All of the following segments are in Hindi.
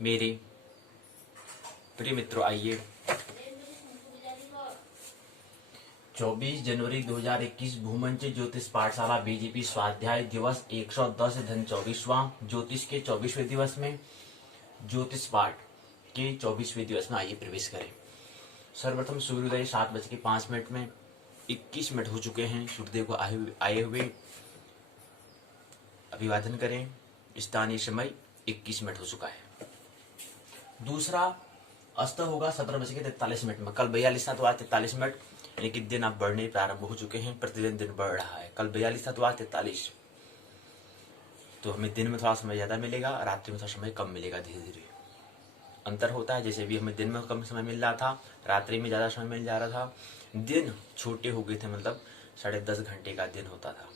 मेरे प्रिय मित्रों, आइए 24 जनवरी 2021 भूमंच ज्योतिष पाठशाला बीजेपी स्वाध्याय दिवस 110 धन 24वां ज्योतिष के 24वें दिवस में ज्योतिष पाठ के 24वें दिवस में आइए प्रवेश करें। सर्वप्रथम सूर्योदय 7:05 में 21 मिनट हो चुके हैं। सूर्यदेव को आए हुए अभिवादन करें। स्थानीय समय 21 मिनट हो चुका है। दूसरा अस्त होगा 17:43 में। कल 42 था तो आज 43 मिनट, यानी कि दिन अब बढ़ने प्रारंभ हो चुके हैं। प्रतिदिन दिन बढ़ रहा है। कल 42 था तो आज 43, तो हमें दिन में थोड़ा समय ज्यादा मिलेगा, रात्रि में थोड़ा समय कम मिलेगा। धीरे धीरे अंतर होता है। जैसे भी हमें दिन में कम समय मिल रहा था, रात्रि में ज्यादा समय मिल जा रहा था। दिन छोटे हो गए थे, मतलब 10.5 घंटे का दिन होता था।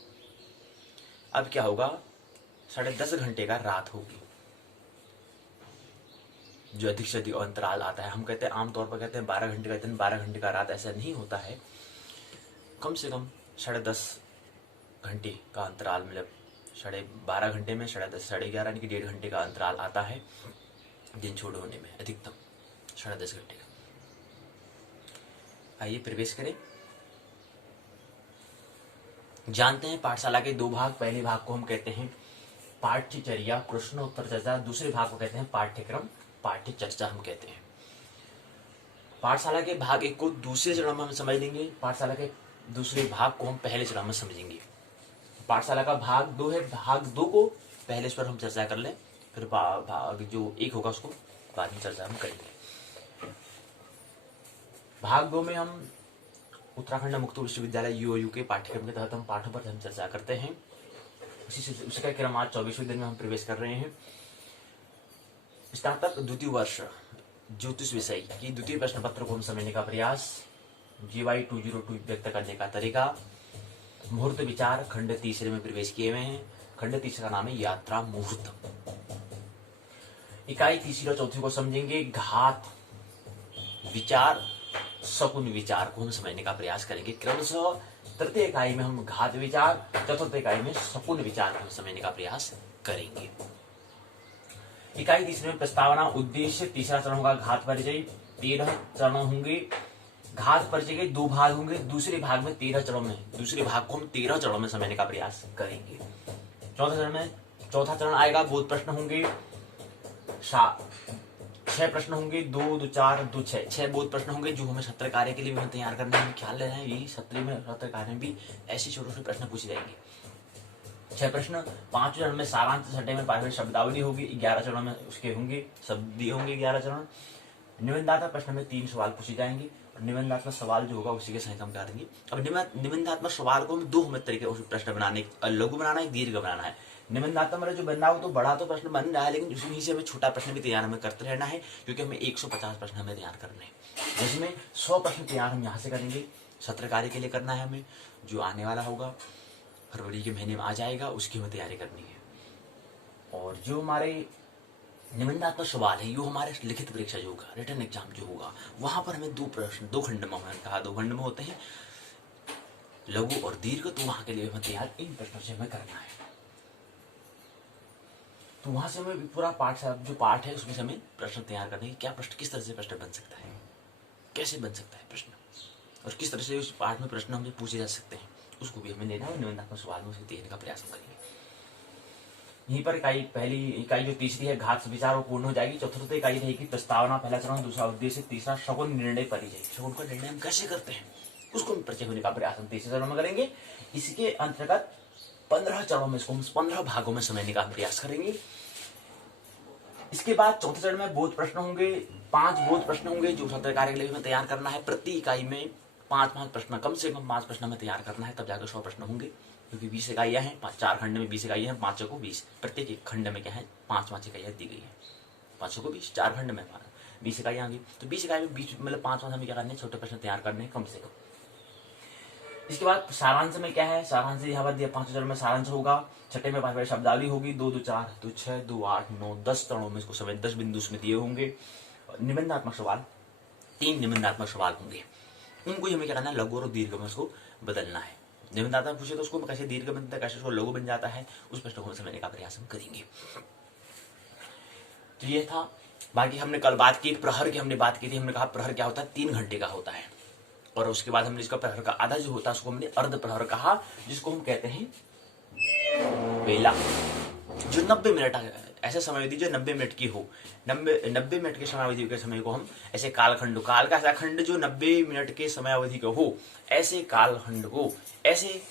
अब क्या होगा, 10.5 घंटे का रात होगी, जो अधिक से अधिक अंतराल आता है। हम कहते हैं, आमतौर पर कहते हैं 12 घंटे का दिन, 12 घंटे का रात। ऐसा नहीं होता है। कम से कम 10.5 घंटे का अंतराल, मतलब 12.5 घंटे में 10.5, 11.5 यानी कि 1.5 घंटे का अंतराल आता है दिन छोटे होने में। अधिकतम 10.5 घंटे का। आइए प्रवेश करें। जानते हैं पाठशाला के 2 भाग। पहले भाग को हम कहते हैं पाठ्यचर्या प्रश्नोत्तर चर्चा, दूसरे भाग को कहते हैं पाठ्यक्रम पाठ्य चर्चा हम कहते हैं। पाठशाला के भाग 1 को दूसरे चरण में हम समझ लेंगे, पाठशाला के दूसरे भाग को हम पहले चरण में समझेंगे। पाठशाला का भाग 2 है, भाग 2 को पहले इस पर हम चर्चा कर लें, फिर भाग जो 1 होगा उसको बाद में चर्चा हम करेंगे। भाग 2 में हम उत्तराखंड मुक्त विश्वविद्यालय यूओयू के पाठ्यक्रम के तहत हम पाठों पर हम चर्चा करते हैं। उसी का क्रम आज 24वें दिन में हम प्रवेश कर रहे हैं। स्नातक द्वितीय वर्ष ज्योतिष विषय की द्वितीय प्रश्न पत्र को हम समझने का प्रयास। GY 202 व्यक्त करने का तरीका। मुहूर्त विचार खंड तीसरे में प्रवेश किए हुए हैं। खंड तीसरा का नाम है यात्रा मुहूर्त। इकाई तीसरी और चौथी को समझेंगे। घात विचार शकुन विचार को हम समझने का प्रयास करेंगे क्रमशः। तृतीय इकाई में हम घात विचार, चतुर्थ इकाई में शकुन विचार को हम समझने का प्रयास करेंगे। इकाई तीसरे में प्रस्तावना उद्देश्य, तीसरा चरण होगा घात परिचय। 13 चरण होंगे। घात परिचय के 2 भाग होंगे। दूसरे भाग में 13 चरणों में, दूसरे भाग को हम 13 चरणों में समझने का प्रयास करेंगे। चौथा चरण आएगा बोध प्रश्न होंगे। 6 प्रश्न होंगे। 2, 2, 4, 2, 6 6 बोध प्रश्न होंगे, जो हमें सत्र कार्य के लिए भी तैयार करने में ख्याल रहे हैं। यही सत्र कार्य में भी ऐसे छोटे छोटे प्रश्न पूछे जाएंगे। 6 प्रश्न। 5 चरण में सारांश, छठे में पारिभाषिक शब्दावली होगी। 11 चरण में उसके होंगे शब्द होंगे 11 चरण। निबंधात्मक प्रश्न में 3 सवाल पूछे जाएंगे और निबंधात्मक सवाल जो होगा उसी के सहित हम करेंगे। अब निबंधात्मक सवाल को हम 2 तरीके से प्रश्न बनाने, लघु बनाना है, दीर्घ बनाना है। निबंधात्मक जो बन रहा हो तो बड़ा तो प्रश्न बन रहा है, लेकिन उसी से हमें छोटा प्रश्न भी तैयार हमें करते रहना है, क्योंकि हमें 150 प्रश्न हमें तैयार करने हैं, जिसमें 100 प्रश्न तैयार हम यहाँ से करेंगे। सत्र कार्य के लिए करना है हमें, जो आने वाला होगा फरवरी के महीने में आ जाएगा, उसकी हमें तैयारी करनी है। और जो हमारे निबंधात्मक सवाल है, यो हमारे लिखित परीक्षा जो होगा, रिटन एग्जाम जो होगा, वहां पर हमें 2 प्रश्न 2 खंड में, मैंने कहा 2 खंड में होते हैं, लघु और दीर्घ। तो वहां के लिए हमें तैयार इन प्रश्नों से हमें करना है। तो वहां से हमें पूरा पाठ, जो पाठ है उसमें से हमें प्रश्न तैयार करने की, क्या प्रश्न, किस तरह से प्रश्न बन सकता है, कैसे बन सकता है प्रश्न, और किस तरह से उस पाठ में प्रश्न हमसे पूछे जा सकते हैं, उसको भी हमें लेना है। निबंधात्मक सवाल में उसको देने का प्रयास करेंगे। यहीं पर पहली इकाई जो तीसरी है घात विचार वो पूर्ण हो जाएगी। चतुर्थ इकाई रहेगी प्रस्तावना, पहला चरण, दूसरा उद्देश्य, तीसरा शकुन निर्णय परिचय। शकुन का निर्णय हम कैसे करते हैं उसको हम परिचय होने का प्रयास हम तीसरे चरण में करेंगे। इसके अंतर्गत 15 चरणों में, इसको 15 भागों में समझने का हम प्रयास करेंगे। इसके बाद चौथे चरण में बोध प्रश्न होंगे। 5 बोध प्रश्न होंगे, जो सत्र कार्य के लिए हमें तैयार करना है। प्रति इकाई में 5 प्रश्न, कम से कम 5 प्रश्न हमें तैयार करना है, तब जाकर 100 प्रश्न होंगे, क्योंकि 20 इकाइयां हैं। 4 खंड में 20 इकाइयां हैं, 5 को 20, प्रत्येक खंड में क्या है 5 इकाइयां दी गई है। 5 को 20, 4 खंड में 20 इकाइयां आ गई। तो 20 इकाई में 20 मतलब 5 हमें क्या करने, छोटे प्रश्न तैयार करने कम से कम। इसके बाद सारांश में क्या है, सारांश यहाँ पर दिया 5 चरण में सारांश होगा। छठे में पारिभाषिक शब्दावली होगी। 2, 2, 4, 2, 6, 2, 8, 9, 10 चरणों में इसको समय 10 बिंदु उसमें दिए होंगे। निबंधात्मक सवाल 3 निबंधात्मक सवाल होंगे, उनको हमें क्या करना है, लघु और दीर्घ में उसको बदलना है। निबंधात्मक पूछे तो उसको कैसे दीर्घ बनता है, कैसे उसको लघु बन जाता है, उस प्रश्न को समझने का प्रयास हम करेंगे। तो ये था बाकी हमने कल बात की प्रहर की, हमने बात की थी, हमने कहा प्रहर क्या होता है, 3 घंटे का होता है। और उसके बाद हमने इसका प्रहर का आधा जो होता है उसको हमने अर्ध प्रहर कहा, जिसको हम कहते हैं वेला। जो 90 मिनट ऐसे समय अवधि जो 90 मिनट की हो, 90 मिनट के समय अवधि के समय को हम ऐसे कालखंड, काल का ऐसा खंड जो 90 मिनट के समय अवधि का हो, ऐसे कालखंड को, ऐसे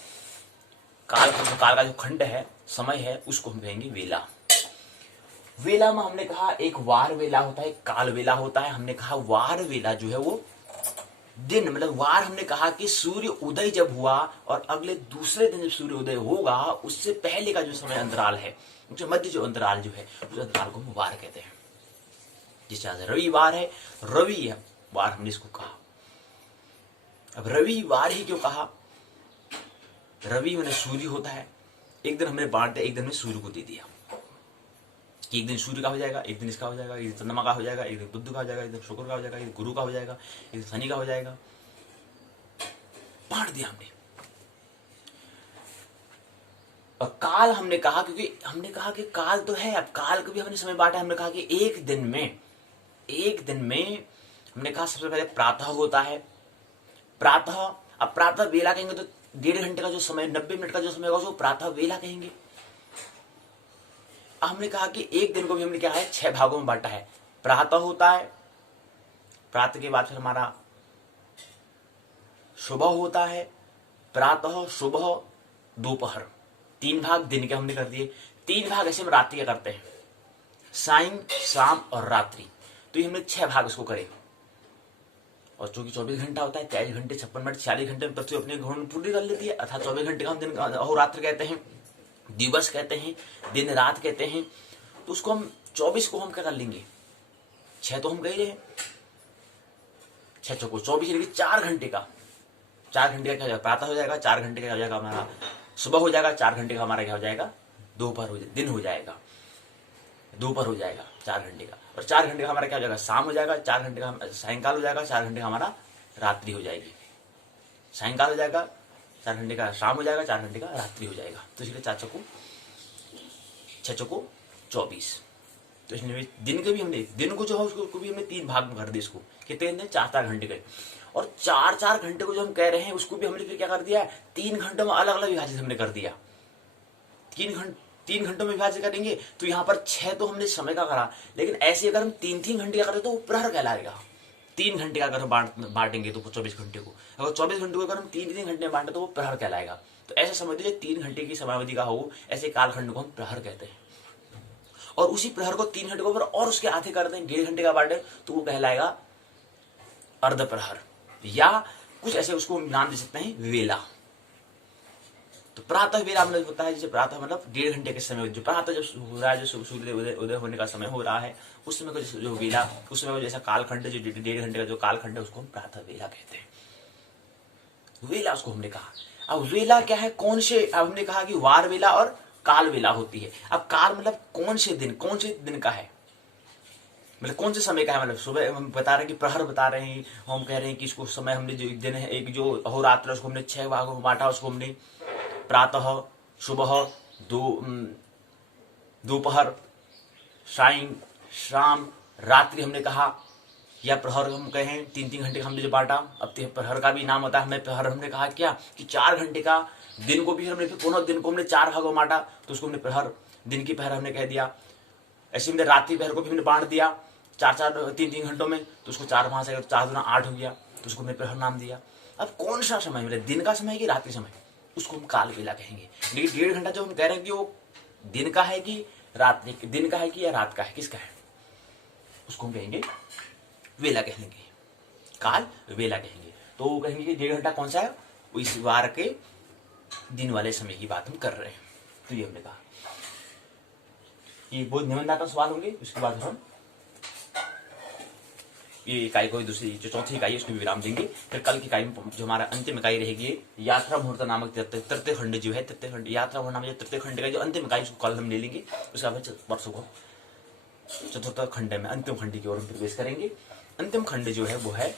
काल का जो खंड है, समय है, उसको हम कहेंगे वेला। वेला में हमने कहा एक वार वेला होता है, एक काल वेला होता है। हमने कहा वार वेला जो है वो दिन, मतलब वार हमने कहा कि सूर्य उदय जब हुआ और अगले दूसरे दिन जब सूर्य उदय होगा, उससे पहले का जो समय अंतराल है, जो मध्य जो अंतराल जो है, उस अंतराल को हम वार कहते हैं। जिस तरह से रविवार है, रविवार हमने इसको कहा। अब रविवार ही क्यों कहा, रवि मैंने सूर्य होता है, एक दिन हमने बांट दिया, एक दिन में सूर्य को दे दिया कि एक दिन सूर्य का हो जाएगा, एक दिन इसका हो जाएगा, एक दिन चंद्रमा का हो जाएगा, एक दिन बुध का हो जाएगा, एक दिन शुक्र का हो जाएगा, एक दिन गुरु का हो जाएगा, एक दिन शनि का हो जाएगा, बांट दिया हमने। और काल हमने कहा, क्योंकि हमने कहा कि काल तो है, अब काल को भी हमने समय बांटा। हमने कहा कि एक दिन में हमने कहा सबसे पहले प्रातः होता है, प्रातः। अब प्रातः वेला कहेंगे तो 1.5 घंटे का जो समय, 90 मिनट का जो समय होगा उसको प्रातः वेला कहेंगे। हमने कहा कि एक दिन को भी हमने क्या है 6 भागों में बांटा है। प्रातः होता है, प्रातः के बाद फिर हमारा सुबह होता है, प्रातः, सुबह, दोपहर, 3 भाग दिन के हमने कर दिए। 3 भाग ऐसे हम रात्रि के करते हैं, सायं, शाम और रात्रि, तो ये हमने 6 भाग उसको करे। और चूंकि 24 घंटा होता है, 23 घंटे 56 मिनट 40 घंटे में पृथ्वी अपने घूर्ण पूरी कर लेती है, अर्थात 24 घंटे का हम दिन अहोरात्र कहते हैं, दिवस कहते हैं, दिन रात कहते हैं। तो उसको हम 24 को हम क्या कर लेंगे, 6 तो हम कह रहे हैं, 6 चौको 24 यानी कि 4 घंटे का, 4 घंटे का क्या हो जाएगा, प्रातः हो जाएगा, 4 घंटे का हो जाएगा हमारा सुबह हो जाएगा, 4 घंटे का हमारा क्या हो जाएगा, दोपहर हो जाएगा, दिन हो जाएगा, दोपहर हो जाएगा 4 घंटे का। और 4 घंटे का हमारा क्या हो जाएगा, शाम हो जाएगा, 4 घंटे का सायंकाल हो जाएगा, 4 घंटे का हमारा रात्रि हो जाएगी, सायंकाल हो जाएगा, 4 घंटे का शाम हो जाएगा, 4 घंटे का रात्रि हो जाएगा। तो इसलिए 4 चौको 6 चौको 24। तो इसलिए दिन के भी हमने, दिन को जो है उसको भी हमने 3 भाग में कर दिया, इसको कितने दिन, 4-4 घंटे के। और 4-4 घंटे को जो हम कह रहे हैं उसको भी हमने फिर क्या कर दिया, 3 घंटों में अलग अलग विभाजित हमने कर दिया। 3 घंटों में विभाजित करेंगे तो यहाँ पर 6 तो हमने समय का करा, लेकिन ऐसे अगर हम 3-3 घंटे का करें तो वो प्रहर कहलाएगा। 3 घंटे का अगर हम बांटेंगे तो 24 घंटे को, अगर 24 घंटे को अगर हम 3-3 घंटे में बांटे तो वो प्रहर कहलाएगा। तो ऐसा समझ लीजिए 3 घंटे की समावधि का हो, ऐसे कालखंड को हम प्रहर कहते हैं। और उसी प्रहर को 3 घंटे को और उसके आधे कर दें, 1.5 घंटे का बांटे तो वो कहलाएगा अर्ध प्रहर, या कुछ ऐसे उसको नाम दे सकते हैं वेला। तो प्रातः वेला मतलब होता है, जैसे प्रातः मतलब 1.5 घंटे के समय, जो प्रातः जब हो रहा है, जो सूर्य उदय होने का समय हो रहा है, उस समय को जो वेला, उस समय को जैसा कालखंड, जो 1.5 घंटे का जो कालखंड है उसको हम प्रातः वेला कहते हैं। वेला उसको हमने कहा। अब वेला क्या है, कौन से, अब हमने कहा कि वार वेला और काल वेला होती है। अब काल मतलब कौन से दिन का है, मतलब कौन से समय का है, मतलब सुबह हम बता रहे हैं कि प्रहर बता रहे हैं, हम कह रहे हैं कि इसको समय हमने जो एक दिन है, एक जो अहोरात्र उसको हमने 6 भागों में बांटा, उसको हमने प्रातः, सुबह, दोपहर, सायं, शाम, रात्रि हमने कहा, या प्रहर हम कहें 3-3 घंटे हमने जो बांटा। अब प्रहर का भी नाम होता है, हमें प्रहर हमने कहा क्या कि 4 घंटे का दिन को भी हमने फिर पुनः दिन को हमने 4 भागों में बांटा, तो उसको हमने प्रहर, दिन की प्रहर हमने कह दिया। ऐसे हमने रात्रि प्रहर को भी हमने बांट दिया 3-3 घंटों में, तो उसको 4 वहां से 4 दूना 8 हो गया, तो उसको हमने प्रहर नाम दिया। अब कौन सा समय, मतलब दिन का समय कि रात्रि समय, उसको हम काल वेला कहेंगे। लेकिन 1.5 घंटा जो हम कह रहे हैं कि वो दिन का है कि रात्रि, दिन का है कि या रात का है, किसका है, उसको हम कहेंगे वेला कहेंगे, काल वेला कहेंगे। तो वो कहेंगे कि 1.5 घंटा कौन सा है, वो इस वार के दिन वाले समय की बात हम कर रहे हैं। तो ये हमने कहा, ये बहुत निबंधात्मक सवाल होंगे। उसके बाद हम ये इकाई को दूसरी जो चौथी इकाई है उसको विराम देंगे। फिर कल की इकाई में जो हमारा अंतिम इकाई रहेगी यात्रा मुहूर्त नामक तृतीय खंड जो है, तृतीय खंड यात्रा मुहूर्त नामक तृतीय खंड का जो अंतिम इकाई उसको कल हम ले लेंगे। उसके बाद परसों को चतुर्थ खंड में अंतिम खंड की ओर हम प्रवेश करेंगे। अंतिम खंड जो है वो है,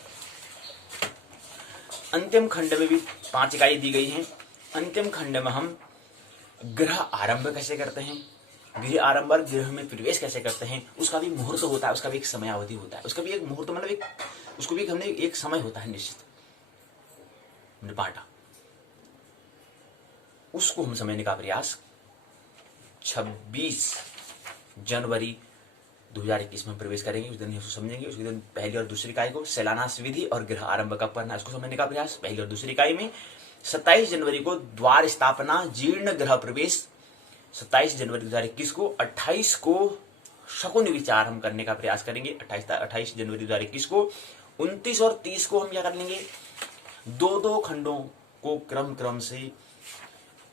अंतिम खंड में भी 5 इकाई दी गई हैं। अंतिम खंड में हम ग्रह आरंभ कैसे करते हैं, गृह आरंभ और गृह में प्रवेश कैसे करते हैं, उसका भी मुहूर्त होता है, उसका भी एक समयावधि होता है, उसका भी एक मुहूर्त मतलब एक उसको भी हमने एक समय होता है निश्चित हमने बांटा। उसको हम समझने का प्रयास 26 जनवरी 2021 में प्रवेश करेंगे। उस दिन उसको समझेंगे। उसके दिन पहली और दूसरी इकाई को सैलानाश विधि और गृह आरंभ कब करना है उसको समझने का प्रयास पहली और दूसरी इकाई में। 27 जनवरी को द्वार स्थापना जीर्ण गृह प्रवेश 27 जनवरी 2021 को। 28 को शकुन विचार हम करने का प्रयास करेंगे 28 जनवरी 2021 को। 29 और 30 को हम क्या कर लेंगे, दो खंडों को क्रम से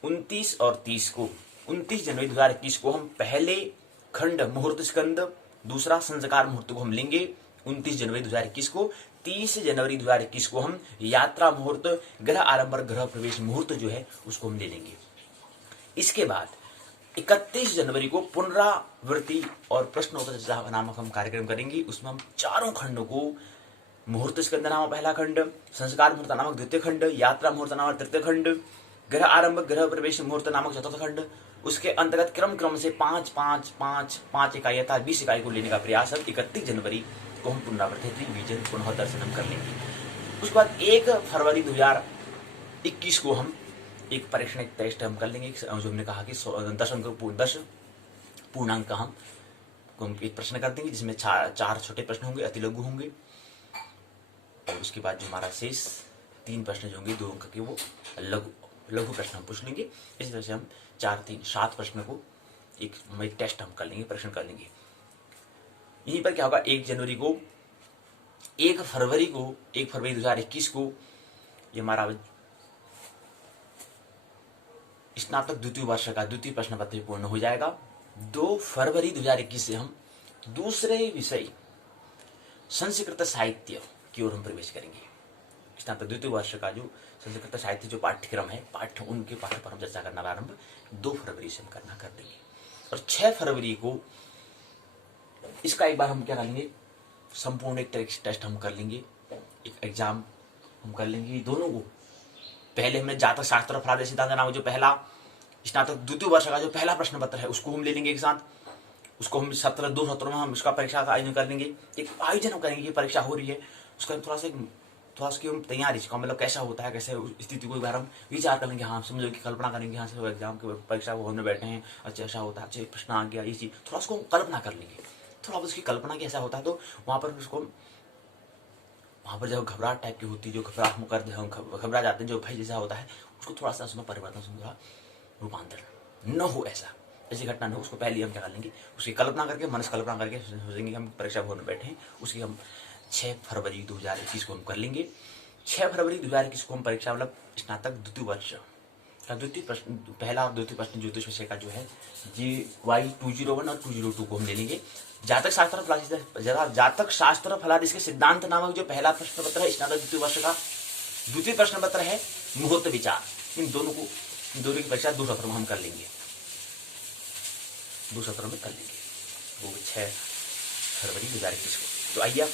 29 और 30 को 29 जनवरी 2021 को हम पहले खंड मुहूर्त स्कंद, दूसरा संस्कार मुहूर्त को हम लेंगे 29 जनवरी 2021 को। 30 जनवरी 2021 को हम यात्रा मुहूर्त, गृह आरंभ और गृह प्रवेश मुहूर्त जो है उसको हम ले लेंगे। इसके बाद 31 जनवरी को पुनरावृत्ति और प्रश्नोत्तर चर्चा नामक हम कार्यक्रम करेंगे। उसमें हम चारों खंडों को मुहूर्त स्कंद नामक पहला खंड, संस्कार मुहूर्त नामक द्वितीय खंड, यात्रा मुहूर्त नामक तृतीय खंड, गृह आरंभ गृह प्रवेश मुहूर्त नामक चतुर्थ खंड, उसके अंतर्गत क्रम से 5 इकाई था 20 इकाई को लेने का प्रयास है। 31 जनवरी को हम पुनरावृत्ति विजन पुनः दर्शन हम कर लेंगे। उसके बाद 1 फरवरी 2021 को हम एक परीक्षण टेस्ट हम कर लेंगे। जो हमने कहा कि 10 पूर्णांक का हम एक प्रश्न कर देंगे जिसमें 4 छोटे प्रश्न होंगे, अति लघु होंगे। और उसके बाद जो हमारा शेष 3 प्रश्न जो होंगे 2 अंक के वो लघु प्रश्न हम पूछ लेंगे। इस तरह से हम 4, 3, 7 प्रश्न को एक टेस्ट हम कर लेंगे, परीक्षण कर लेंगे। यहीं पर क्या होगा, 1 फरवरी 2021 को ये हमारा स्नातक द्वितीय वर्ष का द्वितीय प्रश्न पत्र पूर्ण हो जाएगा। 2 फरवरी 2021 से हम दूसरे विषय संस्कृत साहित्य की ओर हम प्रवेश करेंगे। स्नातक द्वितीय वर्ष का जो संस्कृत साहित्य जो पाठ्यक्रम है उनके पाठ पर हम चर्चा करना प्रारंभ 2 फरवरी से हम करना कर देंगे। और 6 फरवरी को इसका एक बार हम क्या कर लेंगे, संपूर्ण एक टेस्ट हम कर लेंगे, एक एग्जाम हम कर लेंगे दोनों को। पहले हमने जातक शास्त्र और फलादेश सिद्धांत नामक जो पहला स्नातक द्वितीय वर्ष का जो पहला प्रश्न पत्र है उसको हम ले लेंगे एक साथ। उसको हम 2 सत्रों में हम उसका परीक्षा का आयोजन कर लेंगे। एक आयोजन हम करेंगे कि परीक्षा हो रही है उसका थोड़ा सा हम तैयारी इसका मतलब कैसा होता है, कैसे स्थिति को एक बार हम विचार कर लेंगे। हाँ समझो कि कल्पना करेंगे, हाँ से एग्जाम की परीक्षा को होने बैठे हैं, अच्छा ऐसा होता है, अच्छे प्रश्न आ गया, ये चीज थोड़ा उसको कल्पना कर लेंगे। थोड़ा उसकी कल्पना की ऐसा होता है तो वहाँ पर जब घबराहट टाइप की होती है, जो घबराहट कर घबरा जाते हैं, जो भय जैसा होता है उसको थोड़ा सा उसमें परिवर्तन, थोड़ा रूपांतर न हो, ऐसी घटना न हो, उसको पहले हम क्या कर लेंगे, उसकी कल्पना करके मनस कल्पना करके सोचेंगे हम परीक्षा भवन में बैठे हैं। उसकी हम 6 फरवरी 2021 को हम कर लेंगे। 6 फरवरी 2021 को हम परीक्षा मतलब स्नातक द्वितीय वर्ष का द्वितीय प्रश्न पहला और द्वितीय प्रश्न ज्योतिष विषय का जो है GY 201 और 202 को हम ले लेंगे। जातक शास्त्र फलादेश के सिद्धांत नामक जो पहला प्रश्न पत्र है स्नातक द्वितीय वर्ष का द्वितीय प्रश्न पत्र है मुहूर्त विचार। इन दोनों की परीक्षा 2 सत्रों में हम कर लेंगे, 2 सत्रों में कर लेंगे वो 6 फरवरी 2021 को। तो आइए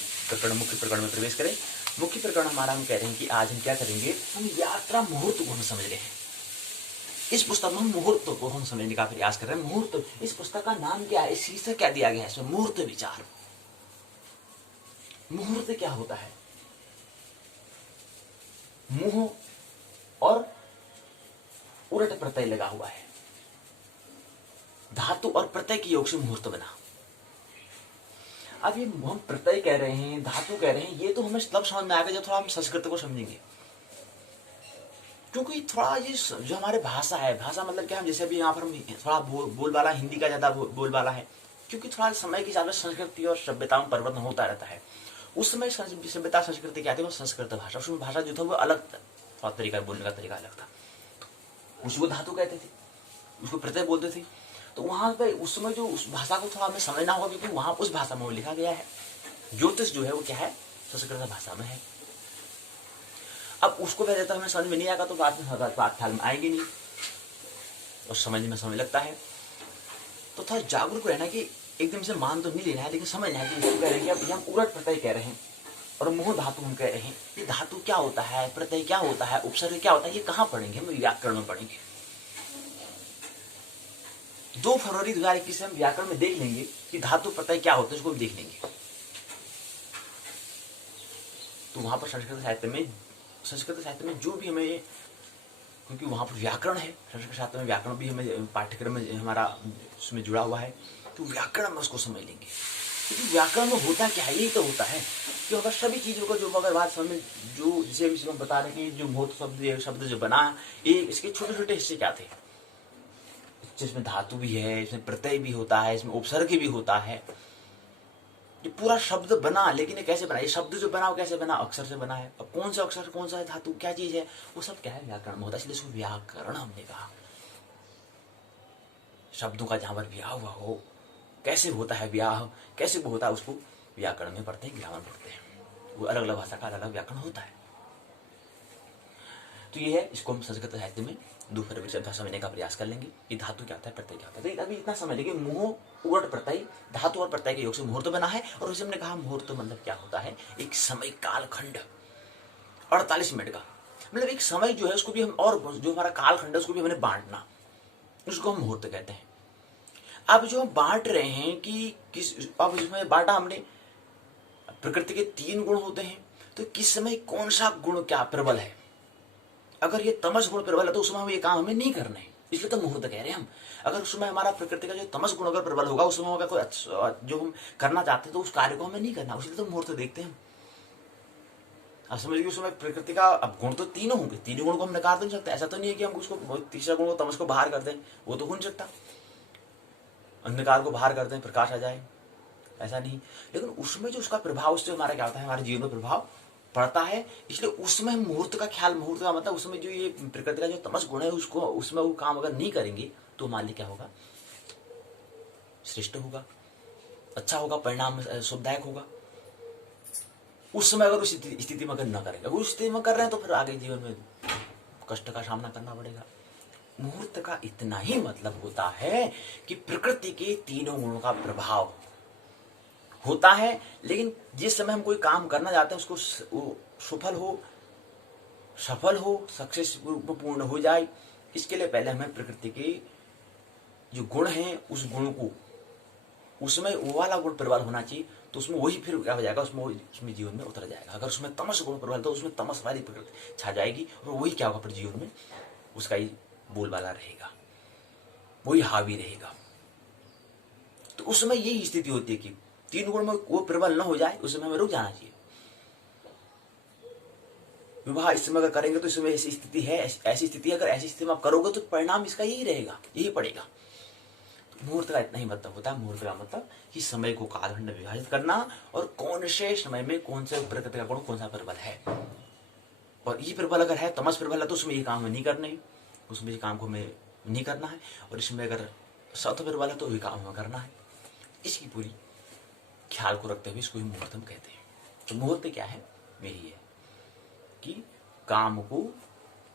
मुख्य प्रकरण में प्रवेश करें। मुख्य प्रकरण हमारा हम कह रहे हैं कि आज हम क्या करेंगे, हम यात्रा मुहूर्त को हम समझ रहे हैं। इस पुस्तक में हम मुहूर्त को हम समझने का प्रयास कर रहे हैं। मुहूर्त, इस पुस्तक का नाम क्या है, इस शीर्षक क्या दिया गया है इसमें, मुहूर्त विचार। मुहूर्त क्या होता है, मुंह और उलट प्रत्यय लगा हुआ है, धातु और प्रत्यय के योग से मुहूर्त बना। अब ये हम प्रत्यय कह रहे हैं, धातु कह रहे हैं, ये तो हमें तब समझ में आएगा जब थोड़ा हम संस्कृत को समझेंगे। क्योंकि थोड़ा ये जो हमारे भाषा है, भाषा मतलब क्या, हम जैसे भी यहाँ पर हम थोड़ा बोलबाला हिंदी का ज्यादा बोलबाला है, क्योंकि थोड़ा समय के हिसाब से संस्कृति और सभ्यता में परिवर्तन होता रहता है। उस समय सभ्यता संस्कृति क्या थी, वो संस्कृत भाषा, उसमें भाषा जो था वो अलग था, थोड़ा तरीका बोलने का तरीका अलग था। उसको धातु कहते थे, उसको प्रत्यय बोलते थे। तो वहां पे उस समय जो उस भाषा को थोड़ा हमें समझना होगा, क्योंकि वहां उस भाषा में वो लिखा गया है। ज्योतिष जो है वो क्या है, संस्कृत भाषा में है। अब उसको पहले तो हमें समझ में नहीं आएगा तो बाद में बात ख्याल में आएगी नहीं और समझने में समय लगता है। तो थोड़ा जागरूक रहना कि एकदम से मान तो नहीं लेना है, लेकिन समझना है कि इसको कह रहे हैं कि हम उलट प्रत्यय कह रहे हैं और मुंह धातु हम कह रहे हैं। ये धातु क्या होता है, प्रत्यय क्या होता है, उपसर्ग क्या होता है, ये कहाँ पढ़ेंगे, हम व्याकरण में पढ़ेंगे। 2 फरवरी 2021 से हम व्याकरण में देख लेंगे कि धातु प्रत्यय क्या होते हैं, उसको हम देख लेंगे। तो वहां पर संस्कृत साहित्य में जो भी हमें, क्योंकि वहां पर व्याकरण है, संस्कृत साहित्य में व्याकरण भी हमें पाठ्यक्रम में हमारा उसमें जुड़ा हुआ है, तो व्याकरण में उसको समझ लेंगे। क्योंकि व्याकरण में होता क्या है, यही तो होता है कि अगर सभी चीजों का जो अगर बात समझ, जो जिसे भी हम बता रहे हैं कि जो मुहूर्त शब्द जो बना, ये इसके छोटे छोटे हिस्से क्या थे, जिसमें धातु भी है, इसमें प्रत्यय भी होता है, इसमें उपसर्ग भी होता है। ये पूरा शब्द बना, लेकिन ये कैसे बना, ये शब्द जो बना वो कैसे बना, अक्षर से बना है। अब कौन सा अक्षर, कौन सा धातु, क्या चीज है, वो सब क्या है, व्याकरण में होता है। इसलिए इसको व्याकरण हमने कहा। शब्दों का जहां पर ब्याह हुआ हो, कैसे होता है ब्याह, कैसे वो होता है, उसको व्याकरण में पढ़ते हैं, ग्रामर पढ़ते हैं। वो अलग अलग भाषा का अलग अलग व्याकरण होता है। तो ये है, इसको हम संस्कृत साहित्य में 2 फरवरी से समझने का प्रयास कर लेंगे कि धातु क्या होता है, प्रत्यय क्या होता है। तो अभी इतना समझ लेंगे, मुंह उगट प्रत्यय, धातु और प्रत्यय के योग से मुहूर्त बना है। और उसे हमने कहा मुहूर्त मतलब क्या होता है, एक समय कालखंड 48 मिनट का, मतलब एक समय जो है उसको भी हम, और जो हमारा कालखंड है उसको भी हमने बांटना, उसको हम मुहूर्त कहते हैं। अब जो हम बांट रहे हैं कि किस, अब इसमें बांटा हमने, प्रकृति के 3 गुण होते हैं, तो किस समय कौन सा गुण क्या प्रबल है। अगर ये तमस गुण प्रबल है तो उसमें हम ये काम हमें नहीं करना है, इसलिए तो मुहूर्त कह रहे हैं हम। अगर उसमें हमारा प्रकृति का जो तमस गुण अगर प्रबल होगा, उसमें अगर कोई जो हम करना चाहते हैं तो उस कार्य को हमें नहीं करना, इसलिए तो मुहूर्त देखते हैं हम। अब समझिए उसमें प्रकृति का, अब गुण तो 3 होंगे, 3 गुण को हम नकार तो नहीं सकते। ऐसा तो नहीं है कि हम उसको तीसरा गुण को, तमस को बाहर कर दें, वो तो हो नहीं सकता। अंधकार को बाहर कर दें, प्रकाश आ जाए, ऐसा नहीं। लेकिन उसमें जो उसका प्रभाव, उससे हमारा क्या होता है, हमारे जीवन में प्रभाव पड़ता है। इसलिए उसमें मुहूर्त का ख्याल, मुहूर्त का मतलब उसमें जो ये प्रकृति का जो तमस गुण है, उसको उसमें वो काम अगर नहीं करेंगे तो मान लीजिए क्या होगा, श्रेष्ठ होगा, अच्छा होगा, परिणाम शुभदायक होगा। उस समय अगर उस स्थिति में अगर न करेंगे, उस स्थिति में कर रहे हैं तो फिर आगे जीवन में कष्ट का सामना करना पड़ेगा। मुहूर्त का इतना ही मतलब होता है कि प्रकृति के 3 गुणों का प्रभाव होता है, लेकिन जिस समय हम कोई काम करना चाहते हैं उसको सफल हो, सक्सेस पूर्ण हो जाए, इसके लिए पहले हमें प्रकृति के जो गुण हैं उस गुण को, उसमें वो वाला गुण प्रबल होना चाहिए, तो उसमें वही फिर क्या हो जाएगा, उसमें जीवन में उतर जाएगा। अगर उसमें तमस गुण प्रबल तो उसमें तमस वाली प्रकृति छा जाएगी, और वही क्या होगा, फिर जीवन में उसका ही बोलबाला रहेगा, वही हावी रहेगा। तो उस समय यही स्थिति होती है कि 3 गुण में वो प्रबल न हो जाए, उस समय हमें रुक जाना चाहिए। विवाह इस समय अगर करेंगे तो इस समय ऐसी स्थिति है, ऐसी स्थिति, अगर ऐसी स्थिति में आप करोगे तो परिणाम इसका यही रहेगा, यही पड़ेगा। तो मुहूर्त का इतना ही मतलब होता है। मुहूर्त का मतलब कि समय को कालखंड में विभाजित करना, और कौन से समय में कौन से प्रकृति का गुण कौन सा प्रबल है, और ये प्रबल अगर है, तमस प्रबल है, तो उसमें ये काम हमें नहीं करने, उसमें ये काम को हमें नहीं करना है। और इसमें अगर सत्व प्रबल है तो ये काम हमें करना है। इसकी पूरी ख्याल को रखते हुए इसको ही मुहूर्त हम कहते हैं। तो मुहूर्त क्या है, यही है कि काम को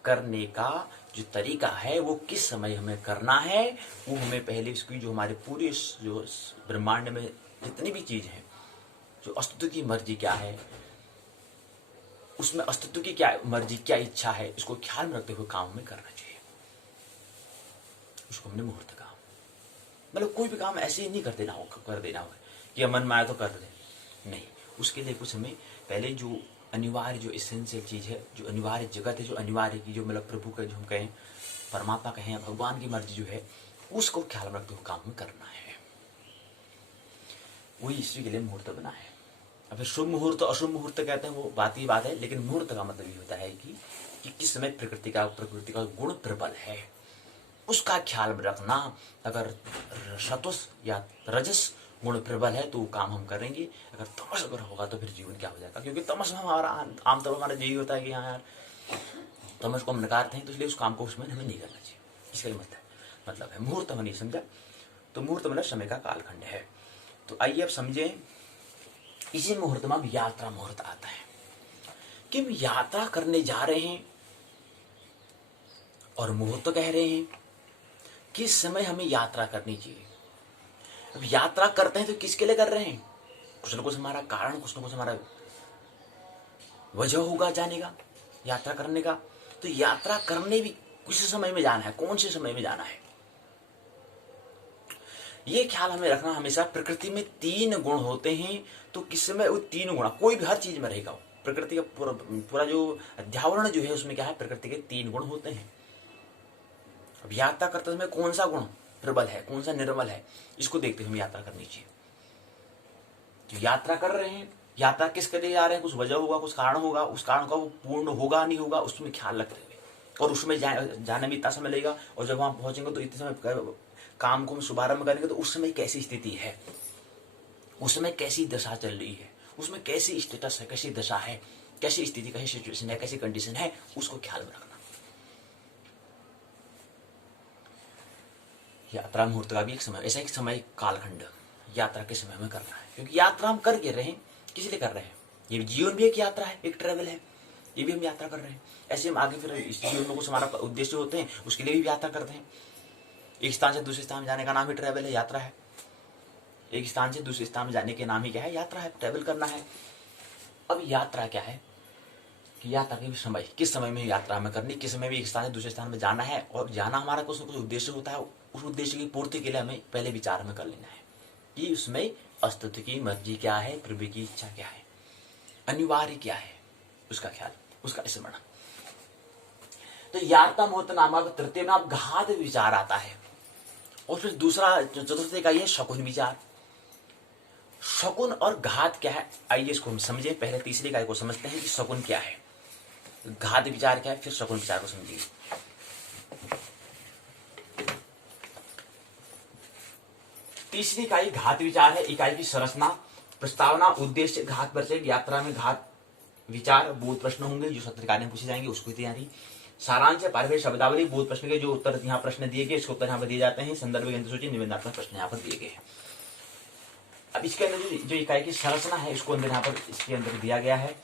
करने का जो तरीका है वो किस समय हमें करना है, वो हमें पहले इसकी जो हमारे पूरे जो ब्रह्मांड में जितनी भी चीज है, जो अस्तित्व की मर्जी क्या है, उसमें अस्तित्व की क्या मर्जी, क्या इच्छा है, इसको ख्याल में रखते हुए काम में करना चाहिए। उसको हमने मुहूर्त कहा। मतलब कोई भी काम ऐसे ही नहीं कर देना होगा कि मन में आया तो कर दे, नहीं। उसके लिए कुछ हमें पहले जो अनिवार्य, जो एसेंशियल चीज है, जो अनिवार्य जगत है, जो अनिवार्य की, जो मतलब प्रभु का जो हम कहें, परमात्मा कहें, भगवान की मर्जी जो है, उसको ख्याल में रखते हुए काम में करना है। वही इसी के लिए मुहूर्त बना है। अब फिर शुभ मुहूर्त अशुभ मुहूर्त कहते हैं, वो बात ही बात है। लेकिन मुहूर्त का मतलब ये होता है कि किस समय प्रकृति का गुण प्रबल है, उसका ख्याल में रखना। अगर सत्वस या रजस गुण प्रबल है तो वो काम हम करेंगे, अगर तमस अगर होगा तो फिर जीवन क्या हो जाएगा। क्योंकि तमस में हमारा आमतौर पर हमारा यही होता है कि हाँ यार, तमस को हम नकारते हैं, तो इसलिए उस काम को उसमें हमें नहीं करना चाहिए। इसका मतलब है मुहूर्त हमने समझा। तो मुहूर्त मतलब समय का कालखंड है। तो आइए अब समझे, इसी मुहूर्त में अब यात्रा मुहूर्त आता है कि हम यात्रा करने जा रहे हैं और मुहूर्त कह रहे हैं किस समय हमें यात्रा करनी चाहिए। अब यात्रा करते हैं तो किसके लिए कर रहे हैं, कुछ ना कुछ हमारा कारण, कुछ ना कुछ हमारा वजह होगा जाने का, यात्रा करने का। तो यात्रा करने भी किस समय में जाना है, कौन से समय में जाना है, ये ख्याल हमें रखना हमेशा, प्रकृति में 3 गुण होते हैं, तो किस समय वो 3 गुण कोई भी हर चीज में रहेगा। प्रकृति का पूरा जो अध्यावरण जो है उसमें क्या है, प्रकृति के 3 गुण होते हैं। अब यात्रा करते समय कौन सा गुण प्रबल है, कौन सा निर्मल है, इसको देखते हुए यात्रा करनी चाहिए। जो यात्रा कर रहे हैं, यात्रा किसके लिए जा रहे हैं, कुछ वजह होगा, कुछ कारण होगा, उस कारण का वो पूर्ण होगा नहीं होगा उसमें ख्याल रखते हुए, और उसमें जाने में इतना समय लगेगा, और जब वहां पहुंचेंगे तो इतने समय काम को हम शुभारंभ करेंगे तो उस समय कैसी स्थिति है, उस समय कैसी दशा चल रही है, उसमें कैसी स्टेटस है, कैसी दशा है, कैसी स्थिति, कैसी सिचुएशन है, कैसी कंडीशन है, उसको ख्याल में रखना। यात्रा मुहूर्त का भी एक समय, ऐसा एक समय कालखंड यात्रा के समय में करना है, क्योंकि यात्रा हम कर के रहे हैं, किस लिए कर रहे हैं, ये जीवन भी एक यात्रा है, एक ट्रेवल है, ये भी हम यात्रा कर रहे हैं। ऐसे हम आगे फिर इस जीवन में कुछ हमारा उद्देश्य होते हैं, उसके लिए भी यात्रा करते हैं। एक स्थान से दूसरे स्थान में जाने का नाम ही ट्रेवल है, यात्रा है। एक स्थान से दूसरे स्थान में जाने के नाम ही क्या है, यात्रा है, ट्रेवल करना है। अब यात्रा क्या है कि यात्रा के भी समय, किस समय में यात्रा हमें करनी, किस समय भी एक स्थान से दूसरे स्थान में जाना है, और जाना हमारा कुछ न कुछ उद्देश्य होता है। उस उद्देश्य की पूर्ति के लिए हमें पहले विचार में कर लेना है कि उसमें अस्तित्व की मर्जी क्या है, प्रभु की इच्छा क्या है, अनिवार्य क्या है, उसका ख्याल, उसका स्मरण। तो यात्रा मुहूर्त नामक तृतीय में आप घात विचार आता है, और फिर दूसरा चतुर्थ इकाई है शकुन विचार। शकुन और घात क्या है, आइए इसको हम समझे। पहले तीसरी इकाई को समझते हैं कि शकुन क्या है, घात विचार क्या है, फिर शकुन विचार को समझिए। तीसरी इकाई घात विचार है। इकाई की संरचना, प्रस्तावना, उद्देश्य, घात परिचय। यात्रा में घात विचार बोध प्रश्न होंगे जो सत्र कार्य में पूछे जाएंगे, उसकी तैयारी। सारांश, पारिभाषिक शब्दावली, बोध प्रश्न के जो उत्तर यहाँ प्रश्न दिए गए, इसके उत्तर यहाँ पर दिए जाते हैं। संदर्भ ग्रंथ सूची, निबंधात्मक प्रश्न यहाँ पर दिए गए हैं। अब इसके अंदर जो इकाई की संरचना है, इसको अंदर यहाँ पर इसके अंदर दिया गया है।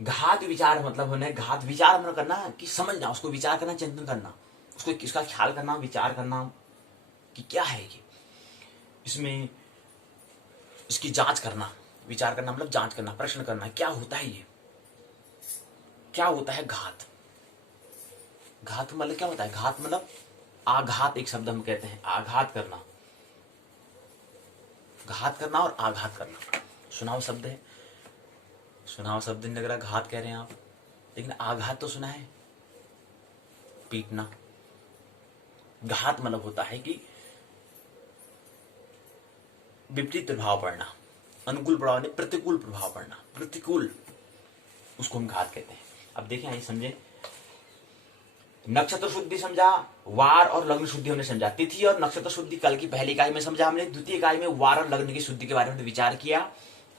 घात विचार मतलब होने, घात विचार मतलब करना कि समझना, उसको विचार करना, चिंतन करना, उसको इसका ख्याल करना, विचार करना कि क्या है ये, इसमें इसकी जांच करना। विचार करना मतलब जांच करना, प्रश्न करना, क्या होता है ये, क्या होता है घात। घात मतलब क्या होता है, घात मतलब आघात, एक शब्द हम कहते हैं आघात करना, घात करना और आघात करना सुनाव शब्द है। सुनाव शब्द नहीं लग रहा, घात कह रहे हैं आप, लेकिन आघात तो सुना है, पीटना। घात मतलब होता है कि विपरीत प्रभाव पड़ना, अनुकूल प्रभाव नहीं, प्रतिकूल प्रभाव पड़ना, प्रतिकूल, उसको हम घात कहते हैं। अब देखें, आइए समझे। नक्षत्र शुद्धि समझा, वार और लग्न शुद्धि हमने समझा, तिथि और नक्षत्र शुद्धि कल की पहली इकाई में समझा हमने। द्वितीय इकाई में वार और लग्न की शुद्धि के बारे में विचार किया।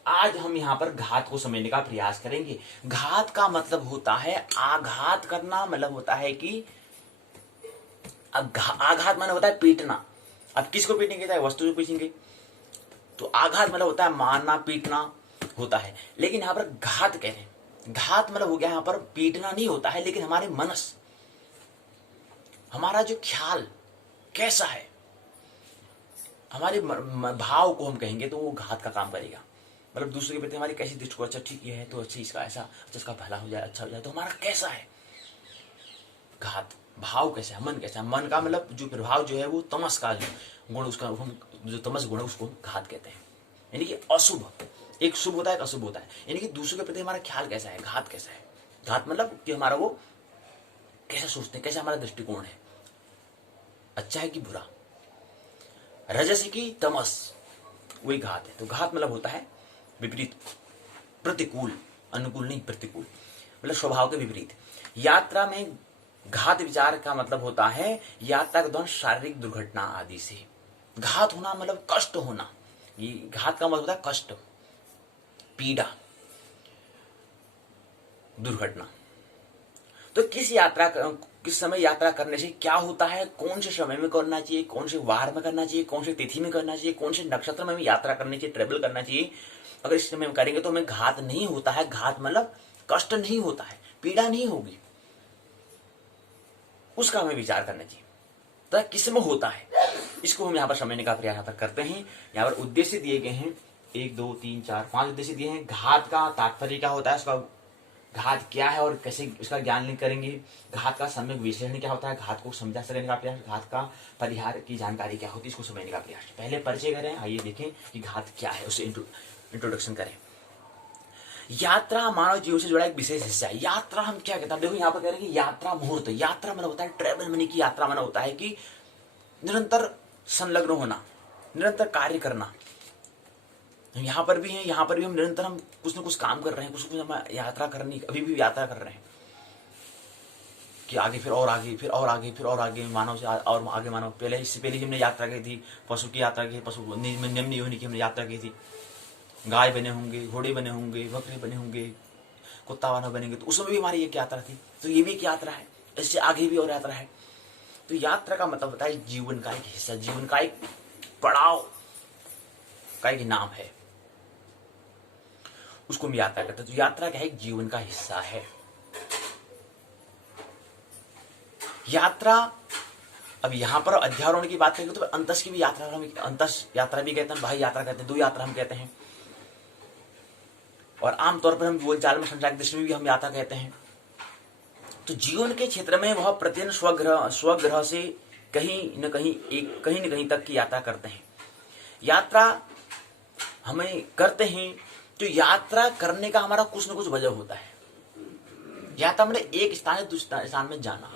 आज हम यहाँ पर घात को समझने का प्रयास करेंगे। घात का मतलब होता है आघात करना, मतलब होता है कि अब आघात मतलब होता है पीटना। अब किसको पीटेंगे, चाहे वस्तु को पीटेंगे, तो आघात मतलब होता है मारना, पीटना होता है। लेकिन यहाँ पर घात कह रहे हैं, घात मतलब हो गया यहाँ पर पीटना नहीं होता है, लेकिन हमारे मनस, हमारा जो ख्याल कैसा है, हमारे भाव को हम कहेंगे तो वो घात का काम करेगा। मतलब दूसरे के प्रति हमारी कैसी दृष्टि को, अच्छा ठीक है तो अच्छा इसका ऐसा, अच्छा इसका भला हो जाए, अच्छा हो जाए, तो हमारा कैसा है घात, भाव कैसा है, मन कैसा है। मन का मतलब जो प्रभाव जो है वो तमस का गुण, उसका हम जो तमस गुण है उसको हम घात कहते हैं। यानी कि अशुभ, एक शुभ होता है, एक अशुभ होता है। यानी कि दूसरे के प्रति हमारा ख्याल कैसा है, घात कैसा है। घात मतलब कि हमारा वो कैसा सोचते हैं, कैसा हमारा दृष्टिकोण है, अच्छा है कि बुरा, रजस की तमस, वही घात है। तो घात मतलब होता है विपरीत, प्रतिकूल, अनुकूल नहीं, प्रतिकूल मतलब स्वभाव के विपरीत। यात्रा में घात विचार का मतलब होता है यात्रा के दौरान शारीरिक दुर्घटना आदि से। घात होना मतलब कष्ट होना, ये घात का मतलब होता है कष्ट, पीड़ा, दुर्घटना। तो किस समय यात्रा करने से क्या होता है, कौन से समय में करना चाहिए, कौन से वार में करना चाहिए, कौन से तिथि में करना चाहिए, कौन से नक्षत्र में यात्रा करनी चाहिए, ट्रेवल करना चाहिए। अगर इस समय में करेंगे तो हमें घात नहीं होता है। घात मतलब कष्ट नहीं होता है, पीड़ा नहीं होगी, उसका हमें विचार करना चाहिए। तो किस में होता है, इसको हम यहाँ पर समझने का प्रयास करते हैं। यहाँ पर उद्देश्य दिए गए हैं 1 2 3 4 5 उद्देश्य दिए हैं। घात का तात्पर्य क्या होता है, उसका घात क्या है और कैसे इसका ज्ञान करेंगे, घात का सम्यक विश्लेषण क्या होता है, घात को समझा सकने का प्रयास, घात का परिहार की जानकारी क्या होती है इसको समझने का प्रयास। पहले परिचय करें, आइए देखें कि घात क्या है, उसे इंट्रोडक्शन करें। यात्रा मानव जीवन से जुड़ा एक विशेष हिस्सा है। यात्रा हम क्या कहते हैं, देखो यहाँ पर कह रहे हैं कि यात्रा मुहूर्त, यात्रा माना होता है ट्रेवल, माने की यात्रा माना होता है कि निरंतर संलग्न होना, निरंतर कार्य करना। यहाँ पर भी है, यहाँ पर भी हम निरंतर हम कुछ न कुछ काम कर रहे हैं, कुछ न कुछ हम यात्रा करनी, अभी भी यात्रा कर रहे हैं कि आगे फिर और आगे, फिर और आगे, फिर और आगे, मानव से और आगे मानव। पहले इससे पहले हमने यात्रा की थी, पशु की यात्रा की, पशु निम्न योनि की हमने यात्रा की थी, गाय बने होंगे, घोड़े बने होंगे, बकरे बने होंगे, कुत्ता वाना बनेंगे, तो उसमें भी हमारी एक यात्रा थी, तो ये भी एक यात्रा है, इससे आगे भी और यात्रा है। तो यात्रा का मतलब होता है जीवन का एक हिस्सा, जीवन का एक पड़ाव का एक नाम है, उसको हम यात्रा करते हैं। तो यात्रा क्या है, एक जीवन का हिस्सा है। यात्रा, अब यहां पर अध्यारोहण की बात करेंगे तो अंतस की भी यात्रा, हम अंतस यात्रा भी कहते हैं, बाह्य यात्रा कहते हैं, दो यात्रा हम कहते हैं। और आमतौर पर हम बोलचाल में संचार की दृष्टि में भी हम यात्रा कहते हैं। तो जीवन के क्षेत्र में वह प्रतिदिन स्वग्रह से कहीं न कहीं तक की यात्रा करते हैं। यात्रा हमें करते हैं, तो यात्रा करने का हमारा कुछ न कुछ वजह होता है। यात्रा मैंने एक स्थान से दूसरे स्थान में जाना,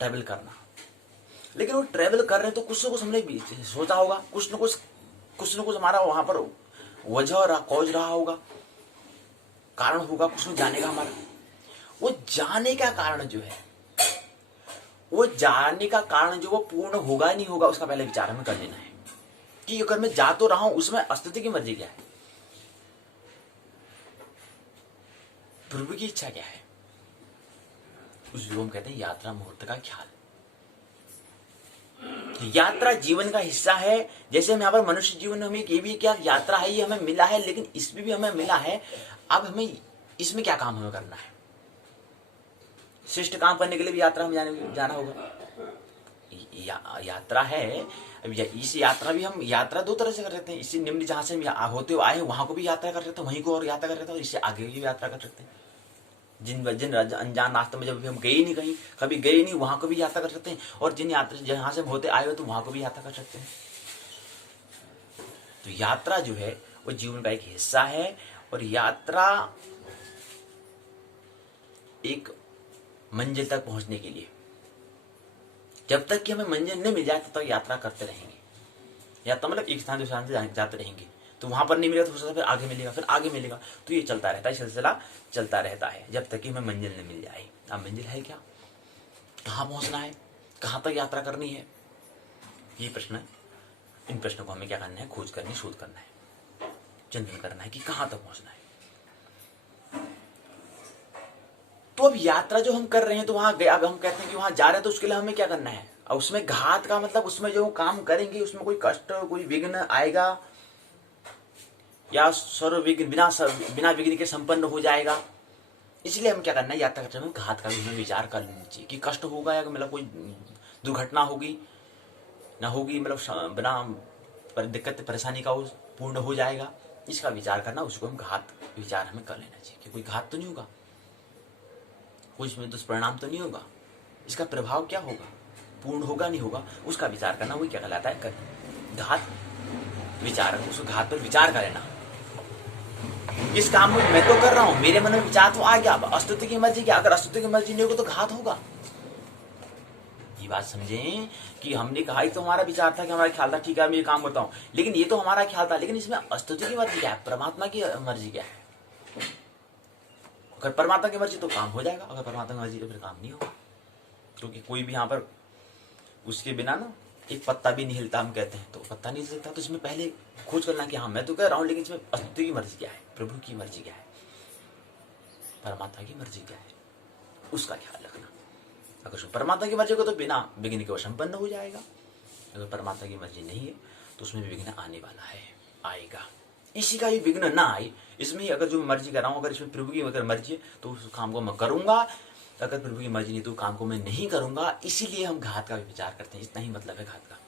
ट्रेवल करना। लेकिन वो ट्रेवल कर रहे हैं तो कुछ न कुछ हमने सोचा होगा, कुछ न कुछ हमारा वहां पर वजह कॉज रहा होगा, कारण होगा कुछ जाने का हमारा। वो जाने का कारण जो है, वो जाने का कारण जो वो पूर्ण होगा नहीं होगा, उसका पहले विचार हमें कर लेना है कि अगर मैं जा तो रहा हूं, उसमें अस्तित्व की मर्जी क्या है, प्रभु की इच्छा क्या है, उस हम कहते हैं यात्रा मुहूर्त का ख्याल। यात्रा जीवन का हिस्सा है। जैसे हम यहाँ पर मनुष्य जीवन में हमें ये भी क्या यात्रा है, ये हमें मिला है, लेकिन इसमें भी हमें मिला है, अब हमें इसमें क्या काम हमें करना है। श्रेष्ठ काम करने के लिए भी यात्रा में जाना होगा। यात्रा है, अब इस यात्रा भी हम यात्रा दो तरह से कर सकते हैं। इससे निम्न जहां से हम होते हुए आए वहां को भी यात्रा कर सकते हैं, वहीं को और यात्रा कर सकते हैं, और इससे आगे की यात्रा कर सकते हैं। जिन अनजान रास्ते में जब हम गए नहीं, कहीं कभी गए नहीं, वहां को भी यात्रा कर सकते हैं। और जिन यात्रा जहां से होते आए हो तो वहां को भी यात्रा कर सकते हैं। तो यात्रा जो है वो जीवन का एक हिस्सा है। और यात्रा एक मंजिल तक पहुंचने के लिए, जब तक कि हमें मंजिल नहीं मिल जाए तब तक यात्रा करते रहेंगे। यात्रा मतलब एक स्थान दूसरे स्थान से जाते रहेंगे, तो वहां पर नहीं मिलेगा तो हो सकता है फिर आगे मिलेगा, फिर आगे मिलेगा, तो ये चलता रहता है, सिलसिला चलता रहता है जब तक कि हमें मंजिल नहीं मिल जाए। अब मंजिल है क्या, कहाँ पहुंचना है, कहाँ तक यात्रा करनी है, ये प्रश्न है। इन प्रश्नों को हमें क्या करना है, खोज करनी, शोध करना है, चिंतन करना है कि कहाँ तक पहुंचना है। तो अब यात्रा जो हम कर रहे हैं तो वहां अब हम कहते हैं कि वहां जा रहे हैं, तो उसके लिए हमें क्या करना है। अब उसमें घात का मतलब उसमें जो काम करेंगे उसमें कोई कष्ट, कोई विघ्न आएगा या सर्व विघ्न बिना विघ्न के संपन्न हो जाएगा। इसलिए हम क्या करना है, यात्रा करते समय घात का भी हमें विचार कर लेना चाहिए कि कष्ट होगा या मतलब कोई दुर्घटना होगी ना होगी, मतलब बिना दिक्कत परेशानी का पूर्ण हो जाएगा, इसका विचार करना, उसको हम घात विचार हमें कर लेना चाहिए कि कोई घात तो नहीं होगा, कोई इसमें दुष्परिणाम तो नहीं होगा, इसका प्रभाव क्या होगा, पूर्ण होगा नहीं होगा, उसका विचार करना, वही क्या कहलाता है घात विचार। उस घात पर विचार कर लेना। इस काम में मैं तो कर रहा हूं, मेरे मन में विचार तो आ गया, अस्तित्व की मर्जी क्या, अगर अस्तित्व की मर्जी नहीं होगी तो घात होगा। ये बात समझें कि हमने कहा तो हमारा विचार था कि हमारा ख्याल था, ठीक है मैं ये काम करता हूं, लेकिन ये तो हमारा ख्याल था, लेकिन इसमें अस्तित्व की मर्जी क्या है, परमात्मा की मर्जी क्या है। अगर परमात्मा की मर्जी तो काम हो जाएगा, अगर परमात्मा की मर्जी तो फिर काम नहीं होगा। क्योंकि कोई भी यहाँ पर उसके बिना ना एक पत्ता भी नहीं हिलता, हम कहते हैं तो पत्ता नहीं हिल सकता। तो इसमें पहले खोज करना कि हाँ मैं तो कह रहा हूं, लेकिन इसमें अस्तित्व की मर्जी क्या है, प्रभु की मर्जी क्या है, परमात्मा की मर्जी क्या है, उसका ख्याल रखना। अगर परमात्मा की मर्जी को तो बिना विघ्न के वो संपन्न हो जाएगा, अगर परमात्मा की मर्जी नहीं है तो उसमें भी विघ्न आने वाला है, आएगा। इसी का भी विघ्न ना आए, इसमें ही अगर जो मर्जी कर रहा हूं, अगर इसमें प्रभु की अगर मर्जी है तो उस काम को मैं करूंगा, अगर प्रभु की मर्जी नहीं तो काम को मैं नहीं करूंगा। इसीलिए हम घात का भी विचार करते हैं। इतना ही मतलब है घात का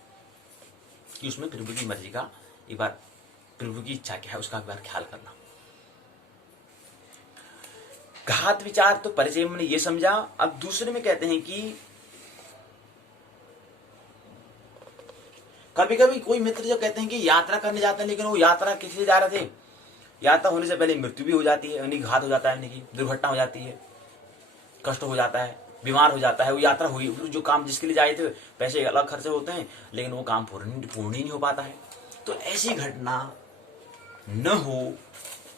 कि उसमें प्रभु की मर्जी का एक बार, प्रभु की इच्छा क्या है उसका एक बार ख्याल करना। घात विचार तो परिचय में ये समझा। अब दूसरे में कहते हैं कि कभी कभी कोई मित्र जो कहते हैं कि यात्रा करने जाते हैं, लेकिन वो यात्रा किस लिए जा रहे थे, यात्रा होने से पहले मृत्यु भी हो जाती है, यानी घात हो जाता है, यानी कि दुर्घटना हो जाती है, कष्ट हो जाता है, बीमार हो जाता है। वो यात्रा हुई, जो काम जिसके लिए जाए थे पैसे अलग खर्चे होते हैं, लेकिन वो काम पूर्ण ही नहीं हो पाता है। तो ऐसी घटना न हो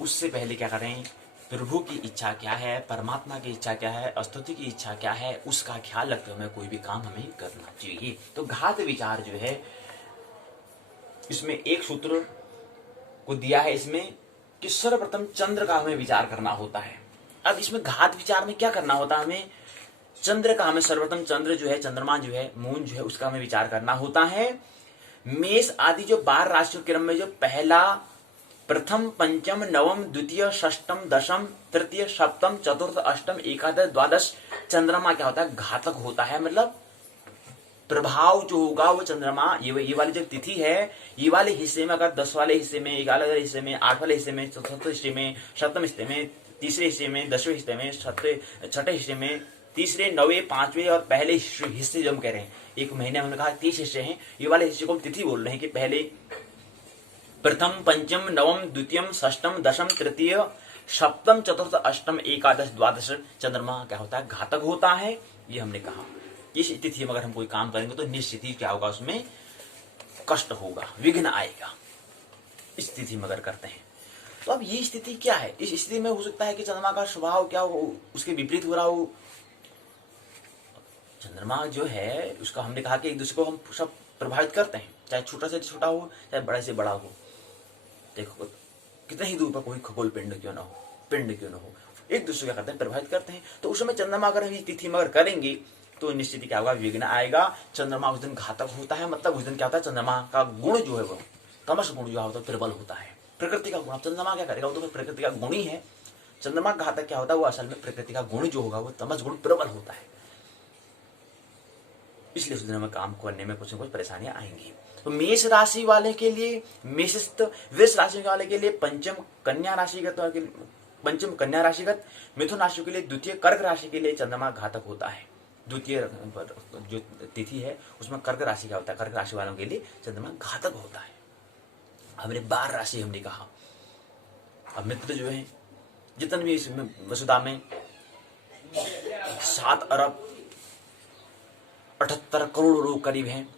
उससे पहले क्या करें, प्रभु की इच्छा क्या है, परमात्मा की इच्छा क्या है, स्तुति की इच्छा क्या है, उसका ख्याल रखते हुए कोई भी काम हमें करना चाहिए। तो घात विचार जो है, इसमें एक सूत्र को दिया है इसमें कि सर्वप्रथम चंद्र का हमें विचार करना होता है। अब इसमें घात विचार में क्या करना होता है, हमें चंद्र का, हमें सर्वप्रथम चंद्र जो है, चंद्रमा जो है, मून जो है, उसका हमें विचार करना होता है। मेष आदि जो 12 राशियों के क्रम में जो पहला, प्रथम, पंचम, नवम, द्वितीय, षष्टम, दशम, तृतीय, सप्तम, चतुर्थ, अष्टम, एकादश, द्वादश चंद्रमा क्या होता है, घातक होता है। मतलब प्रभाव जो होगा वो चंद्रमा, ये वाली जो तिथि है, ये वाले हिस्से में अगर 10 वाले हिस्से में, 11 वाले हिस्से में, 8 वाले हिस्से में, चौथे हिस्से में, सप्तम हिस्से में, तीसरे हिस्से में, 10वें हिस्से में, छठे हिस्से में, तीसरे, 9वें, 5वें और पहले हिस्से जो हम कह रहे हैं, एक महीने हमने कहा 30 हिस्से हैं, ये वाले हिस्से को हम तिथि बोल रहे हैं कि पहले, प्रथम, पंचम, नवम, द्वितीयम, षष्टम, दशम, तृतीय, सप्तम, चतुर्थ, अष्टम, एकादश, द्वादश चंद्रमा क्या होता है, घातक होता है। ये हमने कहा इस तिथि में अगर हम कोई काम करेंगे तो निश्चित ही क्या होगा, उसमें कष्ट होगा, विघ्न आएगा, इस तिथि में अगर करते हैं। तो अब ये स्थिति क्या है, इस स्थिति में हो सकता है कि चंद्रमा का स्वभाव क्या हो, उसके विपरीत हो रहा हो। चंद्रमा जो है उसका हमने कहा कि एक दूसरे को हम सब प्रभावित करते हैं, चाहे छोटा से छोटा हो, चाहे बड़ा से बड़ा हो। देखो कितने ही दूर पर कोई खगोल पिंड क्यों ना हो, पिंड क्यों ना हो, एक दूसरे क्या करते हैं, प्रभावित करते हैं। तो उस समय चंद्रमा अगर हम इस तिथि में अगर करेंगे तो निश्चित क्या होगा, विघ्न आएगा। चंद्रमा उस दिन घातक होता है, मतलब उस दिन क्या होता है, चंद्रमा का गुण जो है वो तमस गुण जो होता है प्रबल होता है, प्रकृति का गुण। चंद्रमा क्या करेगा, वो तो प्रकृति का गुण ही है। चंद्रमा घातक क्या होता है, वो असल में प्रकृति का गुण जो होगा वो तमस गुण प्रबल होता है, इसलिए उस दिन हमें काम करने में कुछ न कुछ परेशानियां आएंगी। तो मेष राशि वाले के लिए, वृष राशि वाले के लिए पंचम कन्या राशिगत, मिथुन राशि के लिए द्वितीय, कर्क राशि के लिए चंद्रमा घातक होता है। द्वितीय जो तिथि है उसमें कर्क राशि का होता है, कर्क राशि वालों के लिए चंद्रमा घातक होता है। हमने 12 राशि हमने कहा। अब मित्र जो है जितने भी इसमें वसुधा में 7 अरब 78 करोड़ लोग करीब हैं,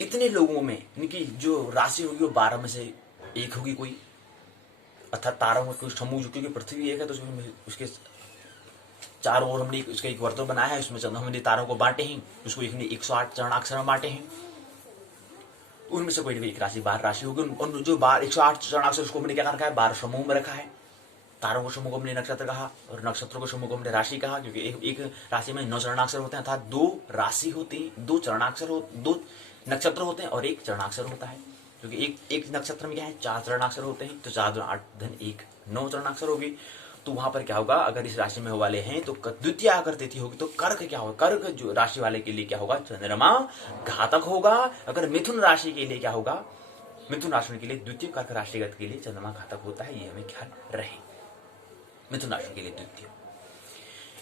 इतने लोगों में इनकी जो राशि होगी वो 12 में से एक होगी कोई, अर्थात तारों का कोई समूह, क्योंकि पृथ्वी एक है तो उसके चारों ओर हमने उसका एक वर्तुल बनाया है, उसमें हमने तारों को बांटे हैं, उसको 108 चरणाक्षर में बांटे हैं। उनमें से कोई एक राशि 12 राशि होगी। उन जो 108 चरणाक्षर उसको हमने क्या रखा है, 12 समूह में रखा है। तारों को समूह को हमने नक्षत्र कहा और नक्षत्रों को समूह को हमने राशि कहा, क्योंकि एक राशि में 9 चरणाक्षर होते हैं, अर्थात 2 राशि होती है, 2 चरणाक्षर 2 नक्षत्र होते हैं और 1 चरणाक्षर होता है। क्योंकि एक नक्षत्र में क्या है, 4 चरणाक्षर होते हैं, तो 4 8 धन 1 9 चरणाक्षर होगी। तो वहां पर क्या होगा, अगर इस राशि में वाले हैं तो द्वितीय अगर तिथि होगी तो कर्क क्या होगा, कर्क जो राशि वाले के लिए क्या होगा, चंद्रमा घातक होगा। अगर मिथुन राशि के लिए क्या होगा, मिथुन राशि के लिए द्वितीय, कर्क राशिगत के लिए चंद्रमा घातक होता है, ये हमें ख्याल रहे। मिथुन राशि के लिए द्वितीय।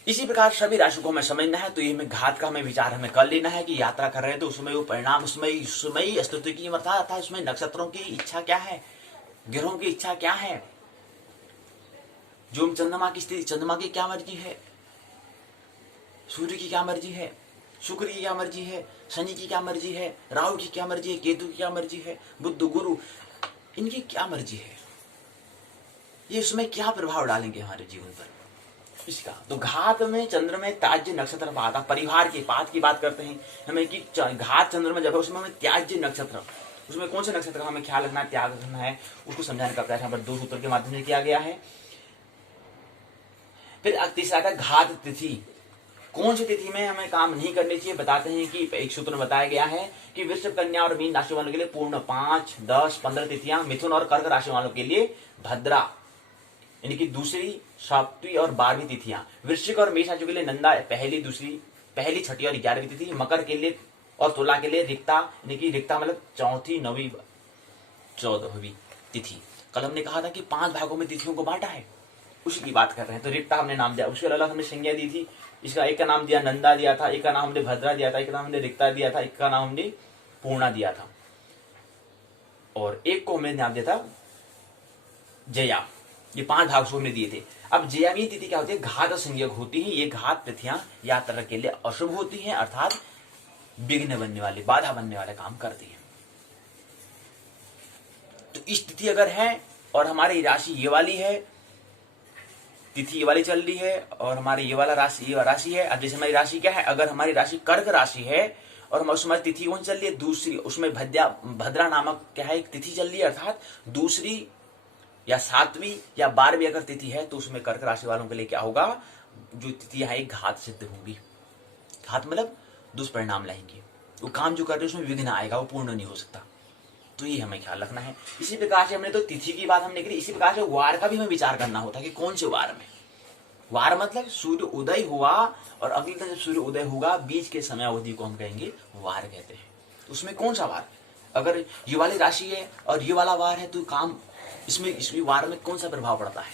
इसी प्रकार सभी राशि को हमें समझना है, तो ये हमें घात का हमें विचार हमें कर लेना है कि यात्रा कर रहे हैं तो उसमें वो परिणाम, उसमें स्तुति की मता था, उसमें नक्षत्रों की इच्छा क्या है, ग्रहों की इच्छा क्या है, जो चंद्रमा की स्थिति, चंद्रमा की क्या मर्जी है, सूर्य की क्या मर्जी है, शुक्र की क्या मर्जी है, शनि की क्या मर्जी है, राहु की क्या मर्जी है, केतु की क्या मर्जी है, बुध गुरु, इनकी क्या मर्जी है, ये उसमें क्या प्रभाव डालेंगे हमारे जीवन पर, इसका। तो घात में चंद्र में त्याज्य नक्षत्र आता, परिवार के पात की बात करते हैं हमें कि घात चंद्र में जब है उसमें हमें त्याज्य नक्षत्र, उसमें कौन से नक्षत्र का हमें ख्याल रखना है, त्याग रखना है, उसको समझाने का प्रयास यहाँ पर 2 सूत्र के माध्यम से किया गया है। फिर तीसरा आता है घात तिथि, कौन सी तिथि में हमें काम नहीं करनी चाहिए, बताते हैं कि एक सूत्र में बताया गया है कि वृश्चिक, कन्या और मीन राशि वालों के लिए पूर्ण 5, 10, 15 तिथियां, मिथुन और कर्क राशि वालों के लिए भद्रा यानी कि दूसरी, 7वीं और 12वीं तिथियां, वृश्चिक और मेष राशि के लिए नंदा पहली, दूसरी, पहली, 6ठी और 11वीं तिथि, मकर के लिए और तुला के लिए रिक्ता यानी कि रिक्ता मतलब 4वीं, 9वीं, 14वीं तिथि। कल हमने कहा था कि 5 भागों में तिथियों को बांटा है, उसी की बात कर रहे हैं। तो रिक्ता हमने नाम दिया, उसके अलग हमने संज्ञा दी थी। इसका एक का नाम दिया नंदा दिया था, एक का नाम हमने भद्रा दिया था, एक का नाम हमने रिक्ता दिया था, एक का नाम हमने पूर्णा दिया था, और एक को हमने नाम दिया था जया। ये 5 भाग उसको हमने दिए थे। अब जयामी तिथि क्या होती है? घात संज्ञक होती है। ये घात तिथियां यात्रा के लिए अशुभ होती हैं, अर्थात विघ्न बनने वाले, बाधा बनने वाले काम करती है। तो इस तिथि अगर है और हमारी राशि ये वाली है, तिथि ये वाली चल रही है और हमारी ये वाला राशि, ये राशि है। अब जैसे हमारी राशि क्या है, अगर हमारी राशि कर्क राशि है और उसमें तिथि कौन चल रही है? दूसरी, उसमें भद्रा नामक क्या है, एक तिथि चल रही है, अर्थात दूसरी या 7वीं या 12वीं अगर तिथि है, तो उसमें कर्क राशि वालों के लिए क्या होगा? जो तिथियां है घात सिद्ध होंगी। घात मतलब दुष्परिणाम लाएंगे। वो काम जो कर रहे हैं उसमें विघ्न आएगा, वो पूर्ण नहीं हो सकता। तो ये हमें ख्याल रखना है। इसी प्रकार से हमने तो तिथि की बात हमने करी, इसी प्रकार से वार का भी हमें विचार करना होता है कि कौन से वार में। वार मतलब सूर्य उदय हुआ और अगले दिन जब सूर्य उदय होगा, बीच के समय अवधि को हम कहेंगे वार कहते हैं। तो उसमें कौन सा वार? अगर ये वाली राशि है और ये वाला वार है, तो काम इसमें वार में कौन सा प्रभाव पड़ता है,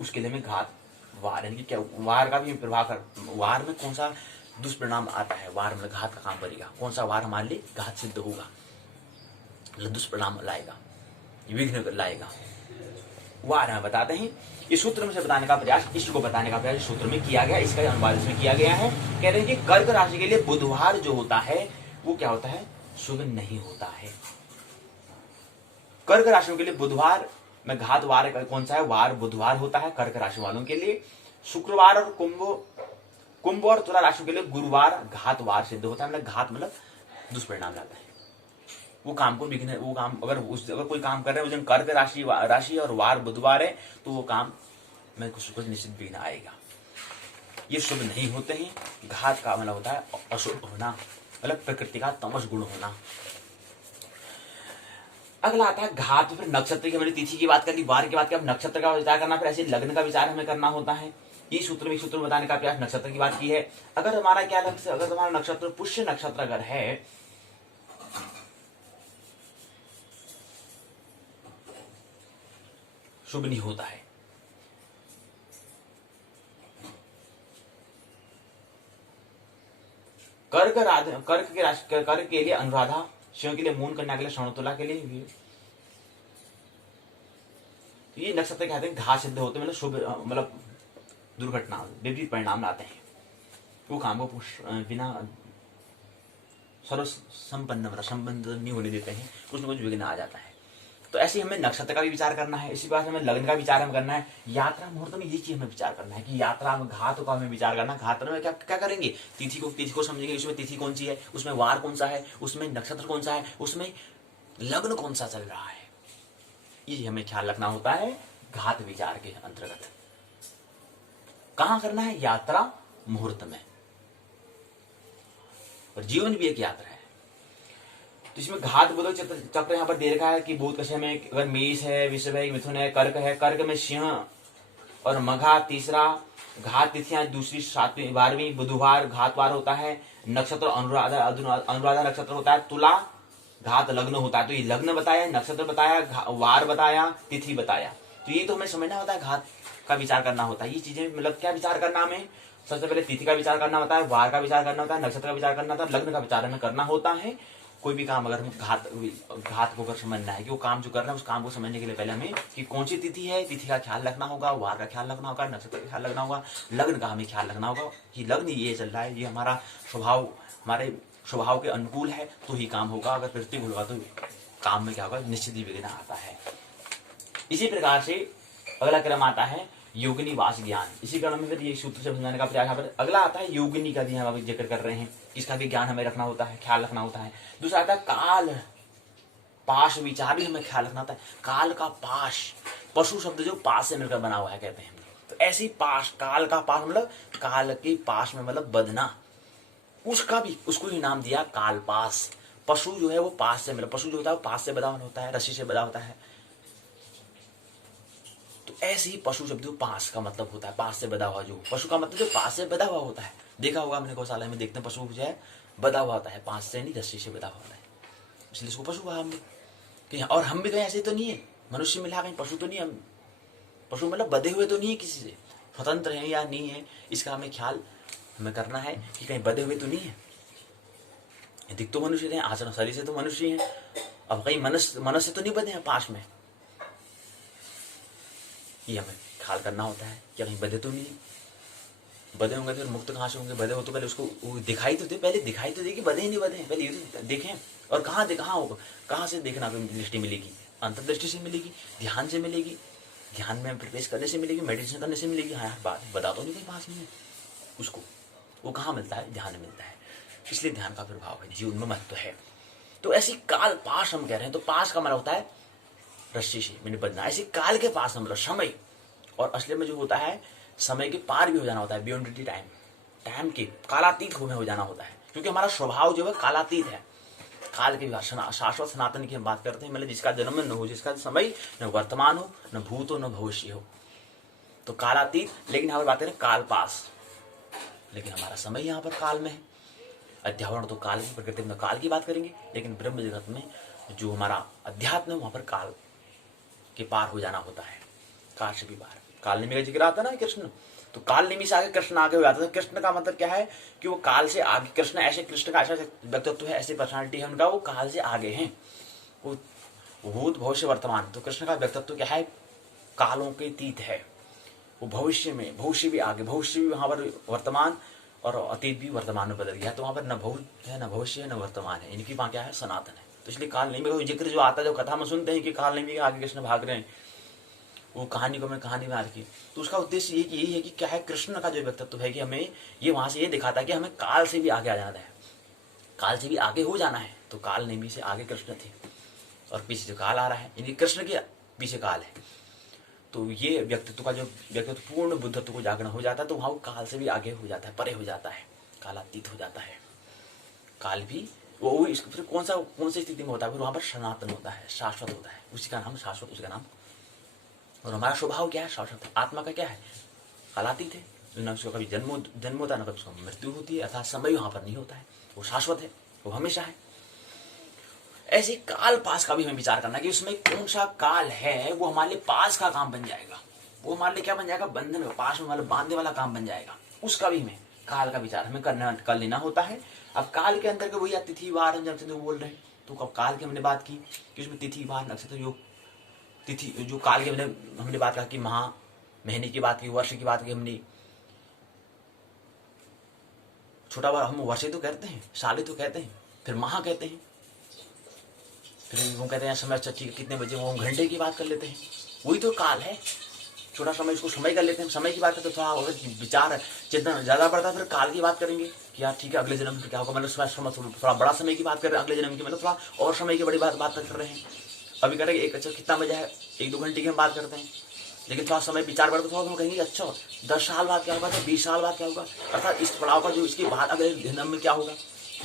उसके लिए में घात वार, यानी कि क्या वार का भी प्रभाव कर, वार में कौन सा दुष्परिणाम आता है, वार मतलब घात का काम करेगा, कौन सा वार हमारे लिए घात सिद्ध होगा, दुष्परिणाम लाएगा, विघ्न लाएगा, वार हमें बताते हैं। इस सूत्र में से बताने का प्रयास, इसको बताने का प्रयास सूत्र में किया गया, इसका अनुवाद इसमें किया गया है। कह रहे हैं कि कर्क राशि के लिए बुधवार जो होता है वो क्या होता है? शुभ नहीं होता है। कर्क राशि के लिए बुधवार में घात वार कौन सा है? वार बुधवार होता है कर्क राशि वालों के लिए। शुक्रवार और कुंभ और तुला राशि के लिए गुरुवार घात वार सिद्ध होता है, मतलब घात मतलब दुष्परिणाम लाता है। वो काम को विघ्न, वो काम अगर कोई काम कर रहे हैं उस दिन कर्क राशि और वार बुधवार है, तो वो काम में कुछ निश्चित विघ्न आएगा। ये शुभ नहीं होते हैं। घात का मतलब होता है अशुभ होना, मतलब प्रकृति का तमस गुण होना। अगला आता है घात। फिर नक्षत्र की, हमने तिथि की बात कर ली, वार की बात की, अब नक्षत्र का विचार करना, फिर ऐसे लग्न का विचार हमें करना होता है। ये सूत्र में बताने का प्रयास नक्षत्र की बात की है। अगर हमारा क्या लक्ष्य, अगर हमारा नक्षत्र पुष्य नक्षत्र अगर है, शुभ नहीं होता है। कर्क के राशि, कर्क के लिए अनुराधा, शिव के लिए मून, कन्या के लिए श्रवण, तुला के लिए ये नक्षत्र कहते हैं घात सिद्ध होते, मतलब शुभ, मतलब दुर्घटना, विपरीत परिणाम लाते हैं। वो काम को बिना सर्व संपन्न नहीं होने देते हैं, कुछ न कुछ विघ्न आ जाता है। तो ऐसे हमें नक्षत्र का भी विचार करना है, इसी बात हमें लग्न का विचार हमें करना है। यात्रा मुहूर्त में ये चीज हमें विचार करना है कि यात्रा में घात का हमें विचार करना। घात में क्या क्या करेंगे? तिथि को समझेंगे, उसमें तिथि कौन सी है, उसमें वार कौन सा है, उसमें नक्षत्र कौन सा है, उसमें लग्न कौन सा चल रहा है, ये हमें ख्याल रखना होता है घात विचार के अंतर्गत। कहां करना है? यात्रा मुहूर्त में। और जीवन भी एक यात्रा है। तो इसमें घात बुध चक्र यहाँ पर दे रखा है कि बुध कक्षे में अगर मेष है, वृषभ है, मिथुन है, कर्क है, कर्क में सिंह और मघा तीसरा, घात तिथियां दूसरी 7वीं 12वीं, बुधवार घातवार होता है, नक्षत्र अनुराधा नक्षत्र होता है, तुला घात लग्न होता है। तो ये लग्न बताया, नक्षत्र बताया, वार बताया, तिथि बताया। तो ये तो हमें समझना होता है, घात का विचार करना होता है। ये चीजें मतलब क्या विचार करना हमें? सबसे पहले तिथि का विचार करना होता है, वार का विचार करना होता है, नक्षत्र का विचार करना होता है, लग्न का विचार हमें करना होता है। कोई भी काम अगर हम घात को अगर समझना है कि वो काम जो कर रहे हैं उस काम को समझने के लिए पहले हमें कि कौन सी तिथि है, तिथि का ख्याल रखना होगा, वार का ख्याल रखना होगा, नक्षत्र का ख्याल रखना होगा, लग्न का हमें ख्याल रखना होगा कि लग्न ये चल रहा है, ये हमारा स्वभाव, हमारे स्वभाव के अनुकूल है तो ही काम होगा, अगर प्रतिकूल होगा तो काम में क्या होगा? निश्चित ही विघ्न आता है। इसी प्रकार से अगला क्रम आता है योगिनी वास ज्ञान। इसी क्रम में फिर ये सूत्र से समझाने का प्रयास यहाँ पर। अगला आता है योगिनी का भी हम जिक्र कर रहे हैं, इसका भी ज्ञान हमें रखना होता है, ख्याल रखना होता है। दूसरा आता है काल पाश विचार भी हमें ख्याल रखना होता है। काल का पाश, पशु शब्द जो पास से मिलकर बना हुआ है कहते हैं। तो ऐसी पाश, काल का पाश मतलब काल के पाश में मतलब बंधना, उसका भी उसको ही नाम दिया काल पास। पशु जो है वो पास से, मतलब पशु जो होता है वो पास से बधा होता है, रस्सी से बधा होता है। तो ऐसे ही पशु शब्द पास का मतलब होता है, पास से बधा हुआ। जो पशु का मतलब जो पास से बधा हुआ होता है, देखा होगा हमने गौशाला में देखते हैं पशु जो है बधा हुआ होता है, पास से नहीं रस्सी से बधा हुआ होता है, इसलिए इसको पशु कहा हमने। और हम भी कहीं ऐसे तो नहीं है, मनुष्य मिला कहीं पशु तो नहीं हम। पशु मतलब बधे हुए तो नहीं है, किसी से स्वतंत्र है या नहीं है, इसका हमें ख्याल हमें करना है कि कहीं बधे हुए तो नहीं है। दिख तो मनुष्य हैं, आचरण शरीर से तो मनुष्य हैं, अब कहीं मनुष्य से तो नहीं बधे हैं पास में, ये हमें ख्याल करना होता है कि कहीं बधे तो नहीं है। बधे होंगे तो मुक्त कहाँ से होंगे? बधे हो तो पहले उसको दिखाई तो दे, पहले दिखाई तो दे कि बधे ही नहीं बधे हैं, पहले ये तो देखें। और कहाँ होगा, कहाँ से देखना दृष्टि मिलेगी? अंतर्दृष्टि से मिलेगी, ध्यान से मिलेगी, ध्यान में प्रवेश करने से मिलेगी, मेडिटेशन करने से मिलेगी। हाँ यार बात बता तो नहीं कहीं पास में उसको, वो कहाँ मिलता है? ध्यान में मिलता है। इसलिए ध्यान का प्रभाव है, जीवन में महत्व है। तो ऐसी काल पास हम कह रहे हैं, तो पास का मतलब होता है रस्सी से मैंने बदना, ऐसी काल के पास मतलब समय, और असली में जो होता है समय के पार भी हो जाना होता है, बियॉन्ड द टाइम, टाइम के कालातीत हो जाना होता है, क्योंकि हमारा स्वभाव जो है कालातीत है। काल के शाश्वत सनातन की हम बात करते हैं, मतलब जिसका जन्म न हो, जिसका समय न वर्तमान हो, न भूत हो, न भविष्य हो, तो कालातीत। लेकिन यहाँ पर बात करें काल पास, लेकिन हमारा समय यहाँ पर काल में है। अध्यावरण तो काल की, प्रकृति में काल की बात करेंगे, लेकिन ब्रह्म जगत में जो हमारा अध्यात्म है वहां पर काल के पार हो जाना होता है, काल से भी पार। काल निमि का जिक्र आता ना कृष्ण, तो काल निमि से आगे कृष्ण आगे हो जाता है। कृष्ण का मतलब क्या है कि वो काल से आगे, कृष्ण ऐसे, कृष्ण का ऐसा व्यक्तित्व है, ऐसी पर्सनालिटी है उनका, वो काल से आगे हैं, वो भूत भविष्य वर्तमान। तो कृष्ण का व्यक्तित्व क्या है? कालों के अतीत है, वो भविष्य में, भविष्य भी आगे, भविष्य भी वहां पर वर्तमान, और अतीत भी वर्तमान में बदल गया, तो वहां पर न भूत है, न भविष्य है, न वर्तमान है, इनकी वहां क्या है? सनातन है। तो इसलिए काल निमि का जिक्र जो आता है, जो कथा में सुनते हैं कि काल निमि के आगे कृष्ण भाग रहे हैं, वो कहानी को मैं कहानी में आ रखी, तो उसका उद्देश्य यही है कि क्या है, कृष्ण का जो व्यक्तित्व है कि हमें ये वहां से ये दिखाता है कि हमें काल से भी आगे आ जाना है, काल से भी आगे हो जाना है। तो काल निमि से आगे कृष्ण थे, और पीछे जो काल आ रहा है, यानी कृष्ण के पीछे काल है। तो ये व्यक्तित्व का जो व्यक्तित्व पूर्ण बुद्धत्व को जागरण हो जाता है, तो वहां वो काल से भी आगे हो जाता है, परे हो जाता है, कालातीत हो जाता है। काल भी वो फिर कौन सी स्थिति में होता है? फिर वहां पर सनातन होता है, शाश्वत होता है, उसी का नाम शाश्वत, उसी का नाम। और हमारा स्वभाव क्या है? शाश्वत है। आत्मा का क्या है? कालातीत है, न उसका कभी जन्म होता है, न कभी उसका मृत्यु होती है, अर्थात समय वहां पर नहीं होता है, वो शाश्वत है, वो हमेशा है। ऐसे काल पास का भी हमें विचार करना कि उसमें कौन सा काल है वो हमारे लिए पास का काम बन जाएगा, वो हमारे लिए क्या बन जाएगा? बंधन में, पास में मतलब बांधने वाला काम बन जाएगा। उसका भी हमें काल का विचार हमें कर लेना होता है। अब काल के अंदर के वही तिथि वार हम जब बोल रहे हैं, तो कब काल की हमने बात की कि उसमें तिथि वार नक्षत्र योग, तिथि जो काल के हमने बात कहा कि माह, महीने की बात की, वर्ष की बात की हमने। छोटा बार हम वर्षे तो कहते हैं, साले तो कहते हैं, फिर माह कहते हैं, फिर वो कहते हैं समय, अच्छा ठीक है कितने बजे, वो घंटे की बात कर लेते हैं, वही तो काल है। छोटा समय, इसको समय कर लेते हैं, समय की बात करते तो थोड़ा अगर विचार चिंतन ज्यादा बढ़ता है, फिर काल की बात करेंगे कि यार ठीक है अगले जन्म में क्या होगा, मतलब थोड़ा बड़ा समय की बात कर रहे हैं, अगले जन्म की मतलब थोड़ा और समय की बड़ी बात कर रहे हैं। अभी करेंगे एक, अच्छा कितना बजा है, 1-2 घंटे की हम बात करते हैं, लेकिन थोड़ा समय विचार बढ़ता थोड़ा हम कहेंगे अच्छा 10 साल बाद क्या होगा, तो 20 साल बाद क्या होगा, अर्थात इस पड़ाव का जो इसके बाद अगले जन्म में क्या होगा।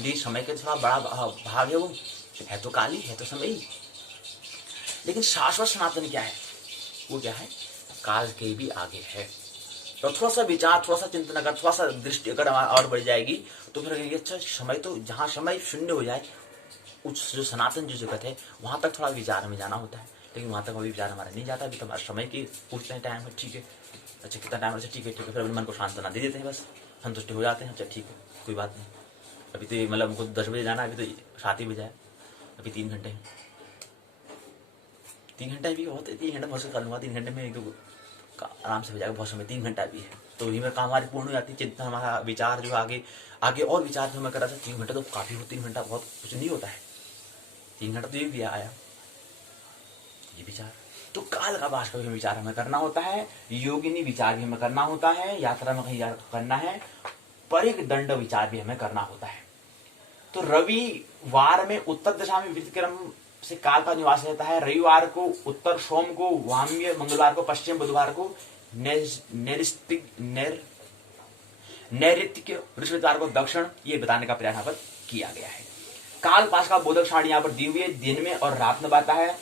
ये समय के थोड़ा बड़ा भाग है, वो है तो काल ही, है तो समय ही। लेकिन शाश्वत सनातन क्या है? वो क्या है? काल के भी आगे है। तो थोड़ा सा विचार, थोड़ा सा चिंतन, अगर थोड़ा सा दृष्टि अगर और बढ़ जाएगी, तो फिर कहेंगे अच्छा समय तो, जहाँ समय शून्य हो जाए, उस जो सनातन जो जगत है वहां तक थोड़ा विचार हमें जाना होता है, लेकिन वहां तक अभी विचार हमारा नहीं जाता। अभी तो हमारे समय की पूछते हैं टाइम है, ठीक है, अच्छा कितना टाइम, अच्छा ठीक है, फिर मन को सांत्वना दे देते हैं, बस संतुष्टि हो जाते हैं, अच्छा ठीक है कोई बात नहीं। अभी तो मतलब हमको 10 बजे जाना है, अभी तो 7 ही बजे है, अभी 3 घंटे हैं, 3 घंटा भी बहुत है, 3 घंटा बहुत से कर लूँगा, 3 घंटे में एक दो आराम से हो जाएगा, बहुत समय, 3 घंटा भी है, तो वही में काम हमारी पूर्ण हो जाती है। चिंतन हमारा विचार जो आगे आगे और विचार जो मैं कर रहा था, 3 घंटा तो काफी हो, 3 घंटा बहुत कुछ नहीं होता है, 3 घंटा तो ये भी आया ये विचार। तो काल का भाष का भी विचार हमें करना होता है, योगिनी विचार भी हमें करना होता है, यात्रा में कहीं करना है, परिक दंड विचार भी हमें करना होता है। तो रविवार में उत्तर दिशा में विक्रम से काल का निवास रहता है, रविवार को उत्तर, सोम को वाम्य, मंगलवार को पश्चिम, बुधवार को नैऋत्य, बृहस्पतिवार को दक्षिण, ये बताने का प्रयास यहाँ पर किया गया है। काल पास का बोधक सारणी यहाँ पर दी हुई है, दिन में और रात में बाता है,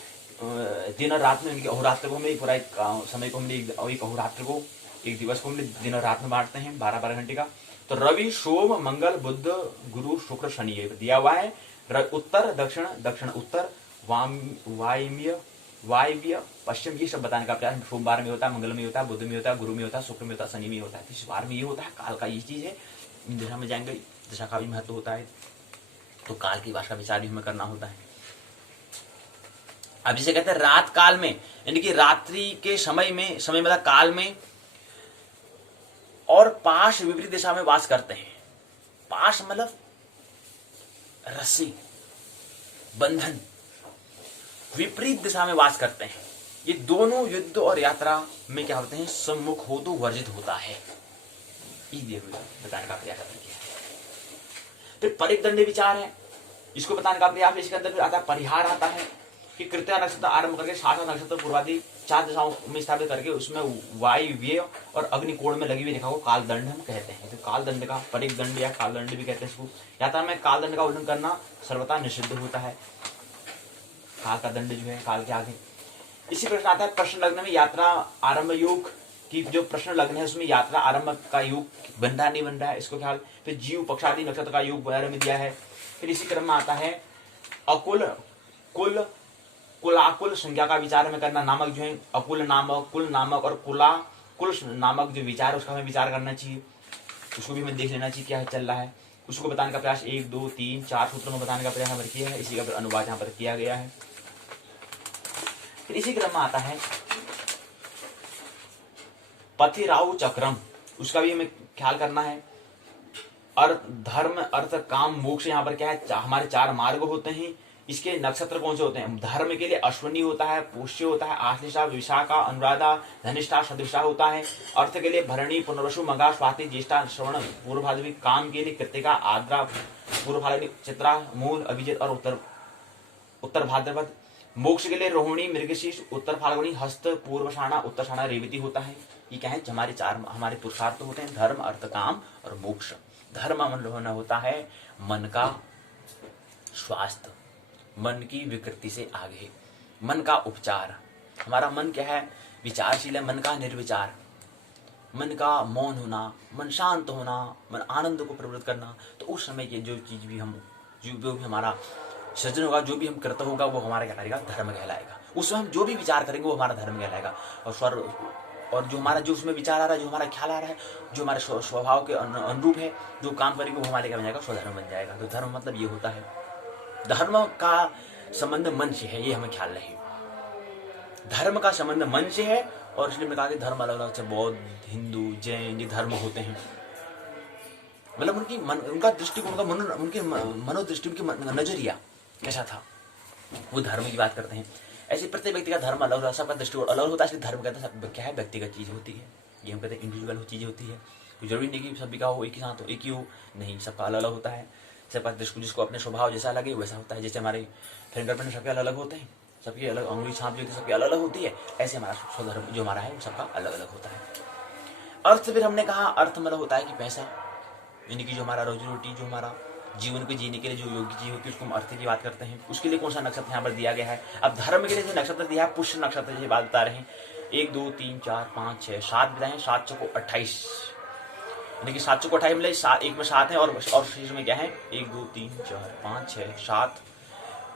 दिन और रात में उनके अहोरात्र को हमने पूरा एक समय को हमने एक अहोरात्र को, एक दिवस को हमने दिन और रात में बांटते हैं 12-12 घंटे का। तो रवि, सोम, मंगल, बुध, गुरु, शुक्र, शनि ये दिया हुआ है। उत्तर, दक्षिण, दक्षिण उत्तर, वायम्य, वायव्य पश्चिम ये सब बताने का प्रयास सोमवार में होता है, मंगल में होता है, बुध में होता है, गुरु में होता है, शुक्र में होता है, शनि में होता है। इस बार में ये होता है, काल का ये चीज है। इन दिशा में जाएंगे, दिशा का भी महत्व होता है, तो काल की भाषा का विचार भी हमें करना होता है। अब जिसे कहते हैं रात काल में, यानी कि रात्रि के समय में, समय मतलब काल में, और पाश विपरीत दिशा में वास करते हैं। पाश मतलब रस्सी, बंधन, विपरीत दिशा में वास करते हैं। ये दोनों युद्ध और यात्रा में क्या होते हैं, सम्मुख हो तो वर्जित होता है। ये बताने का प्रयास किया है। फिर परिदंड विचार है, इसको बताने का प्रयास, इसके अंदर फिर आता है परिहार आता है कि कृत्या नक्षत्र आरंभ करके शाखा नक्षत्र पूर्वादि 4 दिशाओं में स्थापित करके उसमें वायव्य और अग्निकोण में लगी हुई रेखा को कालदंड हम कहते हैं। तो कालदंड का परिदंड या कालदंड भी कहते हैं इसको। यात्रा में कालदंड का उल्लंघन करना सर्वथा निषिद्ध होता है। काल का दंड जो है काल के आगे। इसी प्रश्न आता है प्रश्न लग्न में यात्रा आरंभ योग की, जो प्रश्न लग्न है उसमें यात्रा आरंभ का योग बन रहा नहीं बन रहा है, इसको ख्याल। फिर जीव पक्षादि नक्षत्र का योग वगैरह में दिया है। फिर इसी क्रम में आता है अकुल कुल कुलाकुल संज्ञा का विचार में करना, नामक जो है अकुल नामक, कुल नामक और कुल नामक जो विचार है उसका हमें विचार करना चाहिए। उसको भी हमें देख लेना चाहिए क्या है चल रहा है। उसको बताने का प्रयास 1 2 3 4 सूत्रों में बताने का प्रयास यहाँ पर किया है। इसी का अनुवाद यहाँ पर किया गया है। फिर इसी क्रम में आता है पथिराउ चक्रम, उसका भी हमें ख्याल करना है। अर्थ धर्म अर्थ काम मोक्ष, यहाँ पर क्या है हमारे 4 मार्ग होते हैं। इसके नक्षत्र कौन से होते हैं, धर्म के लिए अश्विनी होता है, पुष्य होता है, आश्लेषा विशाखा अनुराधा धनिष्ठा सदृशा होता है। अर्थ के लिए भरणी पुनर्वसु मघा स्वाति ज्येष्ठा श्रवण पूर्व भाद्रवी। काम के लिए कृतिका आद्रा पूर्व फाल्गुनी चित्रा मूल अभिजित और उत्तर भाद्रपद। मोक्ष के लिए रोहिणी मृगशीर्ष उत्तर फाल्गुनी हस्त पूर्वषाढ़ा उत्तरषाढ़ा रेवती होता है। ये क्या है हमारे 4 हमारे पुरुषार्थ होते हैं, धर्म अर्थ काम और मोक्ष। धर्म मन होता है मन का स्वास्थ्य, मन की विकृति से आगे, मन का उपचार। हमारा मन क्या है, विचारशील है, मन का निर्विचार, मन का मौन होना, मन शांत होना, मन आनंद को प्रवृत्त करना। तो उस समय की जो चीज भी हम जो भी हमारा सृजन होगा, जो भी हम कृत होगा, वो हमारा क्या करेगा, धर्म कहलाएगा। उसमें हम जो भी विचार करेंगे वो हमारा धर्म कहलाएगा। और जो हमारा जो उसमें विचार आ रहा है, जो हमारा ख्याल आ रहा है, जो हमारे स्वभाव के अनुरूप है, जो काम करेंगे वो हमारे क्या बन जाएगा, स्वधर्म बन जाएगा। तो धर्म मतलब ये होता है। धर्म का संबंध मन से है, ये हमें ख्याल रहे। धर्म का संबंध मन से है। और इसलिए मैं कहा कि धर्म अलग अलग से बौद्ध हिंदू जैन ये धर्म होते हैं। मतलब उनका दृष्टिकोण, उनके मनोदृष्टि, उनकी नजरिया कैसा था, वो धर्म की बात करते हैं। ऐसे प्रत्येक व्यक्ति का धर्म अलग, सबका दृष्टिकोण अलग होता है। इसलिए धर्म कहते हैं सब क्या है, व्यक्तिगत चीज होती है। ये हम कहते हैं इंडिविजुअल चीजें होती है। कोई जरूरी नहीं कि सभी का हो एक ही साथ हो, एक ही हो, नहीं, सबका अलग अलग होता है। सबका जिसको अपने स्वभाव जैसा लगे वैसा होता है। जैसे हमारे फिंगरप्रिंट सबके अलग अलग होते हैं, सबकी अलग अंगुली छाप जो सबकी अलग अलग होती है, ऐसे हमारा स्वधर्म जो हमारा है वो सबका अलग अलग होता है। अर्थ फिर हमने कहा, अर्थ मतलब होता है कि पैसा, यानी कि जो हमारा रोजी रोटी, जो हमारा जीवन को जीने के लिए जो योग्य चीज होती है उसको हम अर्थ की बात करते हैं। उसके लिए कौन सा नक्षत्र यहाँ पर दिया गया है। अब धर्म के लिए जो नक्षत्र दिया है पुष्य नक्षत्र की बात बता रहे हैं। 1 2 3 4 5 6 7 बताए, 7 चौको 28, यानी कि 7 चौको 28 मतलब एक में 7 है और शेष में क्या है 1 2 3 4 5 6 7।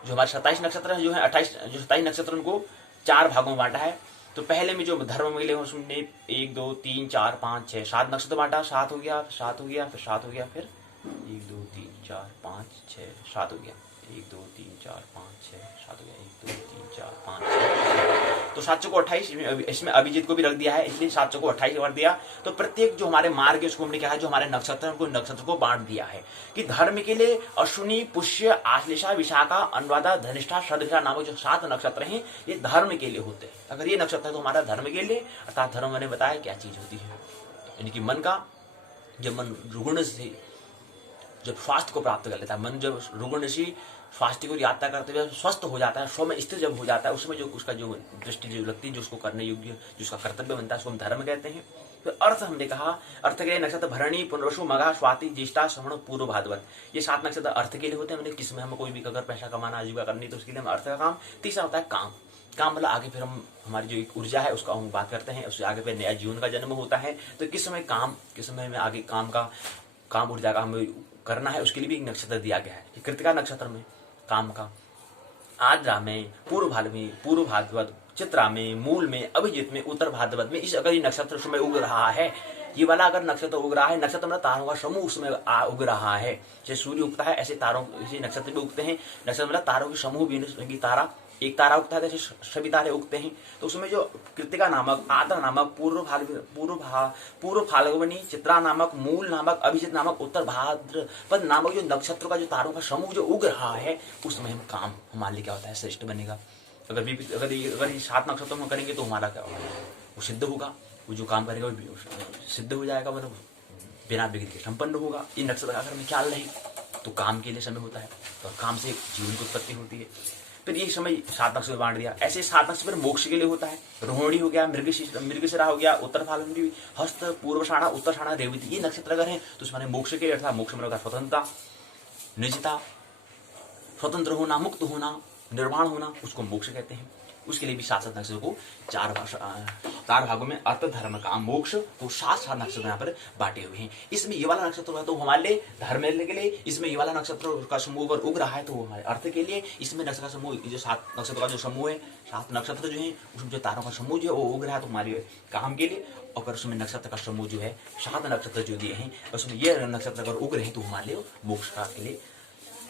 जो हमारे 27 नक्षत्र है जो है 28, जो 27 नक्षत्र उनको 4 भागों में बांटा है। तो पहले में जो धर्म मिले उसने 1 2 3 4 5 6 7 नक्षत्र बांटा, 7 हो गया, फिर 7 हो गया, फिर 7 हो गया, फिर 1 2 3 4 5 6 7 हो गया, 1 2 3 4 5 6 7 हो गया, 1 2 3 4 5 6। तो 7 चौको 28, इसमें अभिजीत को भी रख दिया है, इसलिए 7 चौको 28 कर दिया। तो प्रत्येक जो हमारे मार्ग है उसको हमने क्या है, जो हमारे नक्षत्र है उनको नक्षत्र को बांट दिया है कि धर्म के लिए अश्विनी पुष्य आश्लेषा विशाखा अनुराधा धनिष्ठा सदृशा नामक जो 7 नक्षत्र हैं ये धर्म के लिए होते हैं। अगर ये नक्षत्र है तो हमारा धर्म के लिए, अर्थात धर्म मैंने बताया क्या चीज होती है, यानी कि मन का, जब मन रुगुण से जब स्वास्थ्य को प्राप्त कर लेता है, मन जब रुगुण से स्वास्थ्य को यात्रा करते हुए स्वस्थ हो जाता है, स्व में स्थिर जब हो जाता है, उसमें जो उसका जो दृष्टि जो लगती है, जो उसको करने योग्य, जो उसका कर्तव्य बनता है, उसको हम धर्म कहते हैं। तो अर्थ हमने कहा, अर्थ के लिए नक्षत्र भरणी पुनर्वसु मघा स्वाति ज्येष्ठा श्रवण पूर्व भाद्रपद, ये 7 नक्षत्र अर्थ के लिए होते हैं। मैंने किसमें हम कोई भी अगर पैसा कमाना आजीविका करनी तो उसके लिए हम अर्थ का काम। तीसरा होता है काम। काम मतलब आगे फिर हम हमारी जो एक ऊर्जा है उसका हम बात करते हैं, उससे आगे फिर नया जीवन का जन्म होता है। तो किस समय काम, किस समय में आगे काम ऊर्जा का हमें करना है, उसके लिए भी एक नक्षत्र दिया गया है। कृतिका नक्षत्र में काम का आद्रा में, पूर्व भाद्रपद, चित्रा में, मूल में, अभिजित में, उत्तर भाद्रपद में इस अगर ये नक्षत्र उस समय उग रहा है, ये वाला अगर नक्षत्र उग रहा है, नक्षत्र मतलब तारों का समूह उसमें उग रहा है, जैसे सूर्य उगता है ऐसे तारों इसी नक्षत्र भी उगते हैं। नक्षत्र मतलब तारों के समूह भी, तारा एक तारा उगता है जैसे सभी तारे उगते हैं। तो उसमें जो कृतिका नामक, आद्रा नामक, पूर्व फाल्गुनी, चित्रा नामक, मूल नामक, अभिजित नामक, उत्तर भाद्रपद नामक जो नक्षत्र का जो तारों का समूह जो उग रहा है, उसमें हम काम हमारे लिए क्या होता है, श्रेष्ठ बनेगा। अगर ये 7 नक्षत्रों में करेंगे तो हमारा क्या होगा, वो सिद्ध होगा, वो जो काम करेगा वो सिद्ध हो जाएगा, मतलब बिना विघ्न के संपन्न होगा। इन नक्षत्र का अगर हमें ख्याल नहीं तो काम के लिए समय होता है, तो काम से जीवन की उत्पत्ति होती है। फिर ये समय 7 नक्षत्र बांट दिया, ऐसे 7 नक्षत्र मोक्ष के लिए होता है। रोहिणी हो गया, मृगशिरा हो गया, उत्तर फाल्गुनी, हस्त, पूर्वाषाढ़ा, उत्तराषाढ़ा, रेवती, ये नक्षत्र अगर है तो उसमें मोक्ष के लिए अर्थात मोक्ष में स्वतंत्रता, निजता, स्वतंत्र होना, मुक्त होना, निर्वाण होना, उसको मोक्ष कहते हैं। उसके लिए भी 7 नक्षत्रों को 4 भागों में अर्थ, धर्म, काम, मोक्ष को 7 नक्षत्र यहाँ पर बांटे हुए हैं। इसमें ये वाला नक्षत्र तो हमारे लिए धर्म के लिए, इसमें ये वाला नक्षत्र का समूह अगर उग रहा है तो वो हमारे अर्थ के लिए। इसमें नक्षत्र का समूह, जो 7 नक्षत्र का जो समूह है, 7 नक्षत्र जो है उसमें जो तारों का समूह जो है वो उग रहा है तो हमारे काम के लिए। और उसमें नक्षत्र का समूह जो है 7 नक्षत्र जो दिए हैं उसमें ये नक्षत्र अगर उग रहे हैं तो हमारे लिए मोक्ष का के लिए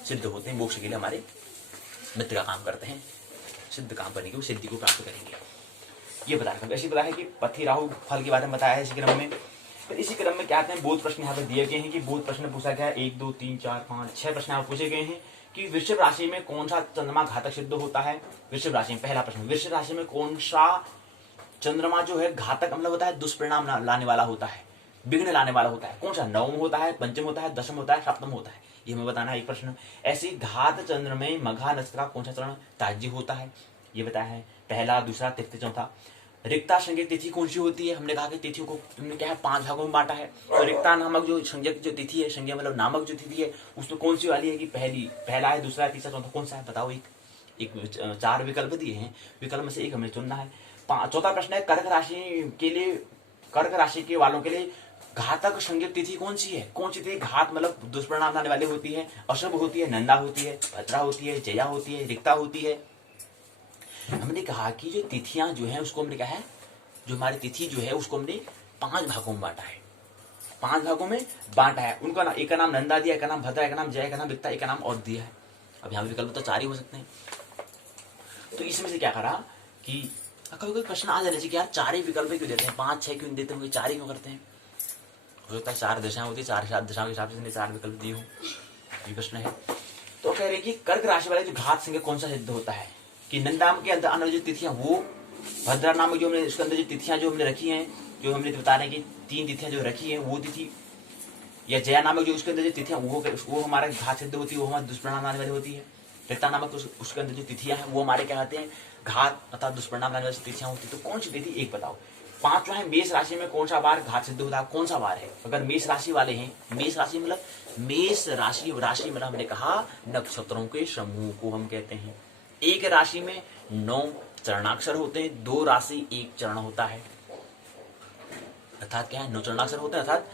सिद्ध होते हैं, मोक्ष के लिए हमारे मित्र का काम करते हैं, सिद्ध काम करने की सिद्धि को प्राप्त करेंगे। ये बताया, ऐसी बताया है कि पथी राहु फल के बारे में बताया है इसी क्रम में। फिर इसी क्रम में क्या कहते हैं, बोध प्रश्न यहाँ पर दिए गए हैं कि बोध प्रश्न पूछा गया है 1 2 3 4 5 6 प्रश्न यहाँ पूछे गए हैं कि वृषभ राशि में कौन सा चंद्रमा घातक सिद्ध होता है। वृषभ राशि में पहला प्रश्न, वृषभ राशि में कौन सा चंद्रमा जो है घातक मतलब होता है, दुष्परिणाम लाने वाला होता है, विघ्न लाने वाला होता है, कौन सा, नवम होता है, पंचम होता है, दशम होता है, सप्तम होता है, ये हमें बताना है एक प्रश्न। ऐसे घात चंद्र में मघा नक्षत्र का कौन सा चरण त्याज्य होता है, ये बताया है, पहला, दूसरा, तृतीय, चौथा। रिक्ता संज्ञक तिथि कौन सी होती है, हमने कहा कि तिथियों को तुमने क्या है 5 भागों में बांटा है। तो रिक्ता नामक जो संज्ञक जो तिथि है, संज्ञा मतलब नामक जो तिथि है, उसमें कौन सी वाली है कि पहला है, दूसरा है, तीसरा, चौथा, कौन सा है बताओ। एक 4 विकल्प दिए हैं, विकल्प में से एक हमें चुनना है। चौथा प्रश्न है कर्क राशि के लिए, कर्क राशि के वालों के लिए घातक संज्ञक तिथि कौन सी है, कौन सी तिथि घात मतलब दुष्परिणाम लाने वाली होती है, अशुभ होती है, नंदा होती है, भद्रा होती है, जया होती है, रिक्ता होती है। हमने कहा कि जो तिथियां जो है उसको हमने कहा है, जो हमारी तिथि जो है उसको हमने 5 भागों में बांटा है, 5 भागों में बांटा है। उनका नाम, एक का नाम नंदा दिया, एक का नाम भद्रा, एक का नाम जय, एक का नाम रिक्ता, एक का नाम और दिया है। अब यहाँ विकल्प तो 4 ही हो सकते हैं। तो इसमें से क्या करा कि कभी कोई प्रश्न आ जाने चाहिए कि यार 4 ही विकल्प क्यों देते हैं, 5 6 क्यों देते होंगे, 4 ही क्यों करते हैं। हो सकता है 4 दिशाएं होती है, 4 दिशाओं के हिसाब से 4 विकल्प दिए हो, ये प्रश्न है। तो कह रहे कि कर्क राशि वाले जो घात संज्ञक कौन सा सिद्ध होता है कि नंदाम के अंदर जो तिथियां, वो भद्रा नामक जो हमने उसके अंदर जो तिथियां जो हमने रखी हैं, जो हमने बता रहे हैं कि 3 तिथियां जो रखी हैं वो तिथि, या जया नामक जो उसके अंदर जो तिथियां वो हमारा घात सिद्ध होती है, वो हमारे दुष्परिणाम लाने वाली होती है। रिक्ता नामक उसके अंदर जो तिथियां हैं वो हमारे क्या होते हैं, घात अर्थात दुष्परिणाम लाने वाली तिथियां होती है। तो कौन सी तिथि एक बताओ। 5वां है मेष राशि में कौन सा वार घात सिद्ध होता है, कौन सा वार है। अगर मेष राशि वाले हैं, मेष राशि मतलब मेष राशि मतलब हमने कहा नक्षत्रों के समूह को हम कहते हैं। एक राशि में 9 चरणाक्षर होते हैं, 2 राशि 1 चरण होता है, अर्थात क्या है 9 चरणाक्षर होते हैं, अर्थात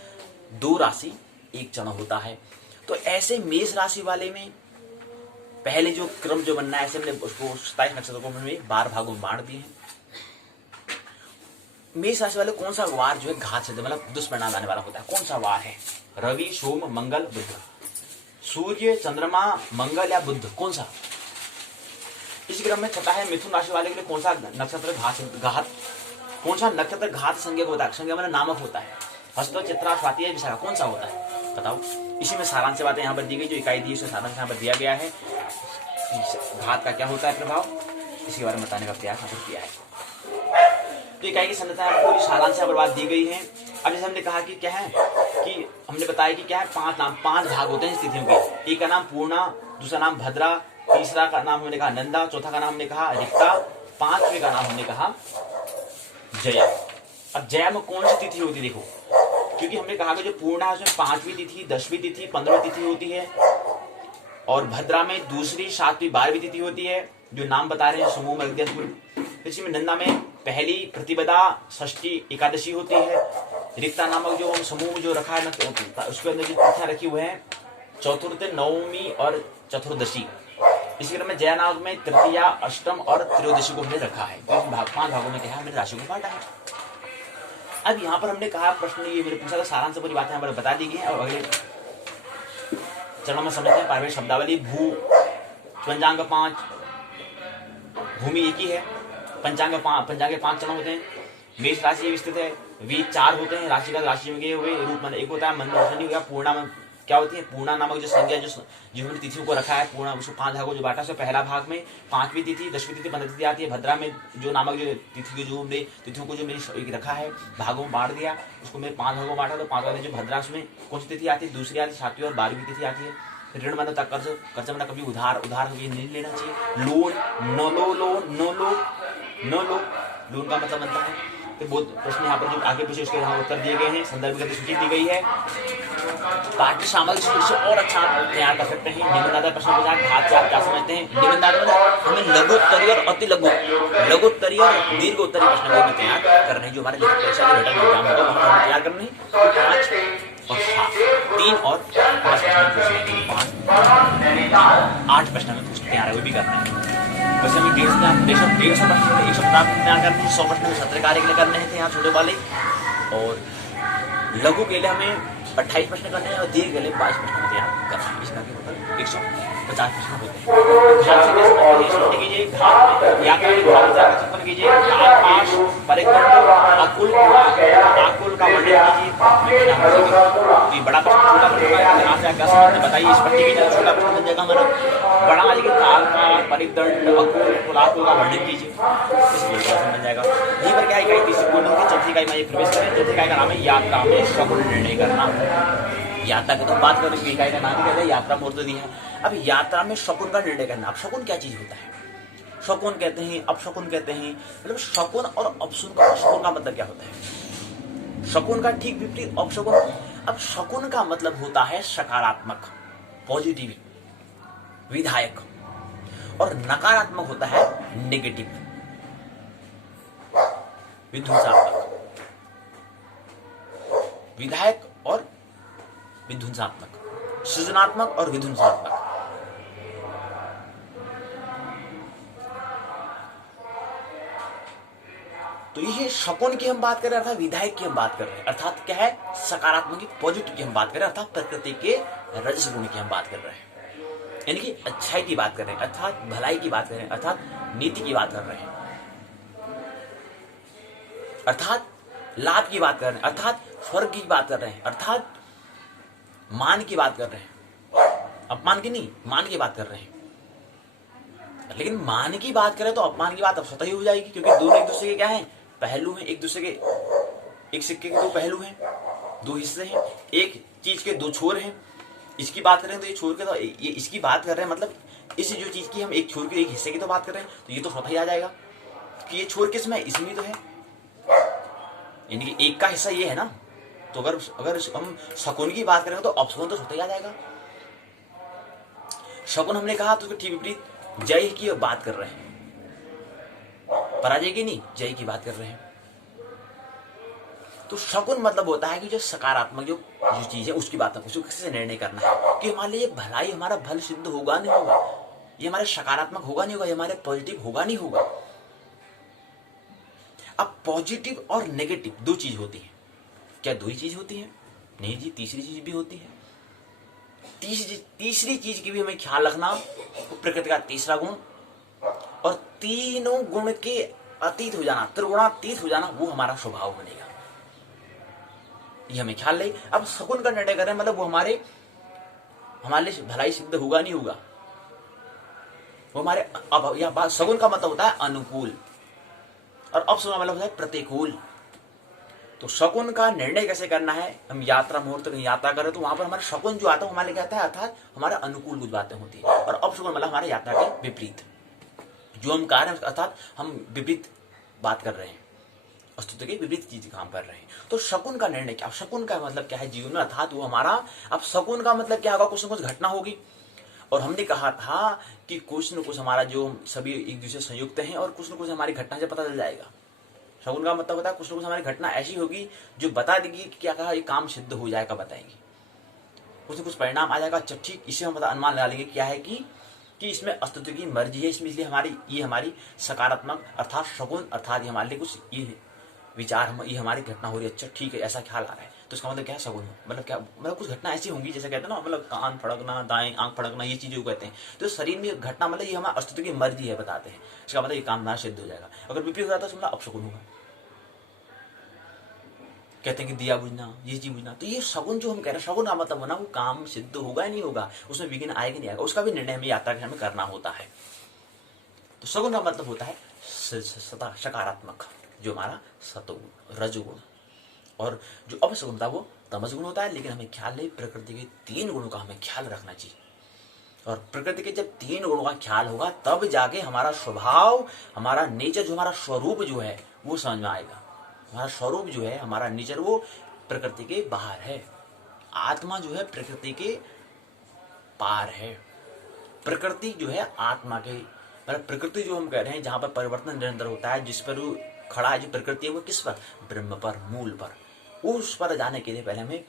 2 राशि 1 चरण होता है। तो ऐसे मेष राशि वाले में पहले जो क्रम जो बनना है, ऐसे हमने उसको 27 नक्षत्रों को हमने 12 भागों में बांट दिए हैं। मेष राशि वाले कौन सा वार जो है घात सिद्ध मतलब दुष्परिणाम लाने वाला होता है, कौन सा वार है। रवि, सोम, मंगल, बुध, सूर्य, चंद्रमा, मंगल या बुध, कौन सा। इस क्रम में छठा है मिथुन राशि वाले के लिए कौन सा नक्षत्र घात, कौन सा नक्षत्र घात संज्ञक होता है, संज्ञा मतलब नामक होता है। हस्त, चित्रा, स्वाति या विशाखा, कौन सा होता है बताओ। इसी में सारांश बातें यहाँ पर दी गई, जो इकाई दी है सारांश यहाँ पर दिया गया है। घात का क्या होता है प्रभाव, इसके बारे में बताने का प्रयास यहाँ पर किया है। तो इकाई की संरचना पूरी सारांश यहाँ पर बात दी गई है। अब जैसे हमने कहा कि क्या है कि हमने बताया कि क्या है 5 भाग होते हैं स्थितियों के। एक का नाम पूर्णा, दूसरा नाम भद्रा, तीसरा का नाम हमने कहा नंदा, चौथा का नाम हमने कहा रिक्ता, 5वें का नाम हमने कहा जया। अब जया में कौन सी तिथि होती है देखो, क्योंकि हमने कहा कि जो पूर्णा है उसमें 5वीं तिथि, 10वीं तिथि, 15वीं तिथि होती है, और भद्रा में 2री, 7वीं, 12वीं तिथि होती है, जो नाम बता रहे हैं समूह में। इसी में नंदा में पहली, प्रतिपदा, षष्ठी, एकादशी होती है। रिक्ता नामक जो समूह जो रखा है ना उसके अंदर जो तिथियां रखी हुई है चतुर्थ, नवमी और चतुर्दशी। इसी क्रम में जया नाग में तृतीया, अष्टम और त्रयोदशी को हमने रखा है। तो 5 भागों में क्या है, हमने राशि को बांटा है। अब यहाँ पर हमने कहा प्रश्न ये मेरे पूछा था, सारांश पूरी बातें यहाँ पर बता दी गई है। और अगले चरणों में समझते हैं। पारिभाषिक शब्दावली। भू पंचांग 5, भूमि एक ही है। पंचांग के 5 चरण होते हैं। मेष राशि विस्तृत है। वी 4 होते हैं। राशि का राशि में हुए रूप मन एक होता है। मन हो गया। पूर्णा क्या होती है, पूर्णा नामक जो संज्ञा जो हमने तिथियों को रखा है, पूर्णा उसको 5 भागों जो बांटा है। पहला भाग में 5वीं तिथि, 10वीं तिथि, 15वीं तिथि आती है। भद्रा में जो नामक जो तिथि जो हमने तिथियों को जो मैंने रखा है भागों में बांट दिया, उसको मैंने 5 भागों में बांटा। तो 5 वाले जो भद्रा उसमें कौन सी तिथि आती है, दूसरी आती है, 7वीं और 12वीं तिथि आती है। ऋण मानो तक कर्ज, कर्ज माना कभी उधार कभी नहीं लेना चाहिए। लोन, नो लो, लोन का मतलब बनता है। तो बहुत प्रश्न यहाँ पर जो आगे पीछे उसके यहाँ उत्तर दिए गए हैं। संदर्भ की सूची दी गई है। पाठ्य सामग्री से और अच्छा तैयार कर सकते हैं। निबंधात्मक प्रश्न पूछा, घात से आप क्या समझते हैं। निबंधात्मक हमें लघुत्तरीय और अति लघुत्तरीय और दीर्घोत्तरीय प्रश्न को हमें तैयार करने, जो हमारे परीक्षा के रिटर्न एग्जाम होगा वहाँ हमें तैयार करने। 5 और 7, 3 और 5 प्रश्न पूछने, 8 प्रश्न हमें पूछने तैयार है, वो भी करना है। वैसे हमें 150 प्रश्न 150 तैयार करने हैं। 100 प्रश्न में सत्र कार्य के लिए करने थे यहाँ छोटे वाले। और लघु के लिए हमें 28 प्रश्न करने हैं और दीर्घ के लिए 22 प्रश्न तैयार करना है। इसका मतलब 150 प्रश्न होते हैं। घात से कैसे कीजिए, घात या घात कीजिए। आकाश परिक्रम अकुल का वर्णन कीजिए। तो बड़ा प्रश्न छोटा प्रश्न बताइए। इस पट्टी की छोटा प्रश्न बन जाएगा हमारा। बड़ा परिदंड अकुल का वर्णन कीजिए। इस प्रश्न बन जाएगा। यहीं पर क्या इकाई तीसरी पूर्ण होगी। चौथी इकाई में प्रवेश करें। चौथी इकाई का नाम है यात्रा में शकुन निर्णय करना। यात्रा की तो बात करें, इकाई का नाम कहते हैं यात्रा मुहूर्त दी है। अब यात्रा में शकुन का निर्णय करना। अब शकुन क्या चीज होता है, शकुन कहते हैं, अपशकुन कहते हैं। मतलब शकुन और अपशकुन का मतलब क्या होता है। शकुन का ठीक विपरीत अपशकुन। अब शकुन का मतलब होता है सकारात्मक, पॉजिटिव, विधायक, और नकारात्मक होता है नेगेटिव, विध्वंसात्मक। विधायक और विध्वंसात्मक, सृजनात्मक और विध्वंसात्मक। तो ये शकुन की हम बात कर रहे हैं, अर्थात विधायक की हम बात कर रहे हैं, अर्थात क्या है सकारात्मक की, पॉजिटिव की हम बात कर रहे हैं, अर्थात प्रकृति के रजस गुण की हम बात कर रहे हैं, यानी कि अच्छाई की बात कर रहे हैं, अर्थात भलाई की बात कर रहे हैं, अर्थात नीति की बात कर रहे हैं, अर्थात लाभ की बात कर रहे हैं, अर्थात स्वर्ग की बात कर रहे हैं, अर्थात मान की बात कर रहे हैं। अपमान की नहीं, मान की बात कर रहे हैं। लेकिन मान की बात करें तो अपमान की बात अब स्वतः ही हो जाएगी, क्योंकि दोनों एक दूसरे के क्या हैं, पहलू हैं। एक दूसरे के, एक सिक्के के 2 पहलू हैं, 2 हिस्से हैं, एक चीज के 2 छोर हैं। इसकी बात करें तो ये छोर के, तो ये इसकी बात कर रहे हैं, मतलब इस जो चीज की हम एक छोर के एक हिस्से की तो बात कर रहे हैं, तो ये तो स्वतः ही आ जाएगा कि ये छोर किसमें, इसमें तो है, यानी कि एक का हिस्सा ये है ना। तो अगर हम शकुन की बात करें तो अपशकुन तो स्वतः ही आ जाएगा। शकुन हमने कहा तो ठीक विपरीत जय की बात कर रहे हैं, पराजय की नहीं, जय की बात कर रहे हैं। तो शकुन मतलब होता है कि जो सकारात्मक जो चीज है उसकी बात, उसको किसी से निर्णय करना है कि हमारे लिए भलाई, हमारा भल सिद्ध होगा नहीं होगा, ये हमारे सकारात्मक होगा नहीं होगा, ये हमारे पॉजिटिव होगा नहीं होगा। अब पॉजिटिव और नेगेटिव 2 चीज होती है। क्या 2 ही चीज होती है? नहीं जी, तीसरी चीज भी होती है। तीसरी चीज की भी हमें ख्याल रखना, प्रकृति का तीसरा गुण, और तीनों गुण के अतीत हो जाना, त्रिगुणातीत हो जाना, वो हमारा स्वभाव बनेगा। ये हमें ख्याल ले। अब शकुन का निर्णय करें मतलब वो हमारे लिए भलाई सिद्ध होगा नहीं होगा, वो हमारे, अब यह बात शकुन का मतलब होता है अनुकूल, और अपशकुन का मतलब होता है प्रतिकूल। तो शकुन का निर्णय कैसे करना है, हम यात्रा मुहूर्त की यात्रा करें तो वहां पर हमारा शकुन जो आता है हमारे लिए कहता है, अर्थात हमारे अनुकूल कुछ बातें होती है, और अपशकुन मतलब हमारे यात्रा के विपरीत जो हम कार्य, अर्थात हम विपरीत बात कर रहे हैं, अस्तित्व के विपरीत चीज काम कर रहे हैं। तो शकुन का निर्णय क्या, शकुन का मतलब क्या है जीवन में, अर्थात वो हमारा, अब शकुन का मतलब क्या होगा, कुछ न कुछ घटना होगी, और हमने कहा था कि कुछ न कुछ हमारा जो सभी एक दूसरे संयुक्त हैं, और कुछ न कुछ हमारी घटना से पता चल जाएगा। शकुन का मतलब होता है कुछ न कुछ हमारी घटना ऐसी होगी जो बता देगी कि क्या कहा, ये काम सिद्ध हो जाएगा, बताएंगे, कुछ न कुछ परिणाम आ जाएगा। अच्छा ठीक, इसे हम अनुमान लगा लेंगे क्या है कि कि इसमें अस्तित्व की मर्जी है, इसमें इसलिए हमारी सकारात्मक अर्थात शगुन, अर्थात ये हमारे लिए कुछ ये विचार, ये हमारी घटना हो रही है, अच्छा ठीक है ऐसा ख्याल आ रहा है, तो इसका मतलब क्या है, शगुन। मतलब क्या, मतलब कुछ घटना ऐसी होंगी, जैसे कहते हैं ना, मतलब कान फड़कना, दाएं आंख फड़कना, ये चीजें कहते हैं। तो शरीर में घटना मतलब ये हमारे अस्तित्व की मर्जी है, बताते हैं। इसका मतलब ये काम हमारा सिद्ध हो जाएगा। अगर विपरीत हो जाता है तो मतलब अपशगुन होगा। कहते हैं कि दिया बुझना, ये चीज बुझना, तो ये शगुन जो हम कह रहे हैं, शगुन का मतलब होना, वो काम सिद्ध होगा या नहीं होगा, उसमें विघ्न आएगा नहीं आएगा, उसका भी निर्णय हमें यात्रा के हमें करना होता है। तो शगुन का मतलब होता है सकारात्मक, जो हमारा सतोगुण, रजोगुण, और जो अपशगुन था वो तमसगुण होता है। लेकिन हमें ख्याल नहीं, प्रकृति के 3 गुणों का हमें ख्याल रखना चाहिए। और प्रकृति के जब 3 गुणों का ख्याल होगा, तब जाके हमारा स्वभाव, हमारा नेचर, जो हमारा स्वरूप जो है वो समझ में आएगा। हमारा स्वरूप जो है, हमारा नेचर, वो प्रकृति के बाहर है। आत्मा जो है प्रकृति के पार है। प्रकृति जो है आत्मा के, मतलब प्रकृति जो हम कह रहे हैं, जहां पर परिवर्तन निरंतर होता है, जिस पर वो खड़ा है, जो प्रकृति है, वो किस पर, ब्रह्म पर, मूल पर। उस पर जाने के लिए पहले हमें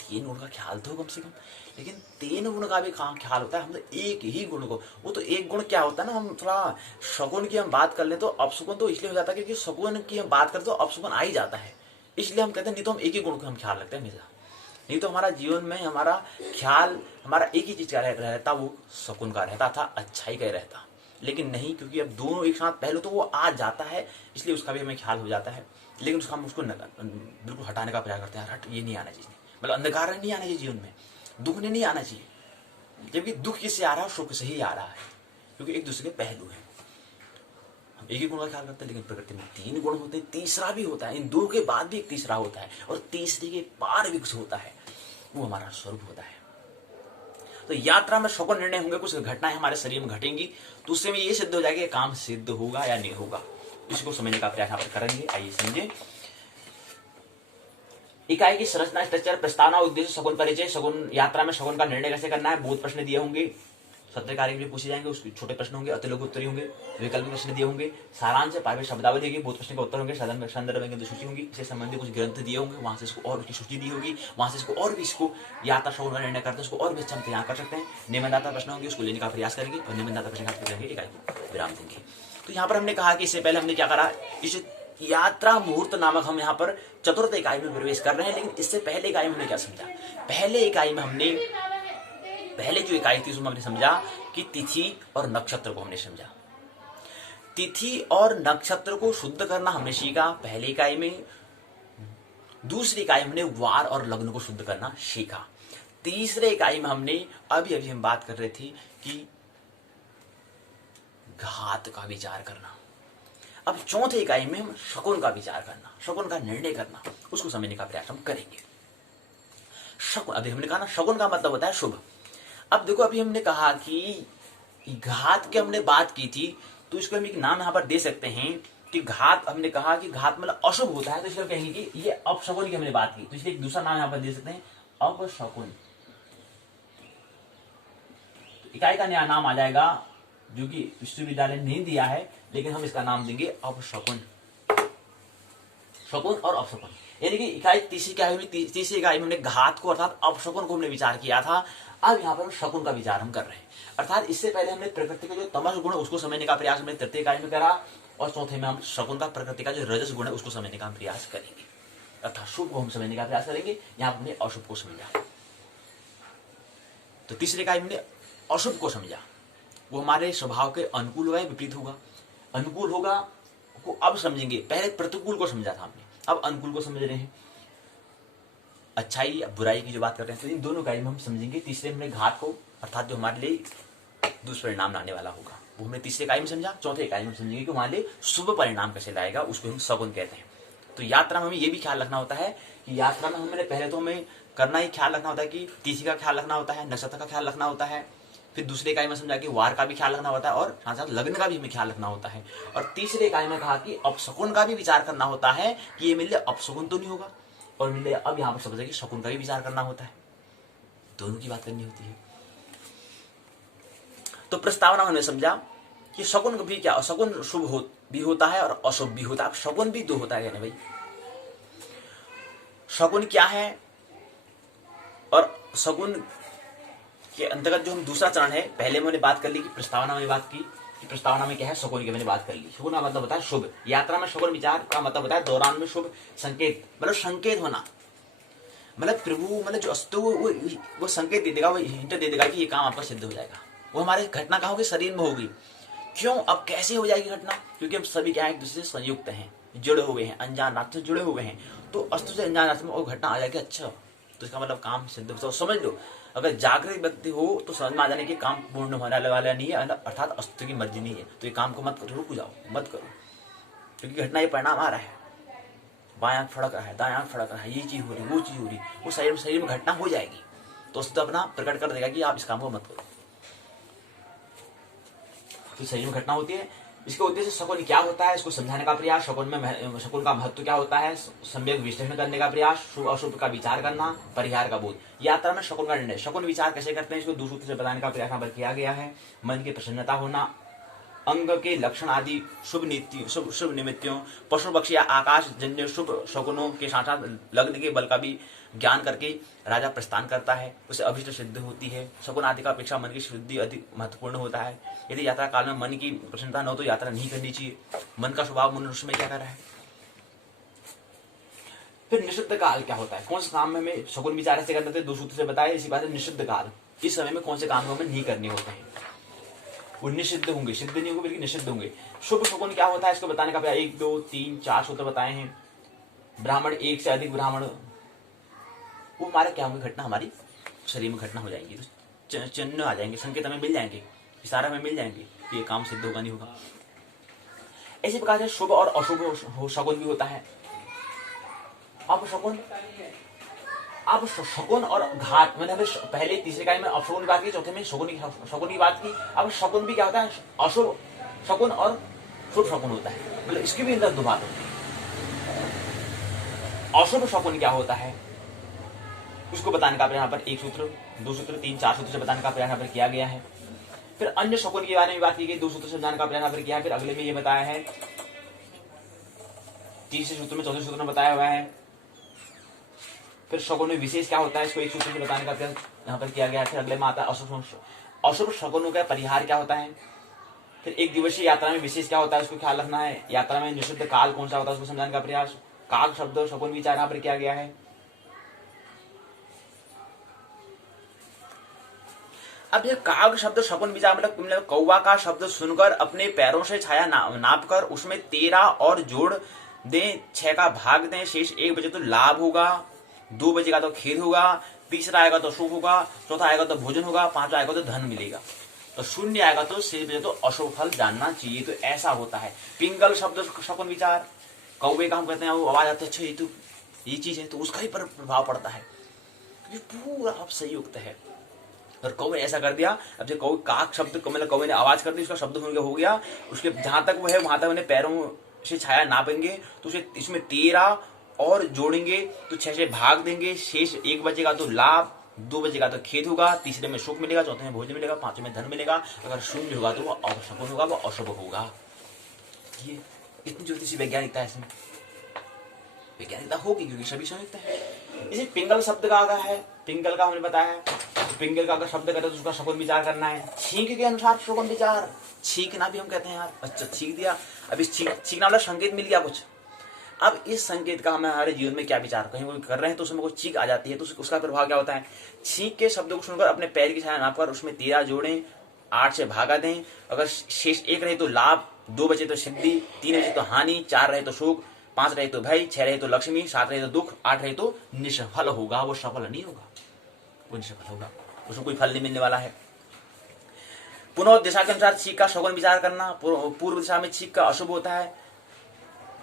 3 गुण का ख्याल तो कम से कम। लेकिन 3 गुण का भी ख्याल होता है, हम तो एक ही गुण को, वो तो एक गुण क्या होता है ना, हम थोड़ा शगुन की हम बात कर ले तो अपशगुन तो इसलिए हो जाता है क्योंकि शगुन की हम बात करते तो अपशगुन आ ही जाता है, इसलिए हम कहते हैं नहीं तो हम एक ही गुण को हम ख्याल रखते हैं हमेशा। नहीं तो हमारा जीवन में हमारा ख्याल, हमारा एक ही चीज का रहता, वो शगुन का रहता था, अच्छाई का रहता। लेकिन नहीं, क्योंकि अब दोनों एक साथ पहले तो वो आ जाता है, इसलिए उसका भी हमें ख्याल हो जाता है। लेकिन उसका हम उसको बिल्कुल हटाने का प्रयास करते हैं, हट, ये नहीं आना चाहिए, मतलब अंधकार नहीं आना चाहिए जीवन में, दुख ने नहीं आना चाहिए। जबकि दुख किससे आ रहा है, सुख से ही आ रहा है, क्योंकि एक दूसरे के पहलू है। हम एक ही गुण का ख्याल करते हैं, लेकिन प्रकृति में 3 गुण होते हैं, तीसरा भी होता है, इन 2 के बाद भी एक तीसरा होता है, और तीसरे के पार विकस होता है, वो हमारा स्वरूप होता है। तो यात्रा में शगुन निर्णय होंगे, कुछ घटनाएं हमारे शरीर में घटेंगी, तो उससे में ये सिद्ध हो जाएगा कि काम सिद्ध होगा या नहीं होगा। इसको समझने का प्रयास यहाँ पर करेंगे। आइए समझे। इकाई की संरचना, स्ट्रक्चर, प्रस्तावना, उद्देश्य, शगुन परिचय। शगुन यात्रा में शगुन का निर्णय कैसे करना है, बहुत प्रश्न दिए होंगे, सत्य कार्य भी पूछे जाएंगे, उसके छोटे प्रश्न होंगे, अतिलोक उत्तरी होंगे, वैकल्पिक प्रश्न दिए होंगे, सारांश, प्राइवेट शब्दावली होगी, बहुत प्रश्न के उत्तर होंगे, संदर्भ सूची होगी, इससे संबंधित कुछ ग्रंथ दिए होंगे, वहां से इसको और उसकी सूची दी होगी, वहां से इसको और भी, इसको यात्रा शगुन का निर्णय करते हैं, उसको और भी अच्छा हम तैयार कर सकते हैं। निबंधदाता प्रश्न होंगे, उसको लेने का प्रयास करेंगे, और निबंधदाता प्रश्न का करेंगे, इकाई को विराम देंगे। तो यहाँ पर हमने कहा कि इससे पहले हमने क्या करा, इस यात्रा मुहूर्त नामक हम यहाँ पर चतुर्थ इकाई में प्रवेश कर रहे हैं। लेकिन इससे पहले इकाई में हमने क्या समझा, पहले इकाई में हमने, पहले जो इकाई थी उसमें हमने समझा कि तिथि और नक्षत्र को हमने समझा। तिथि और नक्षत्र को शुद्ध करना हमने सीखा पहले इकाई में। दूसरी इकाई में हमने वार और लग्न को शुद्ध करना सीखा। तीसरे इकाई में हमने अभी हम बात कर रहे थे कि घात का विचार करना। अब चौथे इकाई में हम शगुन का विचार करना, शगुन का निर्णय करना, उसको समझने का प्रयास हम करेंगे। शगुन, अभी हमने कहा ना, शगुन का मतलब होता है शुभ। अब देखो, अभी हमने कहा कि घात की हमने बात की थी, तो इसको हम एक नाम यहां पर दे सकते हैं कि घात, हमने कहा कि घात मतलब अशुभ होता है, तो इसलिए कहेंगे कि ये अपशगुन की हमने बात की, तो इसलिए एक दूसरा नाम यहां पर दे सकते हैं, अपशगुन। इकाई का नया नाम आ जाएगा, जो कि विश्वविद्यालय ने नहीं दिया है, लेकिन हम इसका नाम देंगे अपशगुन। शगुन और अपशगुन, यानी कि इकाई तीसरी इकाई में हमने घात को अर्थात अपशगुन को हमने विचार किया था। अब यहाँ पर शगुन का विचार हम कर रहे हैं, अर्थात इससे पहले हमने प्रकृति का जो तमस गुण है उसको समझने का प्रयास हमने तृतीय इकाई में करा, और चौथे में हम शगुन का प्रकृति का जो रजस गुण है उसको समझने का प्रयास करेंगे, अर्थात शुभ को हम समझने का प्रयास करेंगे। यहाँ हमने अशुभ को समझा, तो तीसरे इकाई में अशुभ को समझा, वो हमारे स्वभाव के अनुकूल होगा या विपरीत होगा। अनुकूल होगा को अब समझेंगे, पहले प्रतिकूल को समझा था हमने, अब अनुकूल को समझ रहे हैं, अच्छाई बुराई की जो बात कर रहे हैं। तो इन दोनों इकाई में हम समझेंगे। तीसरे हमने घात को, अर्थात जो हमारे लिए दुष्परिणाम लाने वाला होगा, वो हमने तीसरे इकाई में समझा। चौथे इकाई में समझेंगे कि हमारे लिए शुभ परिणाम कैसे लाएगा, उसको हम शगुन कहते हैं। तो यात्रा में हमें ये भी ख्याल रखना होता है कि यात्रा में हमने पहले तो हमें करना ही ख्याल रखना होता है कि तिथि का ख्याल रखना होता है, नक्षत्र का ख्याल रखना होता है, फिर दूसरे इकाई में समझा कि वार का भी ख्याल रखना होता है, और साथ साथ लग्न का भी हमें ख्याल रखना होता है। और तीसरे इकाई में कहा कि अपशगुन का भी विचार करना होता है कि ये मेरे लिए अपशगुन तो नहीं होगा, और मेरे लिए अब यहाँ पर समझा कि शगुन का भी विचार करना होता है, दोनों की बात करनी होती है। तो प्रस्तावना हमने समझा कि शगुन भी क्या, शगुन शुभ भी होता है और अशुभ भी होता है। शगुन भी 2 होता है भाई, शगुन क्या है और शगुन के अंतर्गत जो हम दूसरा चरण है, पहले मैंने बात कर ली कि प्रस्तावना में बात की कि प्रस्तावना में क्या है, शकुन की मैंने बात कर ली। शकुन का मतलब बताया शुभ, यात्रा में शकुन विचार का मतलब बताया दौरान में शुभ संकेत, मतलब संकेत होना, मतलब प्रभु मतलब जो अस्तु वो संकेत दे देगा, वो हिंट दे देगा कि ये काम आपका सिद्ध हो जाएगा। वो हमारे घटना कहाँ होगी, शरीर में होगी। क्यों, अब कैसे हो जाएगी घटना, क्योंकि हम सभी क्या है एक दूसरे से संयुक्त हैं, जुड़े हुए हैं, अनजान रात से जुड़े हुए हैं। तो अस्तु से अनजान रात में वो घटना आ जाएगी। अच्छा, तो इसका मतलब काम सिद्ध हो, समझ लो। अगर जागृत व्यक्ति हो तो समझ में आ जाने कि काम पूर्ण होने वाला नहीं है, अर्थात अस्तु की मर्जी नहीं है, तो ये काम को मत करो, रुक जाओ, मत करो, क्योंकि घटना ये परिणाम आ रहा है। बायां आंख फड़क रहा है, दायां आंख फड़क रहा है, ये चीज हो रही, वो चीज हो रही, वो शरीर में घटना हो जाएगी, तो अस्तु अपना प्रकट कर देगा कि आप इस काम को मत करो। तो शरीर में घटना होती है। इसके उद्देश्य शकुन क्या होता है, इसको समझाने का प्रयास, शकुन का महत्व क्या होता है, सम्यक विश्लेषण करने का प्रयास, शुभ अशुभ का विचार करना, परिहार का बोध। यात्रा में शकुन का निर्णय, शकुन विचार कैसे करते हैं, इसको दो सूत्र से बताने का प्रयास यहाँ पर किया गया है। मन की प्रसन्नता होना, अंग के लक्षण आदि शुभ निमित्तों, पशु पक्षी या आकाश जन्य शुभ शकुनों के साथ साथ लग्न के बल का भी ज्ञान करके राजा प्रस्थान करता है, उसे अभिष्ट सिद्ध होती है। शकुन आदि का अपेक्षा मन की शुद्धि अधिक महत्वपूर्ण होता है। यदि यात्रा काल में मन की प्रसन्नता न हो तो यात्रा नहीं करनी चाहिए। मन का स्वभाव मनुष्य में क्या कर रहा है। फिर निषिद्ध काल क्या होता है, कौन से काम में हमें शकुन विचार से करते थे, दो सूत्र से बताया। इसी बात निषिद्ध काल, इस समय में कौन से काम हमें नहीं करने होते हैं, वो निषिद्ध होंगे, सिद्ध नहीं होंगे बल्कि निषिद्ध होंगे। शुभ शकुन क्या होता है, इसको बताने का 1 2 3 4 सूत्र बताए हैं। ब्राह्मण, एक से अधिक ब्राह्मण, वो हमारे क्या होंगे, घटना हमारी शरीर में घटना हो जाएंगी, तो चिन्ह आ जाएंगे, संकेत हमें मिल जाएंगे, इशारा हमें मिल जाएंगे कि ये काम सिद्ध होगा नहीं होगा। इसी प्रकार से शुभ और अशुभ शकुन भी होता है। अब शकुन और घात, मैंने पहले तीसरे कार्य में अपशकुन की बात की, चौथे में शकुन की बात की। अब शकुन भी क्या होता है, अशुभ शकुन और शुभ शकुन होता है, मतलब इसकी भी अंदर दो बात होती है। अशुभ शकुन क्या होता है उसको बताने का प्रयास यहाँ पर 1 सूत्र 2 सूत्र 3 4 सूत्र से बताने का प्रयास यहाँ पर किया गया है। फिर अन्य शकुन के बारे में बात की गई, 2 सूत्र से बताने का प्रयास यहाँ पर किया है। फिर अगले में ये बताया है, तीसरे सूत्र में, चौथे सूत्र में बताया हुआ है। फिर शकुन में विशेष क्या होता है, इसको 1 सूत्र से बताने का प्रयास यहाँ पर किया गया है। फिर अगले में आता है अशुभ शकुनों का परिहार क्या होता है। फिर 1 दिवसीय यात्रा में विशेष क्या होता है, उसको ख्याल रखना है। यात्रा में निषिद्ध काल कौन सा होता है, उसको समझाने का प्रयास। काग शब्द शकुन विचार यहाँ पर किया गया है। अब ये काग शब्द शकुन विचार मतलब कौवा का शब्द सुनकर अपने पैरों से छाया नापकर उसमें 13 और जोड़ दें, 6 का भाग दें, शेष 1 बचे तो लाभ होगा, 2 बचेगा तो खेद होगा, तीसरा आएगा तो सुख होगा, चौथा आएगा तो भोजन होगा, 5वां आएगा तो धन मिलेगा, तो 0 आएगा तो शेष बचे तो अशुभ फल जानना चाहिए। तो ऐसा होता है। पिंगल शब्द शकुन विचार, कौवे का हम कहते हैं, वो आवाज आती है, अच्छा ये चीज है, तो उसका ही प्रभाव पड़ता है। ये पूरा अब संयुक्त है। और कौवे ने ऐसा कर दिया, अब जो कौवे काक शब्द मतलब कौवे ने आवाज कर दी, उसका शब्द हो गया, उसके जहां तक वो है वहां तक उन्हें पैरों से छाया नापेंगे, तो उसे इसमें 13 और जोड़ेंगे तो 6 से भाग देंगे, शेष 1 बचेगा तो लाभ, 2 बचेगा तो खेद होगा, तीसरे में सुख मिलेगा, चौथे में भोजन मिलेगा, 5वें में धन मिलेगा। अगर 0 होगा तो वो अशुभ होगा, वो अशुभ होगा। ये इतनी जल्दी सी वैज्ञानिकता है, इसमें वैज्ञानिकता होगी क्योंकि सभी संयुक्त है। इसे पिंगल शब्द का आगा है, पिंगल का हमने बताया है। पिंगल का अगर शब्द करते तो उसका शकुन विचार करना है। छींक के अनुसार शकुन विचार, छींकना भी हम कहते हैं यार, अच्छा छींक दिया, अब इस छींकना वाला संकेत मिल गया कुछ। अब इस संकेत का हमारे जीवन में क्या विचार, कहीं कोई कर रहे हैं तो उसमें कोई छींक आ जाती है, तो उसका प्रभाव क्या होता है। छींक के शब्द को सुनकर अपने पैर की छाया नापकर उसमें 13 जोड़ें, 8 से भागा दें। अगर शेष 1 रहे तो लाभ, 2 बचे तो सिद्धि, 3 बचे तो हानि, 4 रहे तो सुख, 5 रहे तो भय, 6 रहे तो लक्ष्मी, 7 रहे तो दुख, 8 रहे तो निष्फल होगा। वो सफल नहीं होगा, वो निष्फल होगा, उसको कोई फल नहीं मिलने वाला है। पुनः दिशा के अनुसार छींक का शकुन विचार करना। पूर्व दिशा में छींक का अशुभ होता है।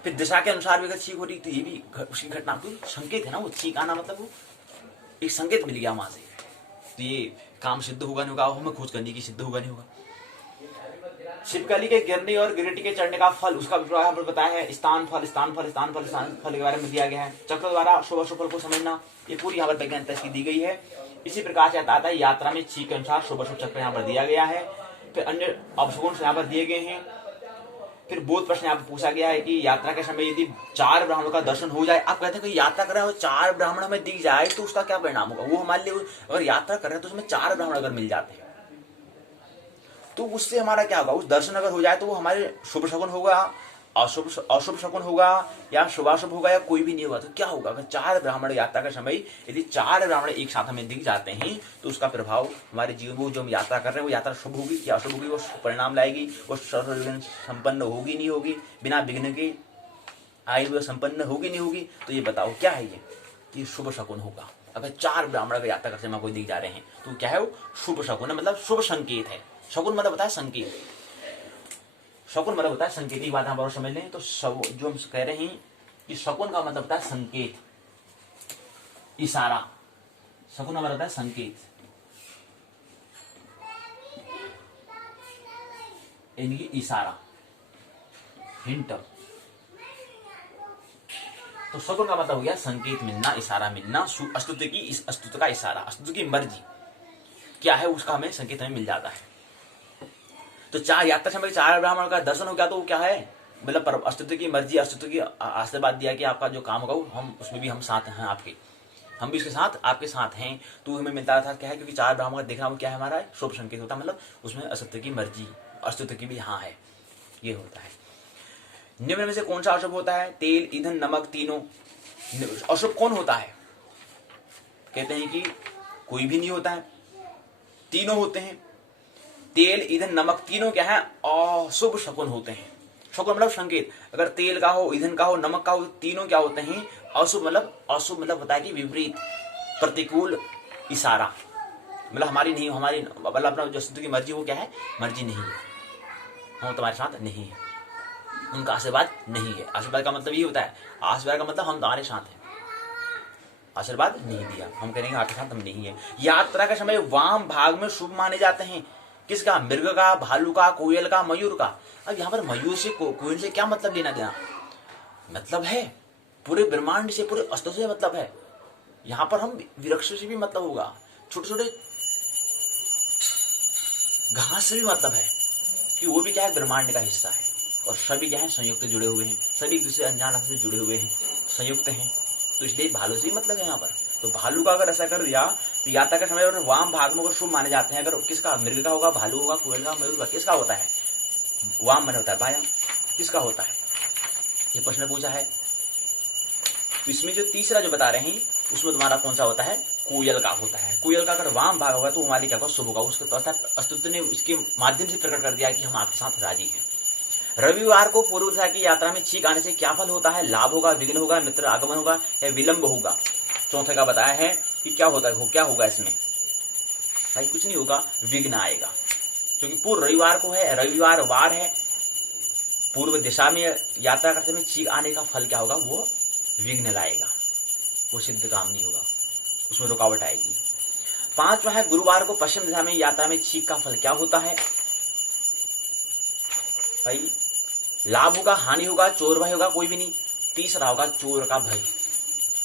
फिर दिशा के अनुसार भी अगर छींक हो रही तो ये भी उसकी घटना, संकेत है ना, वो छींक आना मतलब वो एक संकेत मिल गया वहां से, तो ये काम सिद्ध होगा नहीं होगा, हमें खोज करनी की सिद्ध होगा नहीं होगा। छिपकली के गिरने और गिरटी के चढ़ने का फल, उसका यहाँ पर बताया है। स्थान फल के बारे में दिया गया है। चक्र द्वारा शुभ अशुभ फल को समझना, ये पूरी यहाँ पर वैज्ञानिकता इसकी दी गई है। इसी प्रकार से आता है यात्रा में छींक के अनुसार शुभ अशुभ चक्र यहाँ पर दिया गया है। फिर अन्य अपशकुन यहाँ पर दिए गए हैं। फिर बोध प्रश्न यहाँ पे पूछा गया है कि यात्रा के समय यदि 4 ब्राह्मणों का दर्शन हो जाए, आप कहते हैं कि यात्रा कर रहे हो 4 ब्राह्मण हमें दिख जाए तो उसका क्या परिणाम होगा। वो हमारे लिए, अगर यात्रा कर रहे हैं तो उसमें 4 ब्राह्मण अगर मिल जाते हैं तो उससे हमारा क्या होगा, उस दर्शन अगर हो जाए तो वो हमारे शुभ शकुन होगा, अशुभ शकुन होगा, या शुभाशुभ होगा, या कोई भी नहीं होगा। तो क्या होगा, अगर 4 ब्राह्मण यात्रा के समय यदि 4 ब्राह्मण एक साथ हमें दिख जाते हैं तो उसका प्रभाव हमारे जीवन में, जो हम यात्रा कर रहे हैं वो यात्रा शुभ होगी या अशुभ होगी, वो परिणाम लाएगी, वो सर्वविघ्न संपन्न होगी नहीं होगी, बिना विघ्न के आयु संपन्न होगी नहीं होगी। तो ये बताओ क्या है ये शुभ शकुन होगा। अगर 4 ब्राह्मण अगर यात्रा करते समय कोई दिख जा रहे हैं तो क्या है, वो शुभ शकुन है, मतलब शुभ संकेत है। शकुन मतलब होता है संकेत, शकुन मतलब होता है संकेत। की बात हम और समझ लें तो जो हम कह रहे हैं कि शकुन का मतलब होता है संकेत, इशारा। शकुन का मतलब होता है संकेत, यानी इशारा, हिंट। तो शकुन का मतलब हो गया संकेत मिलना, इशारा मिलना, अस्तित्व का इशारा, अस्तित्व की मर्जी क्या है उसका हमें संकेत हमें मिल जाता है। तो 4 यात्रा समय 4 ब्राह्मण का दर्शन हो गया तो वो क्या है, मतलब अस्तित्व की मर्जी, अस्तित्व की आशीर्वाद दिया कि आपका जो काम होगा वो हम उसमें भी हम साथ हैं आपके, हम भी इसके साथ आपके साथ हैं। तो हमें मिलता था क्या है, क्योंकि 4 ब्राह्मण का देखना वो क्या है हमारा शुभ संकेत होता है, मतलब उसमें अस्तित्व की मर्जी, अस्तित्व की भी हाँ है, ये होता है। निम्न में से कौन सा अशुभ होता है, तेल, ईंधन, नमक, तीनों। अशुभ कौन होता है, कहते हैं कि कोई भी नहीं होता है, तीनों होते हैं। तेल, ईंधन, नमक तीनों क्या है, अशुभ शकुन होते हैं। शकुन मतलब संकेत। अगर तेल का हो, ईंधन का हो, नमक का हो, तीनों क्या होते हैं, अशुभ मतलब बताया कि विपरीत, प्रतिकूल, इशारा, मतलब हमारी नहीं, हमारी मतलब अपना जो अस्तित्व की मर्जी वो क्या है, मर्जी नहीं है, हम तुम्हारे साथ नहीं है, उनका आशीर्वाद नहीं है। आशीर्वाद का मतलब ये होता है, आशीर्वाद का मतलब हम तुम्हारे साथ हैं, आशीर्वाद नहीं दिया, हम कहेंगे आपके साथ हम नहीं है। यात्रा के समय वाम भाग में शुभ माने जाते हैं, किसका, मृग का, भालू का, कोयल का, मयूर का। अब यहाँ पर मयूर से कोयल से क्या मतलब लेना देना, मतलब है पूरे ब्रह्मांड से, पूरे अस्तित्व से मतलब है। यहाँ पर हम वृक्ष से भी मतलब होगा, छोटे छोटे घास से भी मतलब है, कि वो भी क्या है, ब्रह्मांड का हिस्सा है, और सभी क्या है, संयुक्त जुड़े हुए हैं, सभी दूसरे अनजान से जुड़े हुए हैं, संयुक्त हैं। तो इसलिए भालू से भी मतलब है यहाँ पर। तो भालू का अगर ऐसा कर दिया तो यात्रा के समय और वाम भाग में शुभ माने जाते हैं। अगर किसका, मृग का होगा, भालू होगा, कोयल का, मयूर का, किसका होता है, वाम माने होता है, बायां किसका होता है, ये प्रश्न पूछा है। तो इसमें जो तीसरा जो बता रहे हैं उसमें तुम्हारा कौन सा होता है, कोयल का होता है। कोयल का अगर वाम भाग होगा तो हमारी क्या होगा, शुभ होगा, उसके अर्थात अस्तित्व ने इसके माध्यम से प्रकट कर दिया कि हम आपके साथ राजी हैं। रविवार को पूर्व दिशा की यात्रा में छींक आने से क्या फल होता है, लाभ होगा, विघ्न होगा, मित्र आगमन होगा, या विलंब होगा। चौथे का बताया है कि क्या होता है, क्या होगा इसमें, भाई कुछ नहीं होगा, विघ्न आएगा, क्योंकि पूर्व रविवार को है, रविवार वार है, पूर्व दिशा में यात्रा करते में छींक आने का फल क्या होगा, वो विघ्न लाएगा, वो सिद्ध काम नहीं होगा, उसमें रुकावट आएगी। 5वां है गुरुवार को पश्चिम दिशा में यात्रा में छींक का फल क्या होता है, भाई लाभ होगा, हानि होगा, चोर भय होगा, कोई भी नहीं। तीसरा होगा चोर का भय।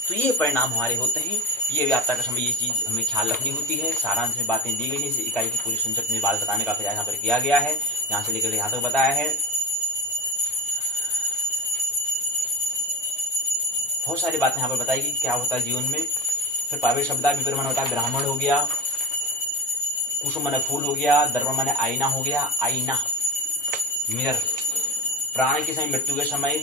तो ये परिणाम हमारे होते हैं। ये यात्रा का समय ये चीज हमें ख्याल रखनी होती है। सारांश में बातें दी गई है, इस इकाई की पूरी संक्षिप्त में बात बताने का प्रयास यहाँ पर किया गया है, यहाँ से लेकर यहाँ तक बताया है। बहुत सारी बातें यहाँ पर बताई कि क्या होता है जीवन में। फिर पावे शब्दा विवरण होता है, ब्राह्मण हो गया, कुसुम माने फूल हो गया, दर्पण माने आईना हो गया, आईना मिरर। प्राण के समय, मृत्यु के समय।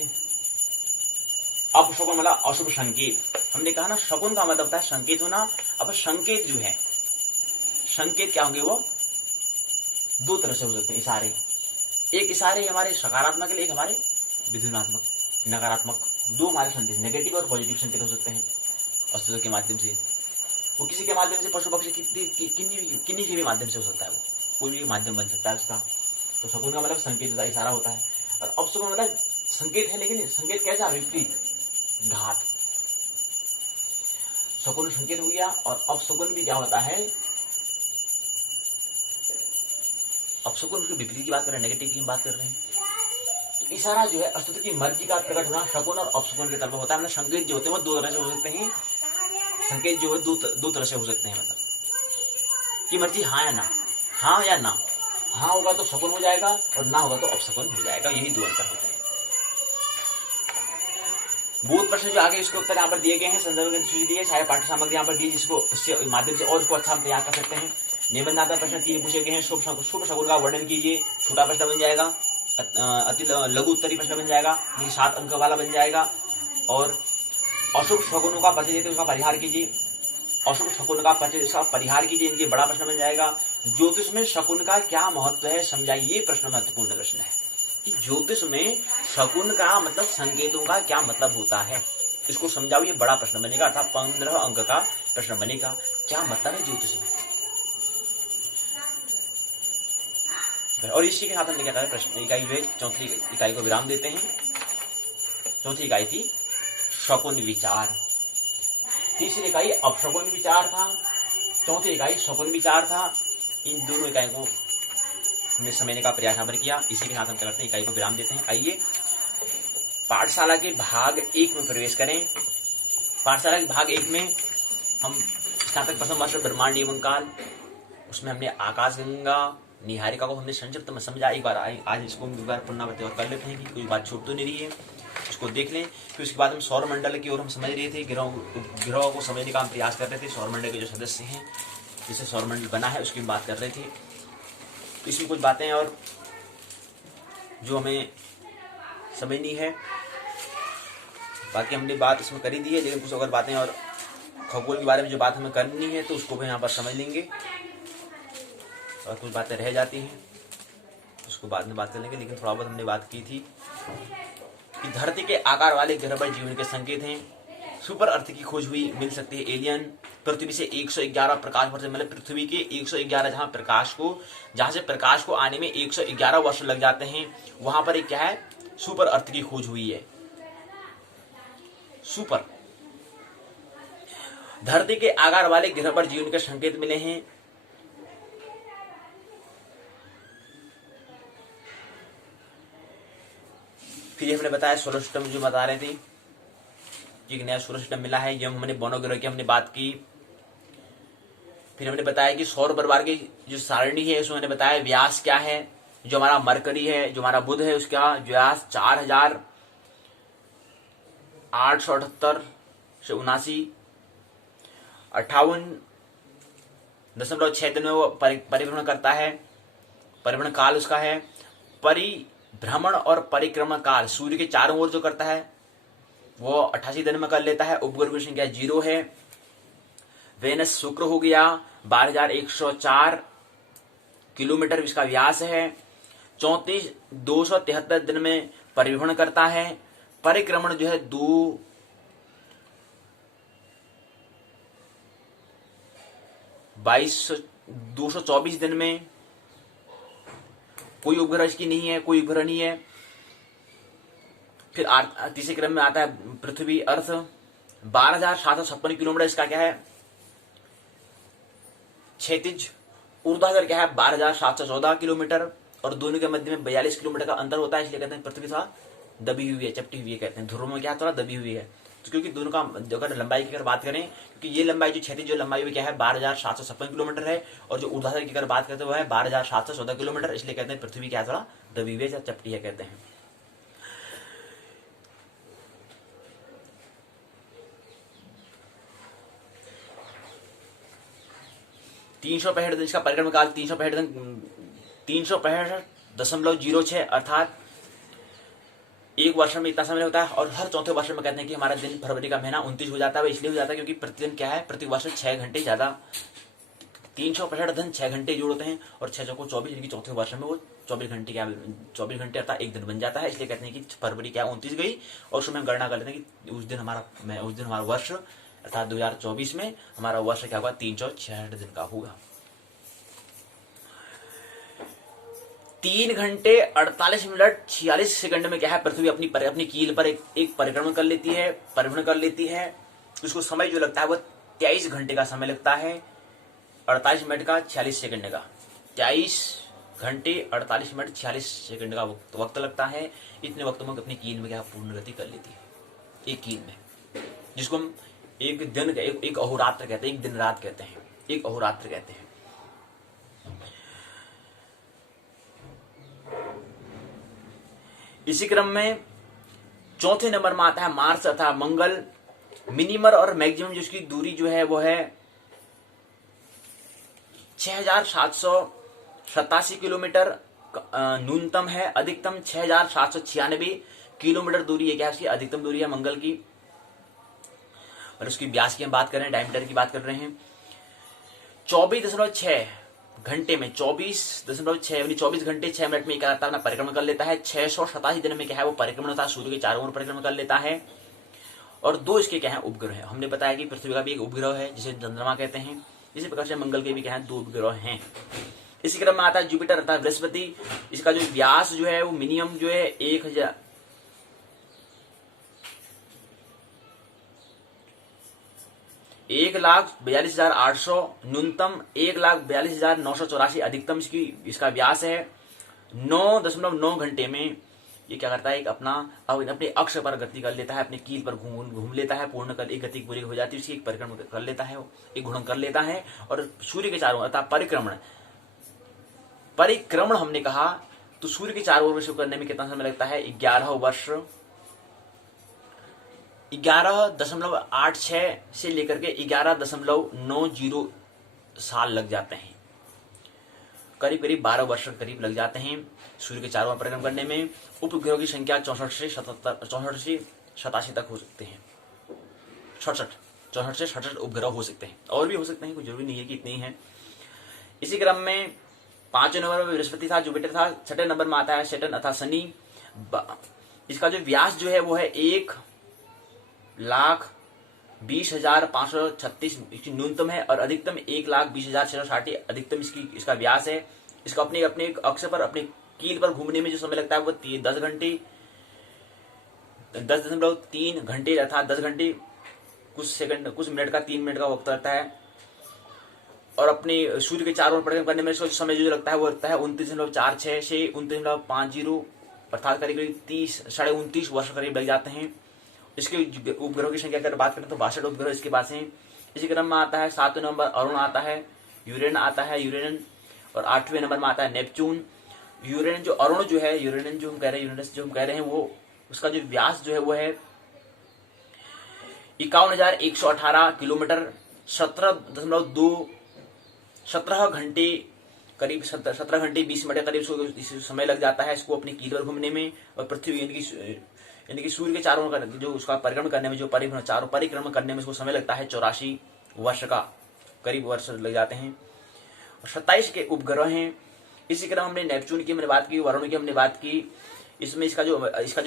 अपशकुन मतलब अशुभ संकेत। हमने कहा ना शकुन का मतलब होता है संकेत होना। अब संकेत जो है, संकेत क्या होंगे, वो 2 तरह से हो सकते हैं इशारे। एक इशारे हमारे सकारात्मक के लिए, एक हमारे विध्वनात्मक नकारात्मक। 2 हमारे संकेत, नेगेटिव और पॉजिटिव संकेत हो सकते हैं अस्तित्व के माध्यम से। वो किसी के माध्यम से, पशु पक्षी किन्हीं के भी माध्यम से हो सकता है, वो कोई भी माध्यम बन सकता है उसका। तो शकुन का मतलब संकेत होता है, इशारा होता है। और अपशकुन मतलब संकेत है, लेकिन संकेत कैसा, विपरीत, घात। शकुन संकेत हो गया, और अपशकुन भी क्या होता है, अपशकुन उसके विपरीत की बात कर रहे हैं, नेगेटिव की बात कर रहे हैं। तो इशारा जो है अस्तित्व की मर्जी का प्रकट होना शकुन और अपशकुन के तरफ होता है। मतलब संकेत जो होते हैं वो 2 तरह से हो सकते हैं। संकेत जो है दो तरह से हो सकते हैं, मतलब कि मर्जी हाँ या ना, हाँ या ना, हाँ होगा तो शकुन हो जाएगा और ना होगा तो अपशकुन हो जाएगा, यही दो अंतर होते हैं। बहुत प्रश्न जो आगे इसके उत्तर यहाँ पर दिए गए हैं, संदर्भ ग्रंथ सूची दी है, छाया पाठ्य सामग्री यहाँ पर दी, जिसको इससे माध्यम से और उसको अच्छा हम तैयार कर सकते हैं। निबंधात्मक प्रश्न 3 पूछे गए हैं। शुभ शकुन का वर्णन कीजिए, छोटा प्रश्न बन जाएगा। अति लघु उत्तरी प्रश्न बन जाएगा, यानी 7 अंक वाला बन जाएगा। और अशुभ शकुनों का परिचय देते उसका परिहार कीजिए, अशुभ शकुन का परिचय उसका परिहार कीजिए, इनके बड़ा प्रश्न बन जाएगा। ज्योतिष में शकुन का क्या महत्व है समझाइए, ये प्रश्न महत्वपूर्ण प्रश्न है कि ज्योतिष में शकुन का मतलब संकेतों का क्या मतलब होता है, इसको समझाओ, ये बड़ा प्रश्न बनेगा, अर्थात 15 अंक का प्रश्न बनेगा। क्या मतलब है ज्योतिष में। और इसी के साथ हम क्या करें, प्रश्न इकाई जो है चौथी इकाई को विराम देते हैं। चौथी इकाई थी शकुन विचार, तीसरी इकाई अपशकुन विचार था, चौथी इकाई शकुन विचार था। इन दोनों इकाई को हमने समझने का प्रयास यहाँ पर किया। इसी के साथ हम क्या करते हैं, इकाई को विराम देते हैं। आइए पाठशाला के भाग 1 में प्रवेश करें। पाठशाला के भाग 1 में हम स्नातक प्रथम वर्ष ब्रह्मांड एवं काल, उसमें हमने आकाशगंगा निहारिका को हमने संक्षिप्त में समझा। एक बार आज इसको हम एक बार पुनरावृत्ति और कर लेते हैं कि कोई बात छूट तो नहीं रही है, इसको देख लें। फिर उसके बाद हम सौर मंडल की ओर हम समझ रहे थे, ग्रहों को समझने का हम प्रयास कर रहे थे। सौर मंडल के जो सदस्य हैं, जिससे सौर मंडल बना है, उसकी बात कर रहे थे। तो इसमें कुछ बातें और जो हमें समझनी है, बाकी हमने बात इसमें करी दी है, लेकिन कुछ अगर बातें और खगोल के बारे में जो बात हमें करनी है तो उसको भी यहाँ पर समझ लेंगे। और कुछ बातें रह जाती हैं उसको बाद में बात कर लेंगे, लेकिन थोड़ा बहुत हमने बात की थी कि धरती के आकार वाले ग्रह पर जीवन के संकेत हैं। सुपर अर्थ की खोज हुई, मिल सकती है एलियन। पृथ्वी से 111 प्रकाश वर्ष, मतलब पृथ्वी के 111 जहां से प्रकाश को आने में 111 वर्ष लग जाते हैं, वहां पर एक क्या है, सुपर अर्थ की खोज हुई है। सुपर धरती के आकार वाले ग्रह पर जीवन के संकेत मिले हैं। फिर हमने बताया सोलर सिस्टम जो बता रहे थे, एक नया सोलर सिस्टम मिला है, यम हमने बोनो ग्रह की हमने बात की। फिर हमने बताया कि सौर परिवार की जो सारणी है उसमें हमने बताया व्यास क्या है। जो हमारा मरकरी है, जो हमारा बुध है, उसका व्यास 4878 से 58.6 दिन में वो परिभ्रमण करता है। परिभ्रमण काल उसका है, परिभ्रमण और परिक्रमण काल सूर्य के चारों ओर जो करता है वो 88 दिन में कर लेता है। उपग्रह की संख्या 0 है। वेनस शुक्र हो गया, 12,104 किलोमीटर इसका व्यास है। 273 दिन में परिभ्रमण करता है। परिक्रमण जो है 224 दिन में। कोई उपग्रह इसकी नहीं है, कोई उपग्रह नहीं है। फिर तीसरे क्रम में आता है पृथ्वी अर्थ, 12,756 किलोमीटर इसका क्या है, क्षैतिज। ऊर्ध्वाधर क्या है, 12,714 किलोमीटर। और दोनों के मध्य में 42 किलोमीटर का अंतर होता है, इसलिए कहते हैं पृथ्वी थोड़ा दबी हुई है, चपटी हुई है, कहते हैं। ध्रुव में क्या थोड़ा दबी हुई है, तो क्योंकि दोनों का अगर लंबाई की अगर बात करें, क्योंकि ये लंबाई जो क्षैतिज जो लंबाई हुई क्या है 12,756 किलोमीटर है, और जो ऊर्ध्वाधर की अगर बात करते हैं वो है 12,714 किलोमीटर, इसलिए कहते हैं पृथ्वी क्या थोड़ा दबी हुई है, चपटी है, कहते हैं। तीन सौ 365 दिन इसका परिक्रमण काल 365.06 अर्थात एक वर्ष में इतना समय होता है। और हर चौथे वर्ष में कहते हैं कि हमारा दिन फरवरी का महीना 29 हो जाता है। वो इसलिए हो जाता है क्योंकि प्रतिदिन क्या है, प्रति वर्ष 6 घंटे ज्यादा, 365 दिन 6 घंटे जोड़ते हैं, और 6 को 24, यानी कि चौथे वर्ष में वो 24 घंटे क्या 24 घंटे अर्थात एक दिन बन जाता है। इसलिए कहते हैं कि फरवरी क्या 29 गई, और उसमें हम गणना कर लेते हैं कि उस दिन हमारा वर्ष अर्थात 2024 में हमारा वर्ष क्या होगा, 366 दिन का होगा। 3 घंटे 48 मिनट 46 सेकंड में क्या है, पृथ्वी अपनी कील पर एक परिक्रमण कर लेती है। उसको समय जो लगता है वो 23 घंटे का समय लगता है, 48 मिनट का 46 सेकंड का, 23 घंटे 48 मिनट 46 सेकंड का वक्त लगता है। इतने वक्त में अपनी कील में क्या पूर्ण गति कर लेती है, एक कील में, जिसको हम एक दिन एक अहोरात्र कहते हैं, एक दिन रात कहते हैं, एक अहोरात्र कहते हैं। इसी क्रम में चौथे नंबर में आता है मार्स तथा मंगल। मिनिमम और मैक्सिमम जिसकी दूरी जो है वो है 6787 किलोमीटर न्यूनतम है, अधिकतम 6796 किलोमीटर दूरी है क्या इसकी अधिकतम दूरी है मंगल की। और उसकी व्यास की हम बात कर रहे हैं, डायमीटर की बात कर रहे हैं। 24.6 घंटे में 24.6 यानी 24 घंटे 6 मिनट में क्या करता है अपना परिक्रमण कर लेता है। 687 दिन में क्या है वो परिक्रमण होता है, सूर्य के चारों ओर परिक्रमण कर लेता है। और दो इसके क्या है उपग्रह है। हमने बताया कि पृथ्वी का भी एक उपग्रह है जिसे चंद्रमा कहते हैं, इसी प्रकार से मंगल के भी क्या है दो उपग्रह हैं। इसी क्रम में आता है जुपिटर अर्थात बृहस्पति। इसका जो व्यास जो है वो मिनिमम जो है 1,42,800, न्यूनतम 1,42,984, अधिकतम इसका व्यास है। 9.9 घंटे में ये क्या करता है, एक अपने अक्ष पर गति कर लेता है, अपने कील पर घूम लेता है, पूर्ण कर एक गति पूरी हो जाती है, उसकी एक परिक्रमण कर लेता है, एक घूर्णन कर लेता है। और सूर्य के चारों अर्थात परिक्रमण हमने कहा तो सूर्य के चारों ओर करने में कितना समय लगता है, 11 वर्ष 11.86 से लेकर के 11.90 साल लग जाते हैं। करीब करीब 12 वर्ष करीब लग जाते हैं सूर्य के चारों ओर परिक्रमण करने में। उपग्रहों की संख्या 64 से 87 तक हो सकते हैं। 64 से 67 उपग्रह हो सकते हैं, और भी हो सकते हैं, कोई जरूरी नहीं है कि इतने ही हैं। इसी क्रम में 5वें नंबर में बृहस्पति था, जुपिटर था। 6ठे नंबर में आता है सैटर्न अर्थात शनि। इसका जो व्यास जो है वो है 1,20,536 न्यूनतम है, और अधिकतम 1,20,660 अधिकतम इसका व्यास है। इसका अपने अक्ष पर अपने कील पर घूमने में जो समय लगता है वो 10.3 घंटे अर्थात 10 घंटे कुछ मिनट का 3 मिनट का वक्त लगता है। और अपने सूर्य के चारों ओर परिक्रमण करने में समय जो लगता है वो लगता है 29.46 से 29.50 अर्थात करीब 29 वर्ष करीब लग जाते हैं। इसके उपग्रहों की संख्या अगर बात करें तो 62 उपग्रह इसके पास हैं। इसी क्रम में आता है 7वें नंबर अरुण आता है, यूरेन आता है, यूरेन। और 8वें नंबर में आता है नेपच्यून। यूरेन जो अरुण जो है, यूरेन जो हम कह रहे हैं, यूरेनस जो हम कह रहे हैं, वो उसका जो व्यास जो है वो है 51,118 किलोमीटर, 17 घंटे करीब 17 घंटे 20 मिनट करीब समय लग जाता है इसको अपनी कील पर घूमने में। और पृथ्वी यानी कि सूर्य के चारों ओर जो उसका परिक्रमण करने में जो परिक्रमण करने में इसको समय लगता है 84 वर्ष का करीब वर्ष लग जाते हैं। और 27 के उपग्रह हैं। इसी क्रम हमने नेपच्यून की हमने बात की, वरुण की हमने बात की। इसमें इसका जो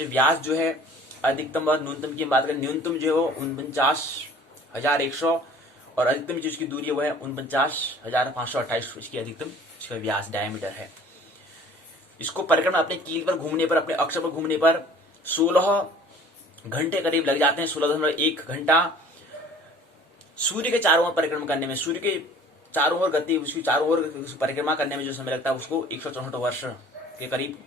व्यास जो है अधिकतम और न्यूनतम की बात करें, न्यूनतम जो है वो 49,100 और अधिकतम जो इसकी दूरी है वो है 49,528 इसकी अधिकतम इसका व्यास डायमीटर है। इसको परिक्रमण अपने कील पर घूमने पर, अपने अक्ष पर घूमने पर 16 घंटे करीब लग जाते हैं, 16.1 घंटा। सूर्य के चारों ओर परिक्रमण करने में, सूर्य के चारों ओर गति उसकी चारों ओर परिक्रमा करने में जो समय लगता है उसको 164 वर्ष के करीब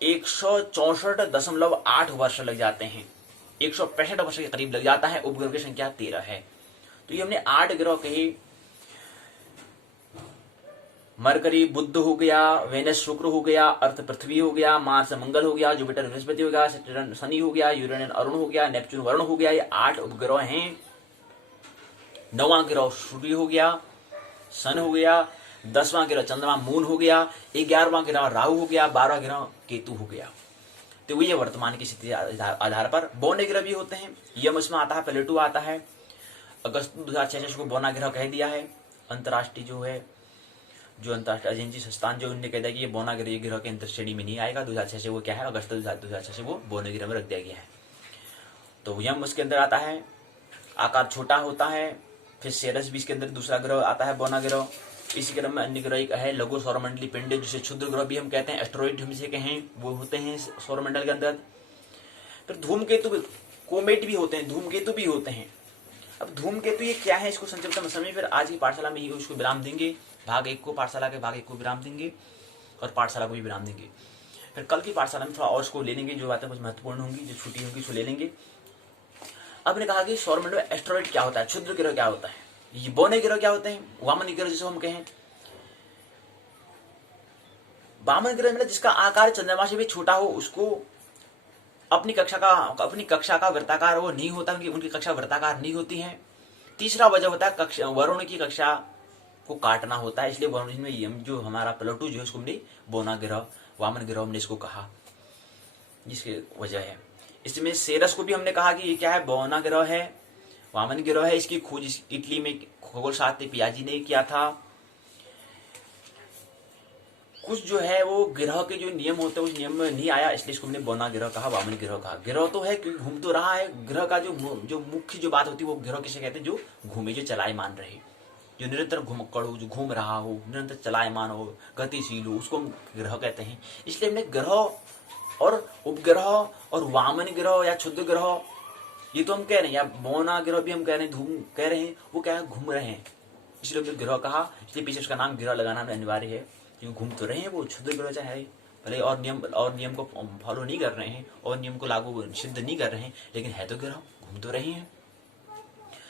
164.8 वर्ष लग जाते हैं, 165 वर्ष के करीब लग जाता है। उपग्रह की संख्या 13 है। तो ये हमने 8 ग्रह कहे, मरकरी बुध हो गया, वेनस शुक्र हो गया, अर्थ पृथ्वी हो गया, मार्स मंगल हो गया, जुपिटर बृहस्पति हो गया, सैटर्न शनि हो गया, यूरेनस अरुण हो गया, नेपच्यून वरुण हो गया। ये 8 उपग्रह हैं। 9वां ग्रह सूर्य हो गया, सन हो गया। 10वां ग्रह चंद्रमा मून हो गया। 11वां ग्रह राहु हो गया। 12वां ग्रह केतु हो गया। तो ये वर्तमान की स्थिति आधार पर बौने ग्रह भी होते हैं। यम इसमें आता है, प्लेटो आता है। अगस्त 2006 को बौना ग्रह कह दिया है। अंतर्राष्ट्रीय जो अंतर्राष्ट्रीय एजेंसी संस्थान जो उन्होंने कह दिया कि ये बौना ग्रह के अंतर श्रेणी में नहीं आएगा। 2006 से वो क्या है, अगस्त 2006 से वो बौने ग्रह में रख दिया गया है। तो यम उसके अंदर आता है, आकार छोटा होता है। फिर सेरस भी इसके अंदर दूसरा ग्रह आता है, बौना ग्रह। इसी क्रम में अन्य ग्रह एक है लघु सौरमंडलीय पिंड, जिसे क्षुद्र ग्रह भी हम कहते हैं, एस्टेरॉइड हम इसे कहें, वो होते हैं सौरमंडल के अंदर। फिर धूमकेतु, कोमेट भी होते हैं, धूमकेतु भी होते हैं। अब धूमकेतु ये क्या है, इसको संक्षिप्त में समझिए, फिर आज की पाठशाला में ही उसको विराम देंगे। भाग 1 को, पाठशाला के भाग 1 को विराम देंगे और पाठशाला को भी विराम देंगे। फिर कल की पाठशाला में थोड़ा और उसको ले लेंगे, जो बातें कुछ महत्वपूर्ण होंगी, जो छुट्टी होंगी, उसको ले लेंगे। अब ने कहा कि सौरमंडल में एस्टेरॉइड क्या होता है, क्षुद्र ग्रह क्या होता है, ये बौने ग्रह क्या होते हैं, वामन ग्रह जिसे हम कहें। वामन ग्रह मतलब जिसका आकार चंद्रमा से भी छोटा हो, उसको अपनी कक्षा का वृत्ताकार वो नहीं होता, उनकी कक्षा वृत्ताकार नहीं होती है। तीसरा वजह होता है कक्षा, वरुण की कक्षा को काटना होता है, इसलिए वरुण में जो हमारा प्लूटो जो है उसको हमने बौना ग्रह, वामन ग्रह हमने इसको कहा, जिसकी वजह है। इसमें सेरस को भी हमने कहा कि ये क्या है, बौना ग्रह है, वामन ग्रह है। इसकी खोज इटली में खगोल शास्त्री पियाजी ने किया था। कुछ जो है वो ग्रह के जो नियम होते हैं उस नियम में नहीं आया, इसलिए इसको हमने बौना ग्रह कहा, वामन ग्रह कहा। ग्रह तो है क्योंकि घूम तो रहा है। ग्रह का जो मुख्य जो बात होती है वो ग्रह किसे कहते हैं, जो घूमे, जो चलायमान रहे, जो निरंतर घुमक्कड़ हो, जो घूम रहा हो, निरंतर चलायमान हो, गतिशील हो, उसको हम ग्रह कहते हैं। इसलिए हमने ग्रह और उपग्रह और वामन ग्रह या क्षुद्र ग्रह, ये तो हम कह रहे हैं, या बौना ग्रह भी हम कह रहे हैं, धूम कह रहे हैं, वो क्या है, घूम रहे हैं, इसलिए हमने ग्रह कहा। इसलिए पीछे उसका नाम ग्रह लगाना अनिवार्य है, क्योंकि घूम तो रहे हैं वो, क्षुद्र ग्रह चाहे भले और नियम को फॉलो नहीं कर रहे हैं और नियम को लागू सिद्ध नहीं कर रहे हैं, लेकिन है तो ग्रह, घूम तो रहे हैं।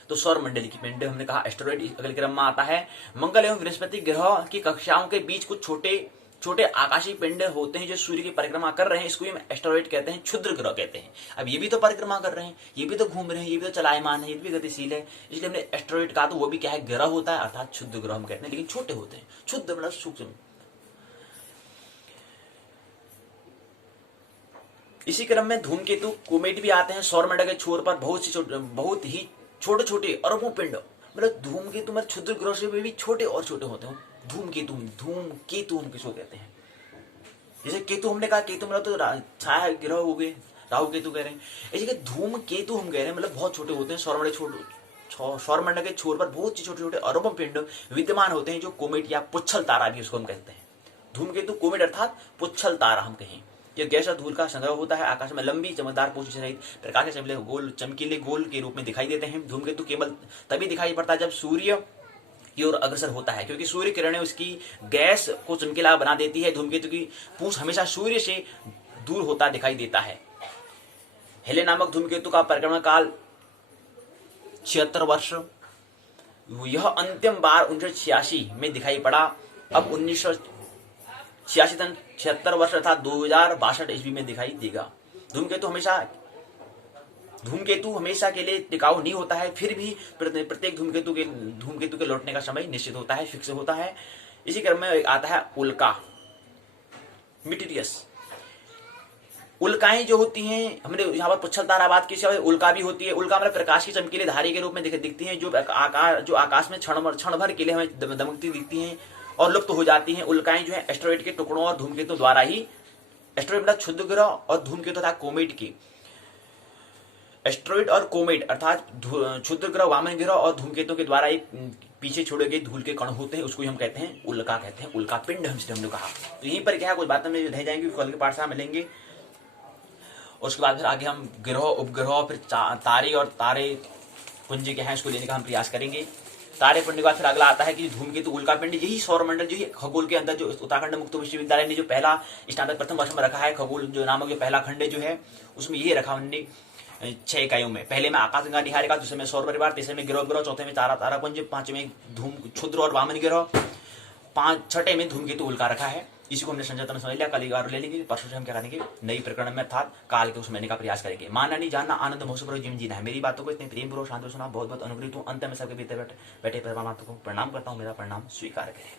तो सौर मंडल की पिंड हमने कहा, एस्टेरॉइड अगले क्रम में आता है। मंगल एवं बृहस्पति ग्रह की कक्षाओं के बीच कुछ छोटे छोटे आकाशीय पिंड होते हैं जो सूर्य की परिक्रमा कर रहे हैं, इसको हम एस्टेरॉइड कहते हैं, क्षुद्र ग्रह कहते हैं। अब ये भी तो परिक्रमा कर रहे हैं, ये भी तो घूम रहे हैं, ये भी तो चलायमान है, ये भी गतिशील है, इसलिए हमने एस्टेरॉइड कहा। तो वो भी क्या है, ग्रह होता है, अर्थात क्षुद्र ग्रह हम कहते हैं, लेकिन छोटे होते हैं, क्षुद्र मतलब सूक्ष्म। इसी क्रम में धूमकेतु कोमेट भी आते हैं। सौरमंडल के छोर पर बहुत ही छोटे छोटे अरबों पिंड, मतलब धूमकेतु में क्षुद्र ग्रह से भी छोटे और छोटे होते हैं। धूमकेतु हम किसको कहते हैं, जैसे केतु हमने कहा, केतु मतलब तो छाया ग्रह हो गए, राहु केतु कह रहे हैं। ऐसे कि धूमकेतु हम कह रहे हैं, मतलब बहुत छोटे होते हैं। सौरमंडल के छोर पर बहुत छोटे छोटे अरबों पिंड विद्यमान होते हैं, जो कोमेट या पुच्छल तारा भी उसको हम कहते हैं। धूमकेतु कोमेट अर्थात पुच्छल तारा हम कहें। यह गैस और धूल का संग्रह होता है, आकाश में लंबी चमकदार पूंछ सहित प्रकाश से चमकीले गोल के रूप में दिखाई देते हैं। धूमकेतु केवल तभी दिखाई पड़ता है जब सूर्य की ओर अग्रसर होता है, क्योंकि सूर्य किरणें उसकी गैस को चमकीला बना देती है। धूमकेतु की पूंछ हमेशा सूर्य से दूर होता दिखाई देता है। हेले नामक धूमकेतु का परिक्रमण काल 76 वर्ष, यह अंतिम बार 1986 में दिखाई पड़ा। अब 1986 तक 76 वर्ष अर्थात 2062 ईस्वी में दिखाई देगा। धूमकेतु हमेशा के लिए टिकाऊ नहीं होता है, फिर भी प्रत्येक धूमकेतु के लौटने का समय निश्चित होता है, फिक्स होता है। इसी क्रम में आता है उल्का, मिटीरियस। उल्काएं जो होती हैं, हमने यहाँ पर पुच्छल तारा बात की, उल्का भी होती है। उल्का मतलब प्रकाश की चमकीले धारे के रूप में दिखती हैं, जो आकाश में क्षण भर के लिए हमें दमकती दिखती हैं और लुप्त हो जाती हैं। उल्काएं जो है एस्टेरॉइड के टुकड़ों और धूमकेतु द्वारा ही, एस्टेरॉइड मतलब क्षुद्र ग्रह और धूमकेतु तथा कोमेट की, एस्टेरॉइड और कोमेट अर्थात क्षुद्र ग्रह, वामन ग्रह और धूमकेतु के द्वारा एक पीछे छोड़े गए धूल के कण होते हैं, उसको ही हम कहते हैं उल्का कहते हैं, उल्का पिंड हमने कहा। तो यहीं पर क्या है, कुछ बातें में रह जाएंगी, कल के पाठ से मिलेंगे। और उसके बाद फिर आगे हम ग्रह, उपग्रह, फिर तारे और तारे पुंज के हैं, उसको लेने का हम प्रयास करेंगे। तारे पुंज के बाद फिर अगला आता है कि धूमकेतु, उल्का पिंड, यही सौरमंडल जो खगोल के अंदर, जो उत्तराखंड मुक्त विश्वविद्यालय ने जो पहला स्नातक प्रथम वर्ष में रखा है, खगोल जो नामक जो पहला खंड जो है, उसमें ये रखा हमने 6 इकाइयों में। पहले में आकाशगंगा निहारिका, दूसरे में सौर परिवार, तीसरे में ग्रह, चौथे में तारा तारापुंज, पांचवें धूम क्षुद्र और वामन ग्रह, छठे में धूमकेतु उल्का रखा है। इसी को हमने संजता में समझ लिया। कल एक ले लेंगे, परसों से हम क्या करेंगे, नई प्रकरण में अर्थात काल के उसमें का प्रयास करेंगे। मानना नहीं जानना, आनंद महोत्सव जीवन जीना है। मेरी बातों को इतने प्रेम पूर्वक शांति सुना, बहुत बहुत अनुग्रहित हूँ। अंत में सबके बीते बैठे परमात्मा को प्रणाम करता हूँ, मेरा प्रणाम स्वीकार करें।